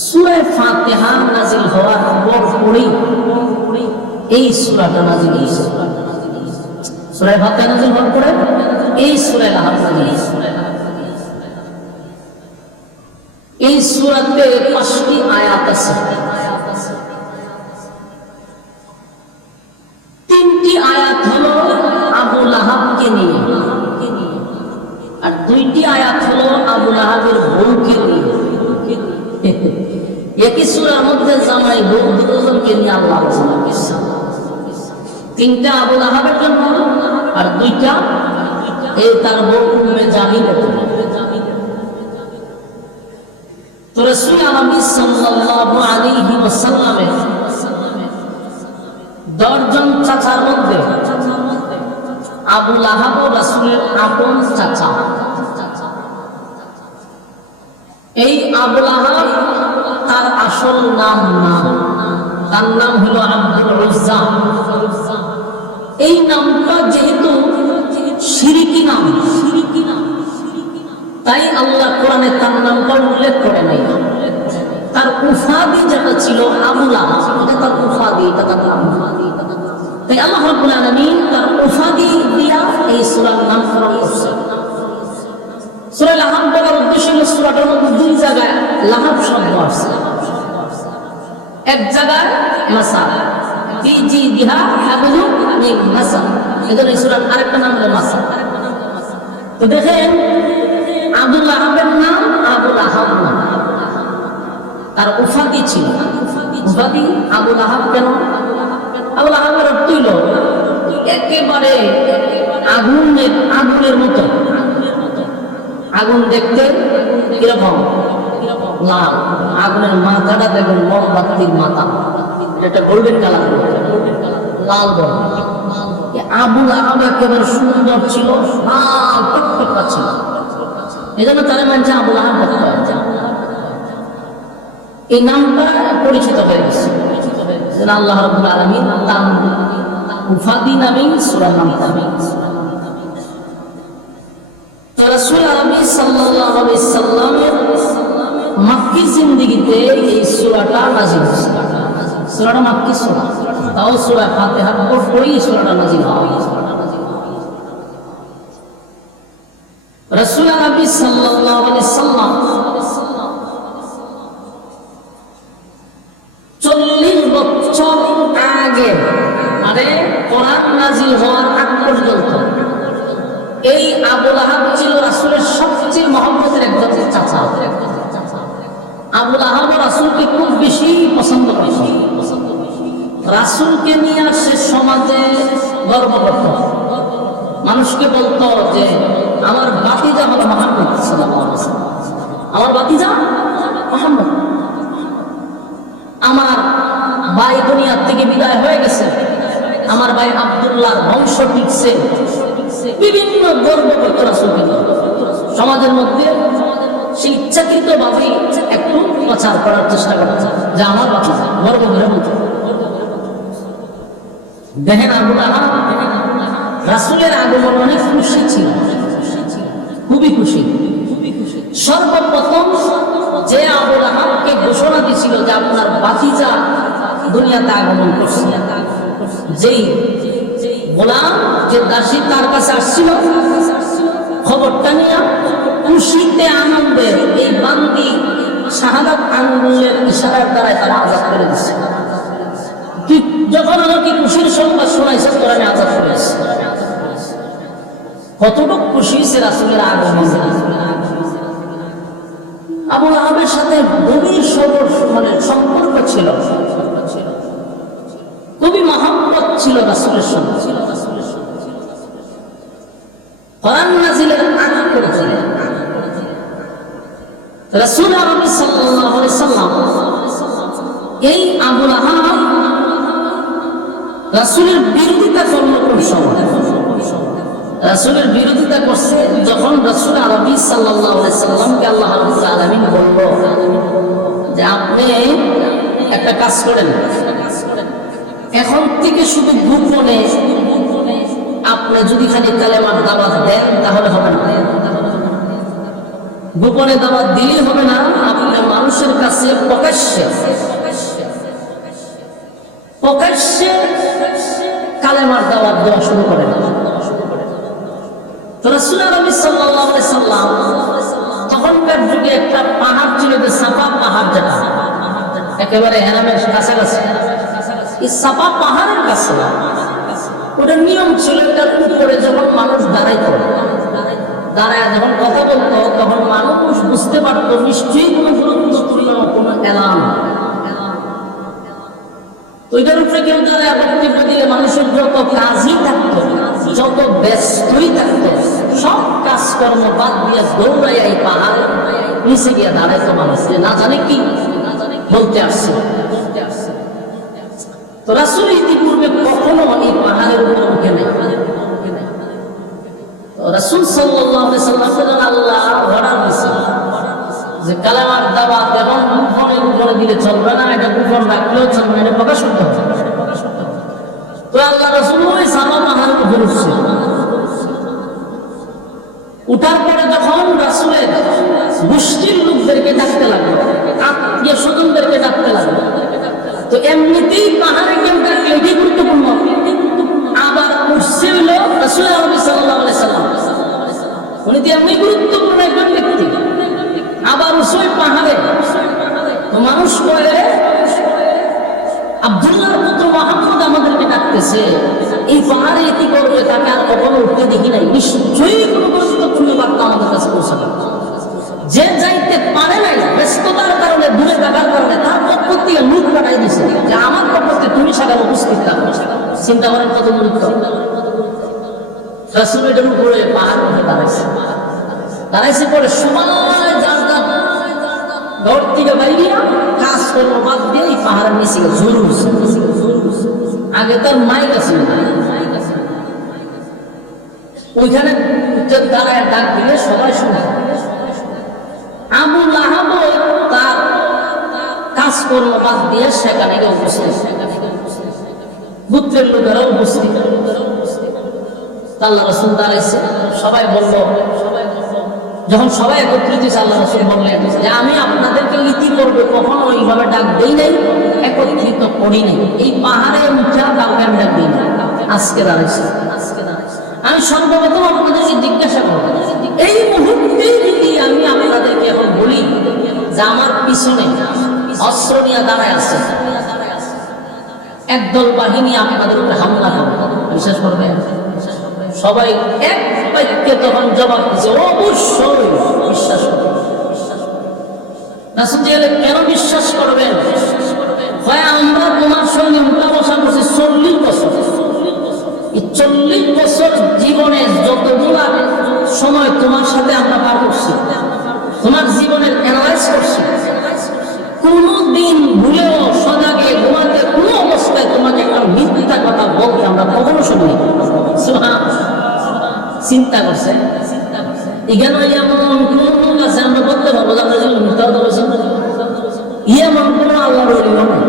সূরা ফাতিহা নাযিল হওয়ার পর পড়ি এই সূরাটা নাযিল হয়েছে। সূরা ফাতিহা নাযিল হওয়ার পরে এই সূরা লাহাব নাযিল হয়েছে। এই সূরাতে 5টি আয়াত আছে। 3টি আয়াত হলো আবু লাহাবকে নিয়ে, আর 2টি আয়াত হলো আবু লাহাবের বউকে নিয়ে। একই সূরার মধ্যে জামাই বউ দুজনকে নিয়ে আল্লাহ আলোচনা করেছেন। 3টা আবু লাহাবের জন্য আর 2টা এই তার বউ উম্মে জামিলের জন্য। তো রাসূল আলামিন সাল্লাল্লাহু আলাইহি ওয়াসাল্লামের 10 জন চাচার মধ্যে আবু লাহাব রাসূলের আপন চাচা। এই আবু লাহাব তার আসল নাম না, তার নাম হলো আব্দুল উজ্জা। এই নামটা যেহেতু শিরকি নাম, তাই আল্লাহ কোরআনে তার নামটা উল্লেখ করে নাই। তার উফাদি যেটা ছিল আবু লাহাব, এটা তার উফাদি, এটা তার নাম। তাই আল্লাহ রাব্বুল আলামিন তার উফাদি দিয়া এই সূরার নামকরণ করেছেন। সূরা লাহাব বলার উদ্দেশ্য হলো সূরাটার মধ্যে 2 জায়গায় লাহাব শব্দ আছে। এক জায়গায় মাসা, বিজি দিহা হাবলু মিন মাসা, এজন্য এই সূরার আরেকটা নাম হলো মাসা। তো দেখেন আবু লাহাবের নাম আবু লাহাব না, তার উফাদি ছিল। উফাদি আবু লাহাব কেন? আবু লাহাবের অর্থ হইল একেবারে আগুনের মতো। আগুন দেখতে কিরকম? লাল। আগুনের মাথাটা দেখুন মোমবাতির মাথা, এটা গোল্ডেন কালার, লাল বর্ণ। আবু লাহাব একেবারে সুন্দর ছিল, লাল টকটকা ছিল, এই জন্য তারা মানছে আবু লাহাব ভক্ত। এই নামটা পরিচিত হয়ে গেছে। আল্লাহ রাব্বুল আলামিন তার উফাদি নামে সূরার নাম দিয়েছেন। রাসূল আরবি সাল্লাল্লাহু আলাইহি সাল্লামের মক্কি জিন্দেগিতে এই সূরাটা নাযিল হয়েছে। সূরাটা মক্কি সূরা, তাও সূরা ফাতিহার পর পরেই সূরাটা নাযিল হয়। রাসূল আরবি সাল্লাল্লাহু আলাইহি সাল্লাম 40 বছর আগে, মানে কোরআন নাযিল হওয়ার আগ পর্যন্ত এই আবু লাহাব ছিল রাসূলের সবচেয়ে মহব্বতের একজন চাচা। আবু লাহাব রাসূলকে খুব বেশি পছন্দ করত। রাসূলকে নিয়ে সে সমাজে গর্ব করত। মানুষকে বলতো যে আমার ভাতিজা হলো মুহাম্মদ সাল্লাল্লাহু আলাইহি ওয়াসাল্লাম, আমার ভাতিজা মুহাম্মদ, আমার ভাই দুনিয়া থেকে বিদায় হয়ে গেছে, আমার ভাই আব্দুল্লাহর বংশ টিকছে। বিভিন্ন গর্ব করত রাসূলকে। সমাজের মধ্যে সে ইচ্ছাকৃত ভাবে একটু প্রচার করার চেষ্টা করছে যে আমার ভাতিজা, গর্ব করে বলছে। দেখেন আবু লাহাব রাসূলের আগমন অনেক খুশি ছিল, খুবই খুশি। সর্বপ্রথম যে আবু লাহাবকে ঘোষণা দিয়েছিল যে আপনার ভাতিজা দুনিয়াতে আগমন করছে, যেই গোলাম, যে দাসী তার কাছে আসছিল, খবরটা নিয়ে খুশিতে আনন্দে এই বান্দি শাহাদাত আঙ্গুলের ইশারার দ্বারাই তারা আজাদ করে দিচ্ছে। যখন আমাকে খুশির সংবাদ শোনাইছে, তোরা আমি আজাদ করেছি। কতটুকু খুশি হয়েছে রাসূলের আগমনে। আবু লাহাবের সাথে গভীর সম্পর্ক ছিল, খুবই মহব্বত ছিল রাসূলের সঙ্গে। কোরআন নাযিলের আগ করেছিল রাসূল আরবি সাল্লাল্লাহু আলাইহি সাল্লাম। এই আবু লাহাব রাসূলের বিরোধিতা করল কোন সময়? রাসূলের বিরোধিতা করছে যখন রাসূল আরবি সাল্লাল্লাহু আলাইহি সাল্লামকে আল্লাহ রাব্বুল আলামিন বলল যে আপনি একটা কাজ করেন, এখন থেকে শুধু গোপনে আপনি যদি খালি কালেমার দাওয়াত দেন তাহলে হবে না। গোপনে দাওয়াত দিলেই হবে না, আপনি মানুষের কাছে প্রকাশ্যে কালেমার দাওয়াত দেওয়া শুরু করেন। তো রাসূল আরবি সাল্লাল্লাহু আলাইহি সাল্লাম তখনকার যুগে একটা পাহাড় ছিল, যে সাফা পাহাড়, যেটা একেবারে হেরামের কাছাকাছি। এই সাফা পাহাড়ের কাছে ওটার নিয়ম ছিল, এটার উপরে যখন মানুষ দাঁড়াইতো, দাঁড়ায় যখন কথা বলতো, তখন মানুষ বুঝতে পারতো নিশ্চয়ই কোনো গুরুত্বপূর্ণ কোনো এলান। ওইটার উপরে কেউ দাঁড়ায় বক্তব্য দিলে মানুষের যত কাজই থাকতো, যত ব্যস্তই থাকতো, সব কাজকর্ম বাদ দিয়ে দৌড়াই এই পাহাড়ের নিচে গিয়ে দাঁড়াইতো মানুষ, যে না জানে কি বলতে আসছে। তো রাসূল ইতিপূর্বে কখনো এই পাহাড়ের উপরে উঠে নাই। তো রাসূল সাল্লাল্লাহু আলাইহি সাল্লাম আল্লাহ অর্ডার দিয়েছেন যে কালেমার দাওয়াত এখন গোপনে দিলে চলবে না, এটা গোপন রাখলেও চলবে না, এটা প্রকাশ করতে হবে। তো আল্লাহ রাসূল ওই সাফা পাহাড়ের উপরে উঠছে। উঠার পরে যখন রাসূলের গোষ্ঠীর লোকদেরকে ডাকতে লাগলো, আত্মীয় স্বজনদেরকে ডাকতে লাগলো, তো এমনিতেই পাহাড়ে কেউ ডাকলে এটাই গুরুত্বপূর্ণ। আবার উঠছে হলো রাসূল আরবি সাল্লাল্লাহু আলাইহি সাল্লাম, উনি তো এমনি গুরুত্বপূর্ণ একজন ব্যক্তি। আবার উঠছে পাহাড়ে, তো মানুষ কয়ে আব্দুল্লাহর পুত্র মুহাম্মদ আমাদেরকে ডাকতেছে, এই পাহাড়ে কি করবে, তাকে আর কখনো উঠতে দেখি নাই, নিশ্চয়ই কোনো গুরুত্বপূর্ণ বার্তা আমাদের কাছে পৌঁছাবে। যে যাইতে পারে নাই ব্যস্ততার কারণে, দূরে থাকার কারণে, তার পক্ষ থেকে লোক পাঠাই দিছে যে আমার পক্ষ থেকে তুমি সেখানে উপস্থিত থাকো। চিন্তা করেন কত গুরুত্ব। রাসূল এটার উপরে পাহাড় উঠে দাঁড়াইছে পরে সবাই যার যার ঘর থেকে বাইরে কাজ করবো বাদ দিয়ে এই পাহাড়ের নিচে জোর উঠছে। আগে তার মাইক আছে, ওইখানে দাঁড়ায় ডাক দিলে সবাই শুনে। আবু লাহাব তার কাজকর্ম বাদ দিয়ে সেখানে গিয়ে উপস্থিত, গোত্রের লোকেরা উপস্থিত। আল্লাহ রাসূল দাঁড়াইছে, সবাই বলল, যখন সবাই একত্রিত হয়েছে আল্লাহ রাসূল বললেন যে আমি আপনাদেরকে ইতি করবে কখনো এইভাবে ডাক দেই নাই, একত্রিত করি নাই, এই পাহাড়ে উঠা কাউকে আমি ডাক দিই নাই, আজকে দাঁড়াইছি। আমি সর্বপ্রথম আপনাদেরকে জিজ্ঞাসা করব, এই মুহূর্তে যদি আমি আপনাদেরকে এখন বলি যে আমার পিছনে অস্ত্র নিয়ে দাঁড়ায় আছে একদল বাহিনী আপনাদের উপরে হামলা করবে, বিশ্বাস করবেন? সবাই এক বাক্যে তখন জবাব দিচ্ছে, অবশ্যই বিশ্বাস করবেন। রাসূল বললেন, কেন বিশ্বাস করবেন? হয় আমরা তোমার সঙ্গে উঠা বসা করছি 40 বছর, এই 40 বছর জীবনে যতগুলা সময় তোমার সাথে আমরা পার করছি, তোমার জীবনের অ্যানালাইজ করছি, কোনদিন ভুলেও সজাগে ঘুমাতে কোনো অবস্থায় তোমাকে একটা মিথ্যা কথা বলতে আমরা কখনো শুনিনি। চিন্তা করছে এখানে এমন কোন লোক আছে আমরা বলতে পারবো যে আমরা যেগুলো মিথ্যা কথা বলছি, এমন কোনো আল্লাহর ওলি নয়।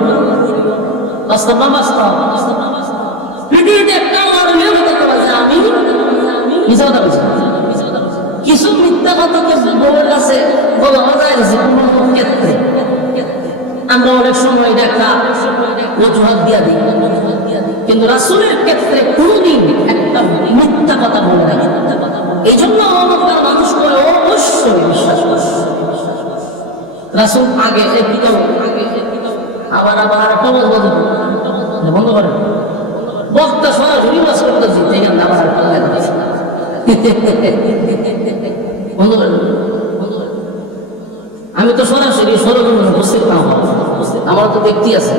বাস্তব না বাস্তব? পৃথিবীতে একটা আল্লাহর ওলি হতে পারে আমি মিথ্যা কথা বলছি। কিছু মিথ্যা কথাকে বউয়ের কাছে বলা যায় যে কোনো ক্ষেত্রে আমরা অনেক সময় এটা একটা অজুহাত দিয়া দিই, কিন্তু রাসূলের ক্ষেত্রে কোনদিন একটা মিথ্যা কথা বলে না। এই জন্য আমাদের মানুষ করে অবশ্যই বিশ্বাস করে রাসূল আগে আবার একটা বন্ধ করে বক্তা সরাসরি বাস করতেছি, এখানে আবার বন্ধুগণ, আমি তো সরাসরি সরজমিনে উপস্থিত না হওয়া, আমার তো ব্যক্তি আছে।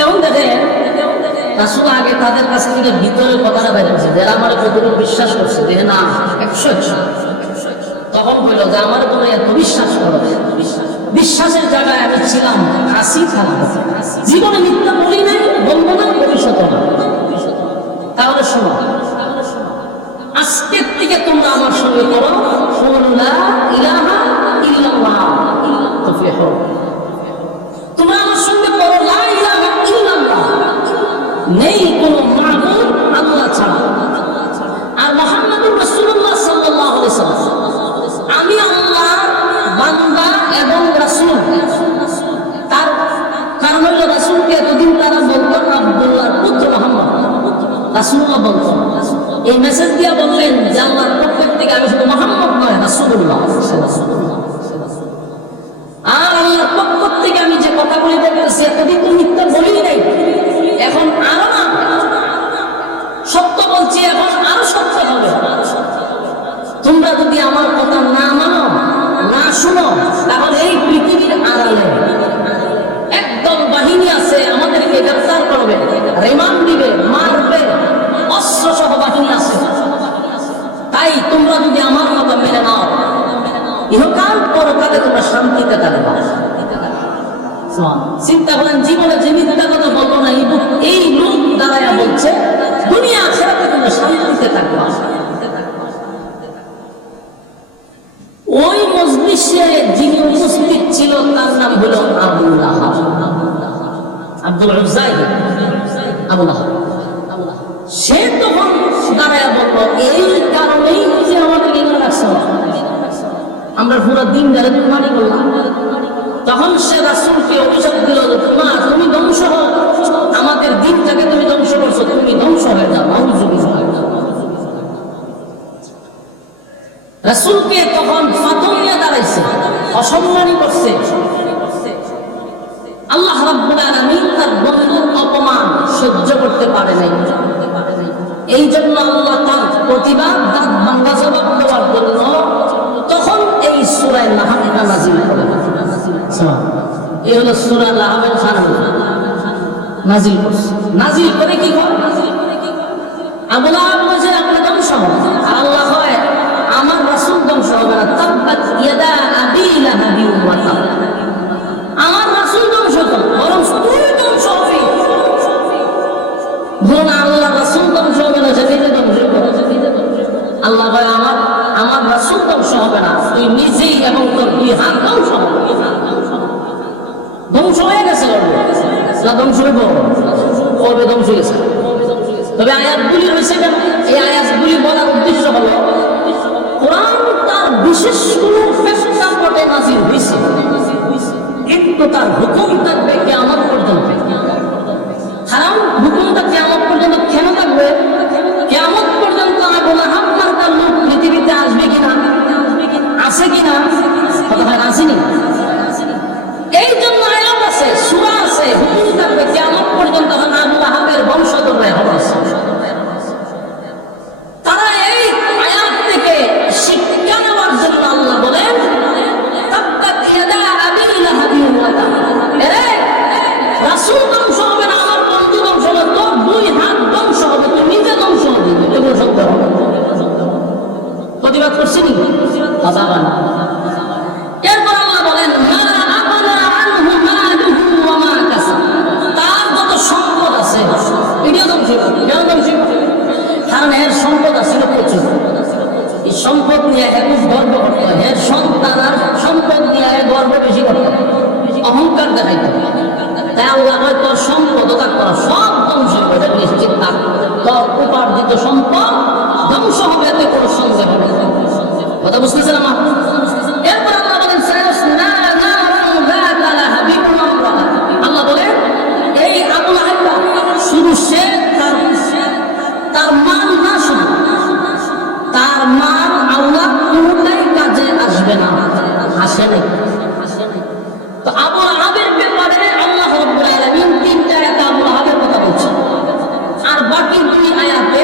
এখন দেখেন রাসূল আগে তাদের কাছ থেকে ভিতরের কথাটা বেরিয়েছে, যারা আমার কতটুকু বিশ্বাস করছে যে না 100 তখন বলল যে আমার কোনো এত বিশ্বাস করো, বিশ্বাসের জায়গায় আমি ছিলাম, হাসি থাকবো, জীবনে মিথ্যা বলি নাই, বলবো না, ভবিষ্যৎ না। তাহলে শোনো, আজকের থেকে তোমরা আমার সঙ্গে করো লা ইলাহা ইল্লাল্লাহ তুফলিহুন। তোমরা আমার সঙ্গে করো লা ইলাহা ইল্লাল্লাহ, নেই কোনো মাবুদ আল্লাহ ছাড়া, আর মুহাম্মদুর রাসূলুল্লাহ সাল্লাল্লাহু আলাইহি ওয়াসাল্লাম আমি আল্লাহর বান্দা এবং রাসূল। তার কারণ হলো রাসূলকে এতদিন তারা বলতো আব্দুল্লাহর পুত্র মুহাম্মদ, রাসূলুল্লাহ বলতো। এই মেসেজ দিয়ে বললেন যে আল্লাহর পক্ষ থেকে আমি শুধু মুহাম্মদ নয়, রাসূলুল্লাহ। আর আল্লাহর পক্ষ থেকে আমি যে কথা বলিতে পেরেছি, এতদিন তো মিথ্যা বলি নাই, এখন আরো না সত্য বলছি, এখন আরো সত্য হবে। তোমরা যদি আমার কথা না মানো, না শুনো, তাহলে এই পৃথিবীর আড়ালে একদল বাহিনী আছে, আমাদেরকে গ্রেফতার করবে, রিমান্ড দিবে, মারবে, অস্ত্র সহ বাহিনী আছে। তাই তোমরা যদি আমার কথা মেনে নাও, ইহকাল পরকালে তোমরা শান্তিতে থাকবে। চিন্তা করেন, জীবনে যে মিথ্যা কথা বলবো না, এই লোক দাঁড়ায়া বলছে দুনিয়া আখিরাতে তোমরা শান্তিতে থাকবে। ওই মজলিসে যিনি উপস্থিত ছিল তার নাম হলো আবু লাহাব, আব্দুল উজ্জা, আবু লাহাব। সে তখন দাঁড়ায়া বলল, এই কারণেই যে আমাদের ইমান রাখছে, আমরা পুরো দিন যারা মানি করলাম। তখন সে রাসূলকে অভিশাপ দিল, তুমি ধ্বংস হও, আমাদের দিনটাকে তুমি ধ্বংস করছো, তুমি ধ্বংস হয়ে যাও। রাসূলকে তখন ফাতন নিয়ে দাঁড়াইছে, অসম্মানী করছে। আল্লাহ রাব্বুল আলামিন তার বন্ধুর অপমান সহ্য করতে পারে নাই। এই জন্য আল্লাহ তার প্রতিবাদ ভাঙ্গা জবাব দেওয়ার জন্য তখন এই সূরা লাহাবটা নাযিল করেন। এই হলো সূরা লাহাবের শান, নাযিল করছে। নাযিল করে কি হয়, আবু লাহাব বলেছে আপনি ধ্বংস হন, আর আল্লাহ হয় আমার রাসূল ধ্বংস হবে না। তাব্বাত ইয়াদা আবি লাহাবি ওয়া তাব, আমার রাসূল ধ্বংস হবে, বরং তুই ধ্বংস হবি। বলুন, আল্লাহ রাসূল ধ্বংস হবে না, সে নিজে ধ্বংস হবে। আল্লাহ হয় আমার রাসূল ধ্বংস হবে না, তুই নিজেই এবং তোর দুই হাত ধ্বংস হবে। ধ্বংস হয়ে গেছে, না ধ্বংস হইব, কবে ধ্বংস হয়েছে। তবে আয়াতগুলি হয়েছে কেন, এই আয়াতগুলি বলার উদ্দেশ্য হলো কোরআন তার বিশেষ কোনো প্রেক্ষাপটে নাযিল হয়েছে, কিন্তু তার হুকুম থাকবে কিয়ামত পর্যন্ত। কারণ হুকুমটা কিয়ামত পর্যন্ত কেন থাকবে, কিয়ামত পর্যন্ত আবু লাহাব মার্কার লোক পৃথিবীতে আসবে কিনা, আছে কিনা, কথা হয় আসেনি। এই জন্য আয়াত আছে, সূরা আছে, হুকুম থাকবে কিয়ামত পর্যন্ত আবু লাহাবের বংশধররা হবে। তারা এই আয়াত থেকে শিক্ষা নেওয়ার জন্য আল্লাহ বলেন তাব্বাত ইয়াদা আবি লাহাবি ওয়া তাব, এরে রাসূল ধ্বংস হবে না, আমার বন্ধু ধ্বংস হবে, তোর দুই হাত ধ্বংস হবে, তুই নিজে ধ্বংস হবে। এগুলো সত্য। প্রতিবাদ করছিনি কথা বলেন। এরপর আল্লাহ বলেন তার যত সম্পদ আছে এটাও ধ্বংস হবে। কেন ধ্বংস হবে? কারণ এর সম্পদ আছিল প্রচুর। এই সম্পদ নিয়ে খুব গর্ব করতো, এর সন্তান আর সম্পদ নিয়ে গর্ব বেশি করতো, অহংকার দেখাইতো। তাই আল্লাহ হয় তোর সম্পদ করা সব ধ্বংস হবে, এটা নিশ্চিত থাক। তোর উপার্জিত সম্পদ ধ্বংস হবে, এতে কোনো সন্দেহ হবে। কথা বুঝতেছেন আমার? এরপর আল্লাহ বলেন আল্লাহ বলে এই আবু লাহাব শুধু সে তার মান না, শুধু তার মান আল্লাহ কোনটাই কাজে আসবে না, আসে নাই। তো আবু লাহাবের ব্যাপারে আল্লাহ রাব্বুল আলামিন 3টা আয়াতে আবু লাহাবের কথা বলছেন, আর বাকি 2 আয়াতে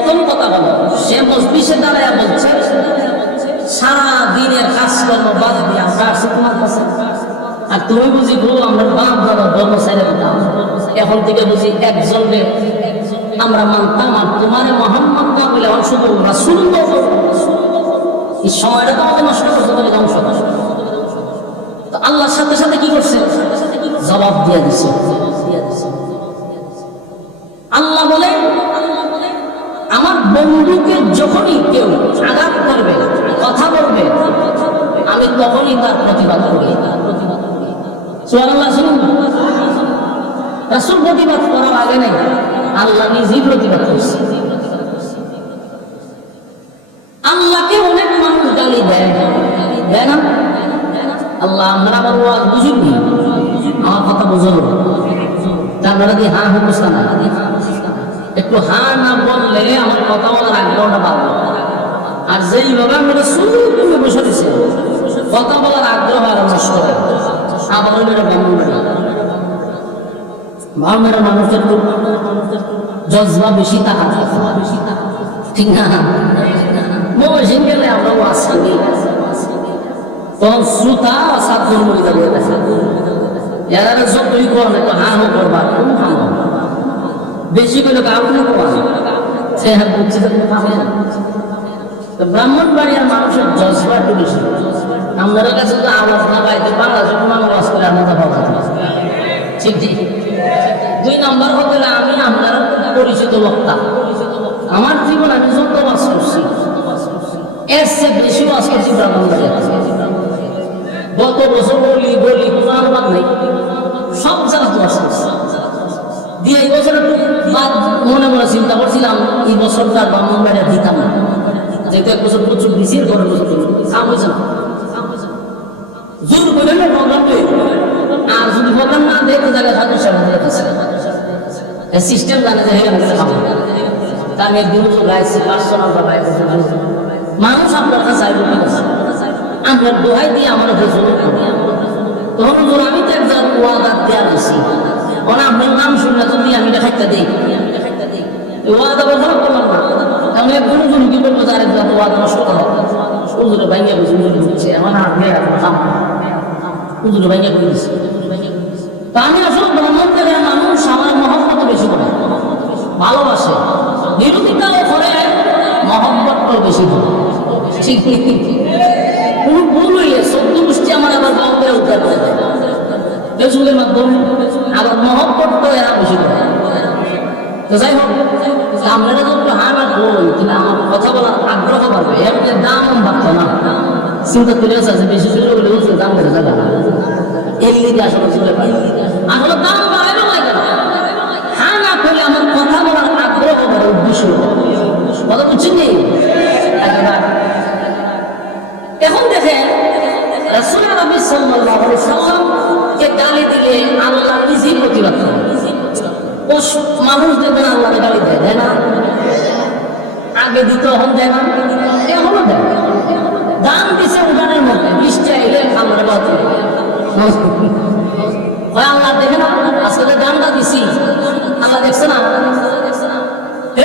প্রথম কথা হলো সে মজলিসে দাঁড়ায় বলছে সারা দিনের কাজকর্ম বাদ দিয়ে আমরা আসছি তোমার কাছে, আর তুমি বুঝি গো আমরা বাপ দাদা ধর্ম ছেড়ে দিতাম, এখন থেকে বুঝি একজনকে আমরা মানতাম, আর তোমার মোহাম্মদ না বলে অংশ করবো না, শুনবো। এই সময়টা তো আমাদের নষ্ট করতে পারে, ধ্বংস করছে। তো আল্লাহর সাথে সাথে কি করছে? জবাব দিয়ে দিছে। আল্লাহ বলে আমার বন্ধুকে যখনই কেউ আঘাত করবে, কথা বলবে, আমি তখনই তার প্রতিবাদ করি। সুবহানাল্লাহ। শুনুন, রাসূল প্রতিবাদ করার আগে নাই, আল্লাহ নিজেই প্রতিবাদ করছে। আল্লাহকে অনেক মানুষ গালি দেয়, দেয় না? আল্লাহ আমরা আমার ওয়াজ বুঝিনি, আমার কথা বুঝল আপনারা দিয়ে হা হুকুস্তা না, একটু হা না বললে আমার কথা বলার আগ্রহটা বাড়লো। আর যেইভাবে আমরা শুরু বসে দিচ্ছে, কথা বলার আগ্রহ আরো নষ্ট হয়। আবার হইল বাংলার মানুষের জজবা বেশি, টাকা ঠিক না? মসজিদ গেলে আমরা ওয়াজ করি, তখন শ্রোতা ছাত্র মহিলা বলে দেখা এরা যতই করেন একটু হা হো করবার কোনো কাম বেশি করে কাউকে করেন সে হ্যাঁ বুঝছে ব্রাহ্মণবাড়িয়ার মানুষের জজবা একটু বেশি। আমাদের কাছে তো আওয়াজ না পাইতে বাংলাদেশের কোনো আওয়াজ করে আলাদা পাওয়া ঠিক ঠিক। 2 নম্বর হতে আমি আপনার পরিচিত বক্তা, আমার জীবন আমি যত ওয়াজ করছি এর চেয়ে বেশি ওয়াজ করছি ব্রাহ্মণবাড়িয়া। গত বছর বলি বলি কোনো অনুবাদ নেই, সব জায়গা ওয়াজ করছি দিয়ে এই বছর বাদ মনে মনে চিন্তা করছিলাম এই বছরটা ব্রাহ্মণবাড়িয়া দিতাম না, যেহেতু 1 বছর প্রচুর দিছি, পরের বছর কাম হয়েছে না, জোর করে প্রোগ্রাম তৈরি। আর যদি প্রোগ্রাম না দেয় তো জায়গায় সিস্টেম জানে যে আমি একদিন গাইছি পার্সোনাল বা মানুষ আপনার কাছে চাইব, আপনার দোহাই দিয়ে আমার তখন আমি তো একজন ওয়াদা দেওয়া গেছি, কারণ আপনার নাম শুনলে যদি আমি দেখাইতে দিই ওয়াদা ব্যবহার করলাম না, আমি কোনো জন কি করবো যার একজন ওয়াদা নষ্ট করা হুজুরে ভাইয়া বুঝছে আমার আপনি হুজুরে ভাইয়া বুঝছে। তা আমি আসলে ব্রাহ্মণদের মানুষ আমার মহব্বত বেশি করে ভালোবাসে, বিরোধিতাও করে, মহব্বতটাও বেশি করে। ঠিক কোনো ভুল হইলে 14 গোষ্ঠী আমার আবার বন্ধের উদ্ধার করে দেয় ফেসবুকের মাধ্যমে, আবার মহব্বতটাও এরা বেশি করে। তো যাই হোক, আমরা যখন হার আর বল কিন্তু আমার কথা বলার আগ্রহ বাড়বে, এর দাম বাড়তো না। চিন্তা করে আছে বেশি সুযোগ হলে বলছে দাম বেড়ে যাবে না, এর লিগে আসলে চলে পারে আসলে দাম বাড়ানো লাগে না। হ্যাঁ না করলে আমার কথা বলার আগ্রহ বাড়ে, উদ্দেশ্য কথা বুঝছেন কি? এখন দেখেন রাসূল নবী সাল্লাল্লাহু আলাইহি সাল্লামকে গালি দিলে আল্লাহ নিজেই প্রতিবাদ করে। মানুষ দেখবেন আল্লাহকে গালি দেয়, দেয় না? আগে দিত এখন দেয় না, এখনো দেয়। দান দিছে উঠানের মধ্যে, বৃষ্টি এলে আমরা বাঁচে আল্লাহ দেখে না, আজকে দানটা দিছি আল্লাহ দেখছে না?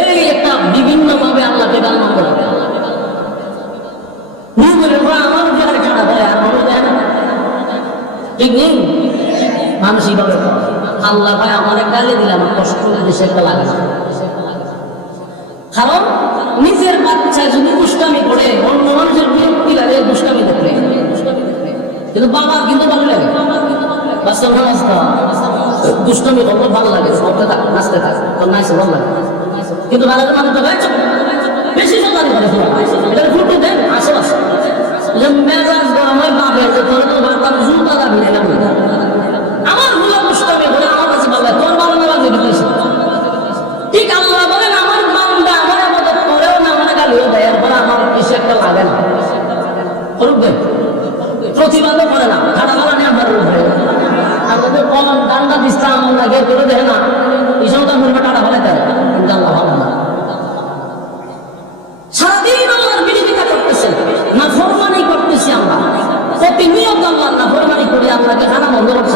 এই একটা বিভিন্ন ভাবে আল্লাহকে গান করে আমার যেখানে খানা দেয় আর মানুষ দেয় না, ঠিক নেই? মানসিকভাবে আল্লাহ ভাই আমার গালি দিলে আমার কষ্ট দেশে একটা লাগে না, কারণ নিজের বাচ্চায় যদি দুষ্টামি করে অন্য মানুষের বিরক্তি লাগে দুষ্টামি দেখলে, কিন্তু বাবা কিন্তু ভালো লাগে বাচ্চা দুষ্টামি করতে ভালো লাগে, করতে থাক নাচতে থাক তোর নাচে ভালো লাগে, কিন্তু ভালো মানুষ বেশি সন্তানি করে এটা ফুটে দেন আশেপাশে মেজাজ গরম হয় বাপের যে তোর তো বাচ্চার জুতা দাবি আমার ভুলে দুষ্টামি করে আমার কাছে ভালো লাগে, তোর ভালো না লাগে ঠিক। আল্লাহ বলেন আমার বান্দা আমার আবাদত করেও না আমার গালিও দেয়, এরপর আমার বেশি একটা লাগে না, প্রতিবাদও করে না, খাটা খালা নিয়ে আমার আমাদের কলম ডান্ডা দিস্তা আমার লাগে করে দেয় না, এই সময় তো মুরগা টাটা ফেলে দেয়, কিন্তু আল্লাহ ভালো না। সারাদিন আল্লাহর বিরোধিতা করতেছে, না ফরমানি করতেছি আমরা প্রতিনিয়ত আল্লাহ না ফরমানি করি, আল্লাহকে খানা বন্ধ করছি